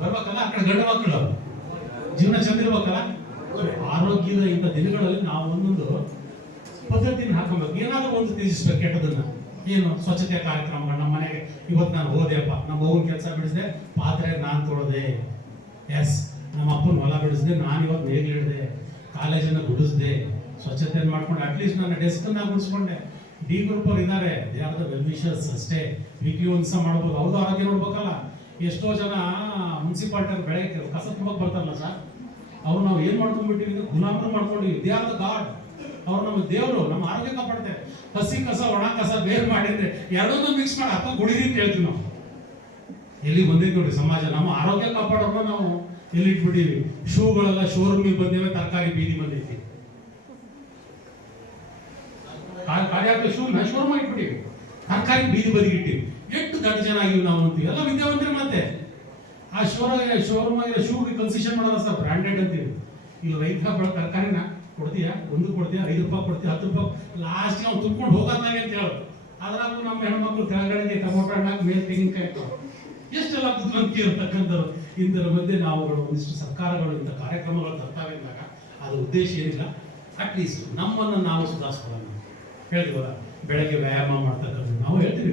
ಬರ್ಬೇಕಲ್ಲ. ಆ ಕಡೆ ಗಂಡು ಮಕ್ಕಳು ಜೀವನ ಚಂದ ಇರ್ಬೇಕಲ್ಲ. ಆರೋಗ್ಯದ ಇಂಥ ದಿನಗಳಲ್ಲಿ ನಾವು ಒಂದೊಂದು ಪದ್ಧತಿನ ಹಾಕೊಬೇಕು. ಏನಾದರೂ ಒಂದು ತ್ಯಜಿಸ್ಬೇಕು ಕೆಟ್ಟದನ್ನ. ಏನು ಸ್ವಚ್ಛತೆ ಕಾರ್ಯಕ್ರಮಗಳು ನಮ್ಮ ಮನೆಗೆ. ಇವತ್ತು ನಾನು ಹೋದೆಪ್ಪ, ನಮ್ಮ ಅವ್ವನ ಕೆಲಸ ಬಿಡಿಸಿದೆ, ಪಾತ್ರೆ ನಾನು ತೊಳೆದೆ. ಎಸ್, ನಮ್ಮ ಅಪ್ಪನ ಹೊಲ ಬಿಡಿಸಿದೆ, ನಾನು ಇವತ್ತು ನೇಗಿಲು ಹಿಡಿದೆ, ಕಾಲೇಜನ್ನು ಗುಡಿಸಿದೆ, ಸ್ವಚ್ಛತೆಯನ್ನು ಮಾಡ್ಕೊಂಡು ಅಟ್ಲೀಸ್ಟ್ ನನ್ನ ಡೆಸ್ಕನ್ನ ಗುಡಿಸ್ಕೊಂಡೆ. ಡಿ ಗ್ರೂಪ್ ಅವ್ರು ಇದ್ದಾರೆ, they are the well wishers ಅಷ್ಟೇ. ವೀಕ್ಲಿ ಒಂದ್ಸ ಮಾಡ್ಬೋದು, ಅವ್ರದ್ದು ಆರೋಗ್ಯ ನೋಡ್ಬೇಕಲ್ಲ. ಎಷ್ಟೋ ಜನ ಮುನ್ಸಿಪಾಲ್ಟಿ ಬೆಳಗ್ಗೆ ಕಸ ತುಂಬಕ್ಕೆ ಬರ್ತಾರಲ್ಲ ಸರ್, ಅವ್ರು ನಾವು ಏನು ಮಾಡ್ಕೊಂಡ್ಬಿಟ್ಟಿವಿ, ಗುಲಾಮರು ಮಾಡ್ಕೊಂಡಿವಿ. ದೇ ಆರ್ ದ ಗಾಡ್, ಅವ್ರು ನಮ್ಮ ದೇವರು, ನಮ್ಮ ಆರೋಗ್ಯ ಕಾಪಾಡ್ತಾರೆ. ಹಸಿ ಕಸ ಒಣ ಕಸ ಬೇರೆ ಮಾಡಿದ್ರೆ ಎರಡನ್ನೂ ಮಿಕ್ಸ್ ಮಾಡಿ ಹಾಕೋ ಗುಡಿರಿ ಅಂತ ಹೇಳ್ತೀವಿ ನಾವು. ಎಲ್ಲಿ ಬಂದಿದ್ದು ನೋಡಿ ಸಮಾಜ, ನಮ್ಮ ಆರೋಗ್ಯ ಕಾಪಾಡೋರ್ನ ನಾವು ಎಲ್ಲಿ ಇಟ್ಬಿಟ್ಟಿವಿ. ಶೂಗಳೆಲ್ಲ ಶೋರೂಮಿಗೆ ಬಂದಿವೆ, ತರಕಾರಿ ಬೀದಿ ಬಂದೈತಿ. ಕಾರ್ಯಾಕ ಶೂನ ಶೋರೂಮ್ ಇಟ್ಬಿಟ್ಟಿವಿ, ತರಕಾರಿ ಬೀದಿ ಬದಿಗೆ ಇಟ್ಟಿವಿ. ಎಷ್ಟು ದೊಡ್ಡ ಜನ ಆಗಿವಿ ನಾವು ಅಂತೀವಿ, ಎಲ್ಲ ವಿದ್ಯಾವಂತರು. ಮತ್ತೆ ಆ ಶೋರೂಮ್ ಆಗಿರೋ ಶೂಗೆ ಕನ್ಸೆಷನ್ ಮಾಡೋಲ್ಲ ಸರ್, ಬ್ರಾಂಡೆಡ್ ಅಂತೀವಿ. ಇಲ್ಲಿ ರೈತ ಬೆಳೆ ತರಕಾರಿನ ಕೊಡ್ತೀಯಾ, ಒಂದು ಕೊಡ್ತೀಯಾ, 5 ರೂಪಾಯಿ ಕೊಡ್ತೀಯ, 10 ರೂಪಾಯಿ, ಲಾಸ್ಟ್ಗೆ ಅವ್ನು ತುಂಬ್ಕೊಂಡು ಹೋಗೋದಾಗೆ ಅಂತ ಹೇಳೋದು. ಅದ್ರಾಗೂ ನಮ್ಮ ಹೆಣ್ಮಕ್ಳು ಕೆಳಗಡೆಗೆ ಟೊಮೊಟೊ ಹಣ್ಣಾಗಿ ಮೇಲೆ ತೆಂಗಿನಕಾಯಿ ಎಷ್ಟೆಲ್ಲ ಬುದ್ಧಿವಂತಿಕೆ ಇರ್ತಕ್ಕಂಥವ್ರು. ಇಂಥರ ಮಧ್ಯೆ ನಾವುಗಳು ಒಂದಿಷ್ಟು ಸರ್ಕಾರಗಳು ಇಂಥ ಕಾರ್ಯಕ್ರಮಗಳು ತರ್ತಾವೆ ಅಂದಾಗ ಅದು ಉದ್ದೇಶ ಏನಿಲ್ಲ, ಅಟ್ಲೀಸ್ಟ್ ನಮ್ಮನ್ನು ನಾವು ಸುಧಾರಿಸ್ಕೊಳ್ಳೋಣ. ಹೇಳಿದ್ವಲ್ಲ, ಬೆಳಗ್ಗೆ ವ್ಯಾಯಾಮ ಮಾಡ್ತಕ್ಕಂಥದ್ದು ನಾವು ಹೇಳ್ತೀವಿ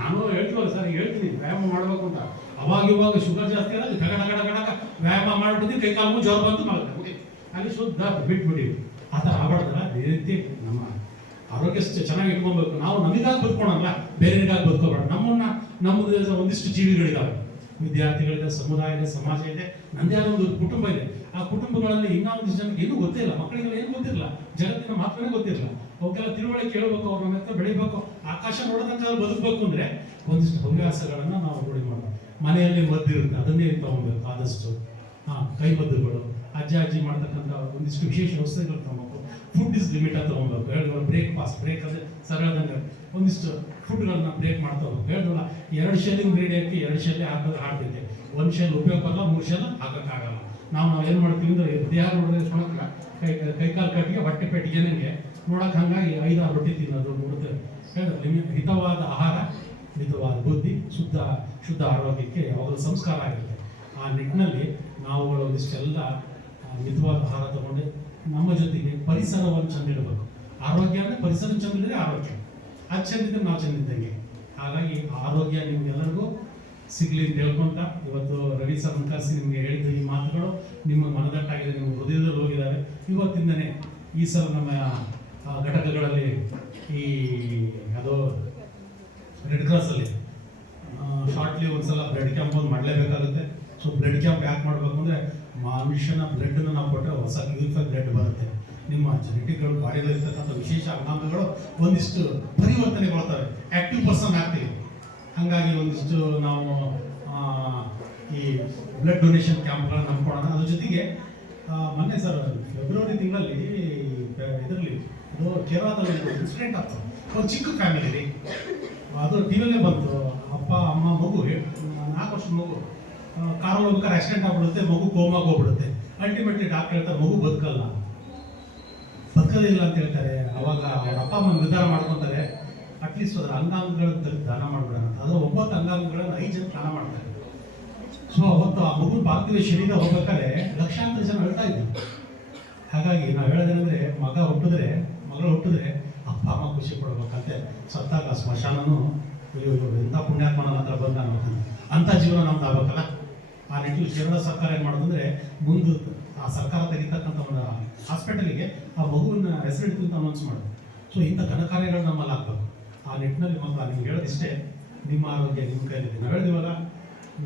ನಾನು ಹೇಳ್ತೀವಲ್ಲ ಸರ್, ಹೇಳ್ತೀನಿ ವ್ಯಾಯಾಮ ಮಾಡಬೇಕು ಅಂತ. ಇವಾಗ ಶುಗರ್ ಜಾಸ್ತಿ ಆದಾಗ ಗಡ ವ್ಯಾಯಾಮ ಮಾಡಿಬಿಡ್ತೀವಿ, ಕೈ ಕಾಲು ಜ್ವರ ಬಂತು ಮಾಡ್ತಾರೆ, ಅಲ್ಲಿ ಶುದ್ಧ ಬಿಟ್ಬಿಟ್ಟಿವಿ. ಆ ಥರ ಆಗಬಾರ್ದಲ್ಲ. ಅದೇ ರೀತಿ ನಮ್ಮ ಆರೋಗ್ಯ ಚೆನ್ನಾಗಿ ಇಟ್ಕೊಬೇಕು. ನಾವು ನಮಗಾಗಿ ಬದುಕೋಣಲ್ಲ, ಬೇರೆಯವ್ರಿಗಾಗಿ ಬದುಕೋಬಾರ್ದು. ನಮ್ಮದು ಒಂದಿಷ್ಟು ಜೀವಿಗಳಿದ್ದಾವೆ, ವಿದ್ಯಾರ್ಥಿಗಳಿದೆ, ಸಮುದಾಯ ಇದೆ, ಸಮಾಜ ಇದೆ, ನನ್ನದೇ ಆದ ಒಂದು ಕುಟುಂಬ ಇದೆ. ಆ ಕುಟುಂಬಗಳಲ್ಲಿ ಇನ್ನೊಂದಿಷ್ಟು ಜನಕ್ಕೆ ಏನೂ ಗೊತ್ತಿಲ್ಲ, ಮಕ್ಕಳಿಗೆಲ್ಲ ಏನು ಗೊತ್ತಿರಲ್ಲ, ಜಗತ್ತಿನ ಮಾತುಗಳೇ ಗೊತ್ತಿರಲ್ಲ. ಅವಕ್ಕೆಲ್ಲ ತಿಳುವಳಿಕೆ ಕೇಳಬೇಕು, ಅವ್ರ ನಮ್ಮ ಹತ್ರ ಬೆಳಿಬೇಕು, ಆಕಾಶ ನೋಡೋದಂತ ಬದುಕಬೇಕು ಅಂದರೆ ಒಂದಿಷ್ಟು ಹವ್ಯಾಸಗಳನ್ನು ನಾವು ರೂಢಿ ಮಾಡಬೇಕು. ಮನೆಯಲ್ಲಿ ಮದ್ದಿರುತ್ತೆ, ಅದನ್ನೇ ತಗೊಬೇಕು ಆದಷ್ಟು. ಕೈ ಮದ್ದುಗಳು, ಅಜ್ಜಿ ಮಾಡ್ತಕ್ಕಂಥ ಒಂದಿಷ್ಟು ವಿಶೇಷ ಔಷಧಿಗಳು ತಗೋಬೇಕು. ಫುಡ್ ಇಸ್ ಲಿಮಿಟ್ ಅಂತ ತಗೊಬೇಕು. ಹೇಳಿದ್ವಲ್ಲ, ಬ್ರೇಕ್ ಅಂದರೆ ಸರ್ ಹೇಳ್ದಂಗೆ ಒಂದಿಷ್ಟು ಫುಡ್ಗಳನ್ನ ಬ್ರೇಕ್ ಮಾಡ್ತಾ ಹೋಗ್ಬೇಕು. ಹೇಳಿದ್ವಲ್ಲ, 2 ಶೆಲ್ಲಿಂಗ್ ರೇಡಿಯೋಕ್ಕೆ 2 ಶೆಲ್ಲಿ ಹಾಕೋದು ಹಾಡ್ತಿದ್ದೆ, 1 ಶೆಲ್ ಉಪಯೋಗ ಬರಲ್ಲ, 3 ಶೆಲ್ ಹಾಕೋಕ್ಕಾಗಲ್ಲ. ನಾವು ಏನು ಮಾಡ್ತೀವಿ ಅಂದರೆ ದೇಹ ನೋಡಿದ್ರೆ ಸೊಣಕ ಕೈಕಾಲು ಕಟ್ಟಿಗೆ ಹೊಟ್ಟೆ ಪೆಟ್ಟಿಗೆ ನನಗೆ ನೋಡೋಕೆ ಹಂಗಾಗಿ 5-6 ರೊಟ್ಟಿ ತಿನ್ನೋದು ನೋಡುತ್ತೆ. ಹೇಳಿದ್ರೆ ಹಿತವಾದ ಆಹಾರ, ಮಿತವಾದ ಬುದ್ಧಿ, ಶುದ್ಧ ಆರೋಗ್ಯಕ್ಕೆ ಯಾವಾಗಲೂ ಸಂಸ್ಕಾರ ಆಗಿರುತ್ತೆ. ಆ ನಿಟ್ಟಿನಲ್ಲಿ ನಾವುಗಳು ಒಂದಿಷ್ಟೆಲ್ಲ ಮಿತವಾದ ಆಹಾರ ತಗೊಂಡು ನಮ್ಮ ಜೊತೆಗೆ ಪರಿಸರವನ್ನು ಚೆಂದ ಇಡಬೇಕು. ಆರೋಗ್ಯ ಅಂದರೆ ಪರಿಸರ ಚೆಂದಿದ್ರೆ ಆರೋಗ್ಯ, ಅದು ಚೆಂದಿದ್ರೆ ನಾವು ಚೆಂದಿದ್ದಂಗೆ. ಹಾಗಾಗಿ ಆರೋಗ್ಯ ನಿಮ್ಗೆಲ್ಲರಿಗೂ ಸಿಗಲಿ ಅಂತ ಹೇಳ್ಕೊಂತ ಇವತ್ತು ರವಿ ಸರ್ ಕರೆಸಿ ನಿಮಗೆ ಹೇಳಿದ ಈ ಮಾತುಗಳು ನಿಮ್ಮ ಮನದಟ್ಟಾಗಿದೆ, ನಿಮ್ಮ ಹೃದಯದಲ್ಲಿ ಹೋಗಿದ್ದಾವೆ. ಇವತ್ತಿಂದನೇ ಈ ಸಲ ನಮ್ಮ ಘಟಕಗಳಲ್ಲಿ ಈ ಅದು ರೆಡ್ ಕ್ರಾಸಲ್ಲಿ ಶಾರ್ಟ್ಲಿ ಒಂದ್ಸಲ ಬ್ಲಡ್ ಕ್ಯಾಂಪ್ ಒಂದು ಮಾಡಲೇಬೇಕಾಗುತ್ತೆ. ಸೊ ಬ್ಲಡ್ ಕ್ಯಾಂಪ್ ಯಾಕೆ ಮಾಡಬೇಕು ಅಂದರೆ, ಮನುಷ್ಯನ ಬ್ಲಡ್ಡನ್ನು ನಾವು ಕೊಟ್ಟರೆ ಹೊಸ ಪ್ಯೂರಿಫೈ ಬ್ಲಡ್ ಬರುತ್ತೆ. ನಿಮ್ಮ ಜೆನೆಟಿಕ್ಗಳು ಬಾಡಿಯಲ್ಲಿ ಇರ್ತಕ್ಕಂಥ ವಿಶೇಷ ಅಂಗಾಂಗಗಳು ಒಂದಿಷ್ಟು ಪರಿವರ್ತನೆಗೊಳ್ತವೆ, ಆ್ಯಕ್ಟಿವ್ ಪರ್ಸನ್ ಆಗ್ತೀವಿ. ಹಾಗಾಗಿ ಒಂದಿಷ್ಟು ನಾವು ಈ ಬ್ಲಡ್ ಡೊನೇಷನ್ ಕ್ಯಾಂಪ್ಗಳನ್ನ ನಂಬ್ಕೊಳ್ಳೋಣ. ಅದ್ರ ಜೊತೆಗೆ ಮೊನ್ನೆ ಸರ್ ಫೆಬ್ರವರಿ ತಿಂಗಳಲ್ಲಿ ಇದರಲ್ಲಿ ಅದು ಕೇರಳದಲ್ಲಿ ಇನ್ಸಿಡೆಂಟ್ ಆಗ್ತದೆ. ಒಂದು ಚಿಕ್ಕ ಫ್ಯಾಮಿಲಿ ರೀ, ಅದು ಟಿವಿಯಲ್ಲೇ ಬಂತು. ಅಪ್ಪ ಅಮ್ಮ ಮಗು 4 ವರ್ಷದ ಮಗು ಕಾರಲ್ಲಿ ಹೋಗ್ಬೇಕಾದ್ರೆ ಆಕ್ಸಿಡೆಂಟ್ ಆಗ್ಬಿಡುತ್ತೆ, ಮಗು ಕೋಮಾಗ ಹೋಗ್ಬಿಡುತ್ತೆ. ಅಲ್ಟಿಮೇಟ್ಲಿ ಡಾಕ್ಟರ್ ಹೇಳ್ತಾರೆ ಮಗು ಬದುಕಲಿಲ್ಲ ಅಂತ ಹೇಳ್ತಾರೆ. ಅವಾಗ ಅವ್ರ ಅಪ್ಪ ಅಮ್ಮ ನಿರ್ಧಾರ ಮಾಡ್ಕೊತಾರೆ, ಅಟ್ಲೀಸ್ಟ್ ಅದರ ಅಂಗಾಂಗಗಳನ್ನು ದಾನ ಮಾಡ್ಬಿಡೋಣ ಅಂತ. ಅದರ 9 ಅಂಗಾಂಗಗಳನ್ನು 5 ಜನ ದಾನ ಮಾಡ್ತಾರೆ. ಸೊ ಅವತ್ತು ಆ ಮಗು ಪಾರ್ಥಿವ ಶರೀರ ಹೋಗ್ಬೇಕಾದ್ರೆ ಲಕ್ಷಾಂತರ ಜನ ಹೇಳ್ತಾ ಇದ್ರು. ಹಾಗಾಗಿ ನಾವು ಹೇಳೋದೇನೆಂದ್ರೆ, ಮಗಳು ಹುಟ್ಟಿದ್ರೆ ಅಪ್ಪ ಅಮ್ಮ ಖುಷಿ ಪಡ್ಬೇಕಂತೆ. ಸತ್ತಾಗ ಸ್ಮಶಾನನು ಎಂಥ ಪುಣ್ಯಾತ್ಮನ ಹತ್ರ ಬಂದ ನೋಡ್ತೀನಿ, ಅಂಥ ಜೀವನ ನಮ್ದು ಆಗ್ಬೇಕಲ್ಲ. ಆ ನಿಟ್ಟಿನಲ್ಲಿ ಕೇರಳ ಸರ್ಕಾರ ಏನು ಮಾಡೋದಂದ್ರೆ, ಮುಂದೆ ಆ ಸರ್ಕಾರ ತೆಗಿತಕ್ಕಂಥ ಒಂದು ಹಾಸ್ಪಿಟಲಿಗೆ ಆ ಮಗುವಿನ ಹೆಸರಿಡ್ತು ಅಂತ ಅನೌನ್ಸ್ ಮಾಡೋದು. ಸೊ ಇಂಥ ಘನ ಕಾರ್ಯಗಳು ನಮ್ಮಲ್ಲಿ ಆಗ್ಬೇಕು. ಆ ನಿಟ್ಟಿನಲ್ಲಿ ನಿಮ್ಗೆ ಹೇಳೋದಿಷ್ಟೇ, ನಿಮ್ಮ ಆರೋಗ್ಯ ನಿಮ್ಮ ಕೈಲಿದೆ. ನಾವು ಹೇಳಿದೀವಲ್ಲ,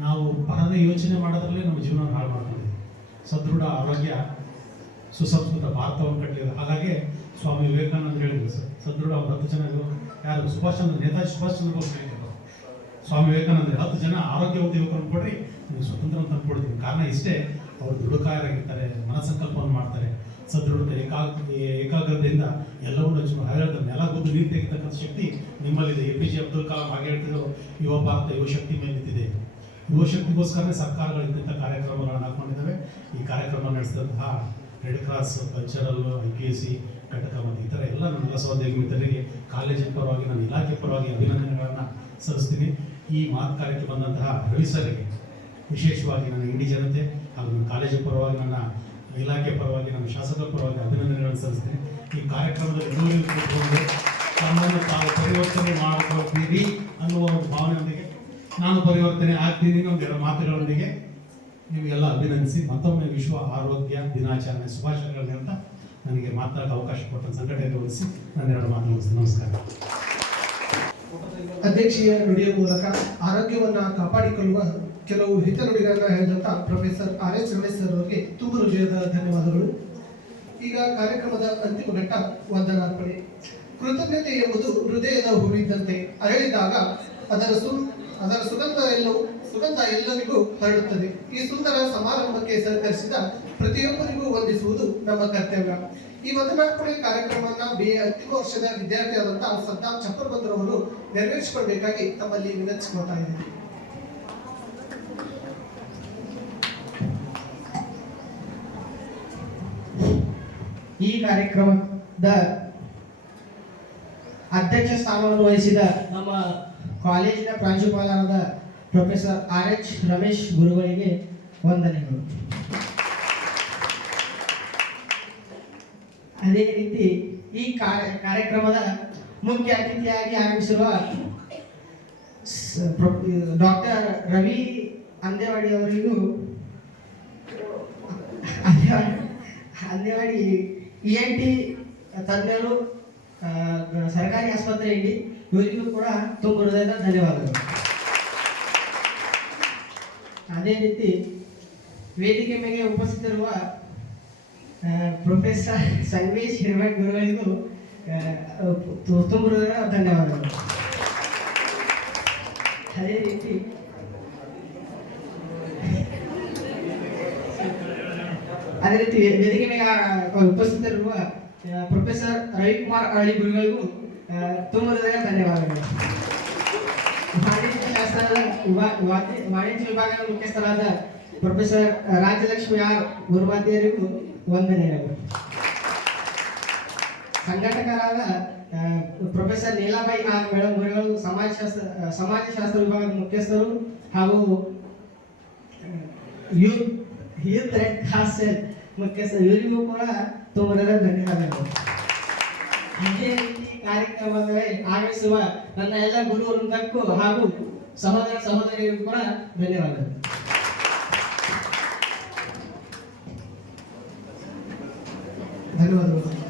ನಾವು ಪರದ ಯೋಚನೆ ಮಾಡೋದ್ರಲ್ಲೇ ನಮ್ಮ ಜೀವನ ಹಾಳು ಮಾಡ್ಕೊಂಡಿದ್ದೀವಿ. ಸದೃಢ ಆರೋಗ್ಯ ಸುಸಂಸ್ಕೃತ ಭಾರತವನ್ನು ಕಟ್ಟಿದ್ರು. ಹಾಗಾಗಿ ಸ್ವಾಮಿ ವಿವೇಕಾನಂದ ಹೇಳಿದ್ರು, ಸದೃಢ 10 ಜನ ಯಾರು ನೇತಾಜಿ ಸುಭಾಷ್ ಚಂದ್ರ ಬೋಸ್ ಹೇಳಿದ್ರು, ಸ್ವಾಮಿ ವಿವೇಕಾನಂದ 10 ಜನ ಆರೋಗ್ಯವಂತ ಯುವಕರನ್ನು ಕೊಡ್ರಿ, ನೀವು ಸ್ವತಂತ್ರ ತಂದು ಕೊಡ್ತೀವಿ. ಕಾರಣ ಇಷ್ಟೇ, ಅವರು ದೃಢಕಾಯರಾಗಿರ್ತಾರೆ, ಮನಸಂಕಲ್ಪವನ್ನು ಮಾಡ್ತಾರೆ, ಸದೃಢತೆ ಏಕಾಗ್ರತೆಯಿಂದ ಎಲ್ಲವನ್ನೂ ಹರಳಿದ ನೆಲ ಗುದ್ದು ನೀರು ತೆಗಿತಕ್ಕಂಥ ಶಕ್ತಿ ನಿಮ್ಮಲ್ಲಿದೆ. APJ ಅಬ್ದುಲ್ ಕಲಾಂ ಹಾಗೆ ಹೇಳ್ತಿದ್ರು, ಯುವ ಭಾರತ ಯುವಶಕ್ತಿ ಮೇಲೆ ನಿಂತಿದೆ. ಯುವಶಕ್ತಿಗೋಸ್ಕರನೇ ಸರ್ಕಾರಗಳು ಇಂಥ ಕಾರ್ಯಕ್ರಮಗಳನ್ನು ಹಾಕೊಂಡಿದ್ದಾವೆ. ಈ ಕಾರ್ಯಕ್ರಮ ನಡೆಸಿದಂತಹ ರೆಡ್ ಕ್ರಾಸ್, ಕಲ್ಚರಲ್, IPSC ಘಟಕ ಮತ್ತು ಇತರ ಎಲ್ಲ ನನ್ನ ಸಹೋದ್ಯೋಗಿ ಮಿತ್ರರಿಗೆ ಕಾಲೇಜಿನ ಪರವಾಗಿ, ನನ್ನ ಇಲಾಖೆ ಪರವಾಗಿ ಅಭಿನಂದನೆಗಳನ್ನು ಸಲ್ಲಿಸ್ತೀನಿ. ಈ ಕಾರ್ಯಕ್ಕೆ ಬಂದಂತಹ ರವಿ ಸರ್ಗೆ ವಿಶೇಷವಾಗಿ ನನ್ನ ಇಡೀ ಜನತೆ ಹಾಗೂ ನನ್ನ ಕಾಲೇಜಿನ ಪರವಾಗಿ, ನನ್ನ ಇಲಾಖೆ ಪರವಾಗಿ, ನನ್ನ ಶಾಸಕರ ಪರವಾಗಿ ಅಭಿನಂದನೆಗಳನ್ನು ಸಲ್ಲಿಸ್ತೀನಿ. ಈ ಕಾರ್ಯಕ್ರಮದಲ್ಲಿ ತಮ್ಮನ್ನು ತಾವು ಪರಿವರ್ತನೆ ಮಾಡ್ಕೊಳ್ತೀರಿ ಅನ್ನುವ ಒಂದು ಭಾವನೆಯೊಂದಿಗೆ, ನಾನು ಪರಿವರ್ತನೆ ಆಗ್ತೀನಿ ಅನ್ನೋ ಮಾತುಗಳೊಂದಿಗೆ ನಿಮಗೆಲ್ಲ ಅಭಿನಂದಿಸಿ ಮತ್ತೊಮ್ಮೆ ವಿಶ್ವ ಆರೋಗ್ಯ ದಿನಾಚರಣೆ ಶುಭಾಶಯಗಳನ್ನು ಹೇಳ್ತಾ ನನಗೆ ಮಾತಾಡೋಕೆ ಅವಕಾಶ ಕೊಟ್ಟ ಸಂಘಟನೆ ವಹಿಸಿ ನಾನು ಎರಡು ಮಾತು ಮುಗಿಸ್ತೀನಿ. ನಮಸ್ಕಾರ. ಅಧ್ಯಕ್ಷೀಯ ನುಡಿಯ ಮೂಲಕ ಆರೋಗ್ಯವನ್ನ ಕಾಪಾಡಿಕೊಳ್ಳುವ ಕೆಲವು ಹಿತನುಡಿಗಳನ್ನ ಹೇಳಿದಂತ ಪ್ರೊಫೆಸರ್ RS ರಮೇಶ್ ಸರ್ ಅವರಿಗೆ ತುಂಬ ಹೃದಯದ ಧನ್ಯವಾದಗಳು. ಈಗ ಕಾರ್ಯಕ್ರಮದ ಅಂತಿಮ ಘಟ್ಟ ವಂದನಾರ್ಪಣೆ. ಕೃತಜ್ಞತೆ ಎಂಬುದು ಹೃದಯದ ಹೂವಿದ್ದಂತೆ ಅರಳಿದಾಗ ಅದರ ಸುಗಂಧ ಎಲ್ಲರಿಗೂ ಹರಡುತ್ತದೆ. ಈ ಸುಂದರ ಸಮಾರಂಭಕ್ಕೆ ಸಹಕರಿಸಿದ ಪ್ರತಿಯೊಬ್ಬರಿಗೂ ವಂದಿಸುವುದು ನಮ್ಮ ಕರ್ತವ್ಯ. ಈ ವಂದನಾರ್ಪಣೆ ಕಾರ್ಯಕ್ರಮವನ್ನ BA ಅಂತಿಮ ವರ್ಷದ ವಿದ್ಯಾರ್ಥಿಯಾದಂತಹ ಸದ್ದಾಂ ಚಪ್ಪರ್ಬಂದ್ರವರು ನೆರವೇರಿಸಿಕೊಳ್ಬೇಕಾಗಿ ತಮ್ಮಲ್ಲಿ ವಿನಂತಿಸಿಕೊಳ್ತಾ ಇದ್ದೀನಿ. ಈ ಕಾರ್ಯಕ್ರಮದ ಅಧ್ಯಕ್ಷ ಸ್ಥಾನವನ್ನು ವಹಿಸಿದ ನಮ್ಮ ಕಾಲೇಜಿನ ಪ್ರಾಂಶುಪಾಲರಾದ ಪ್ರೊಫೆಸರ್ RH ರಮೇಶ್ ಗುರುಗಳಿಗೆ ವಂದನೆಗಳು. ಅದೇ ರೀತಿ ಈ ಕಾರ್ಯಕ್ರಮದ ಮುಖ್ಯ ಅತಿಥಿಯಾಗಿ ಆಗಮಿಸಿರುವ ಡಾಕ್ಟರ್ ರವಿ ಅಂದೇವಾಡಿ ಅವರಿಗೂ ಅಂದೇವಾಡಿ ENT ತಜ್ಞರು ಸರ್ಕಾರಿ ಆಸ್ಪತ್ರೆ ಇಡಿ ಇವರಿಗೂ ಕೂಡ ತುಂಬ ಹೃದಯದ ಧನ್ಯವಾದಗಳು. ಅದೇ ರೀತಿ ವೇದಿಕೆ ಮೇಲೆ ಉಪಸ್ಥಿತರಿರುವ ಪ್ರೊಫೆಸರ್ ಸಂಗಮೇಶ್ ಹಿರಮಠ್ ಗುರುಗಳಿಗೂ ತುಂಬ ಹೃದಯದ ಧನ್ಯವಾದಗಳು. ಅದೇ ರೀತಿ ವೇದಿಕೆ ಮೇಲೆ ಉಪಸ್ಥಿತರಿರುವ ಪ್ರೊಫೆಸರ್ ರವಿಕುಮಾರ್ ಅರಳಿ ಗುರುಗಳಿಗೂ ತುಂಬ ಹೃದಯ ಧನ್ಯವಾದಗಳು. ವಾಣಿಜ್ಯ ವಿಭಾಗದ ಮುಖ್ಯಸ್ಥರಾದ ಪ್ರೊಫೆಸರ್ ರಾಜಲಕ್ಷ್ಮಿ R ಗುರುಮಾತೆಯರಿಗೂ ವಂದನೆಗಳು. ಸಂಘಟಕರಾದ ಪ್ರೊಫೆಸರ್ ನೀಲಾಬಾಯಿ R ಮೇಡಮ್ ಗುರುಗಳು ಸಮಾಜಶಾಸ್ತ್ರ ವಿಭಾಗದ ಮುಖ್ಯಸ್ಥರು ಹಾಗೂ ಯೂತ್ ರೆಡ್ ಕ್ರಾಸ್ ಮುಖ್ಯಸ್ಥರು ಇವರಿಗೂ ಕೂಡ ತುಂಬ ಧನ್ಯವಾದಗಳು. ಇದೇ ರೀತಿ ಕಾರ್ಯಕ್ರಮದಲ್ಲಿ ಆಗಮಿಸುವ ನನ್ನ ಎಲ್ಲ ಗುರು ವೃಂದಕ್ಕೂ ಹಾಗೂ ಸಹೋದರ ಸಹೋದರಿಯರಿಗೂ ಕೂಡ ಧನ್ಯವಾದಗಳು. ಧನ್ಯವಾದಗಳು.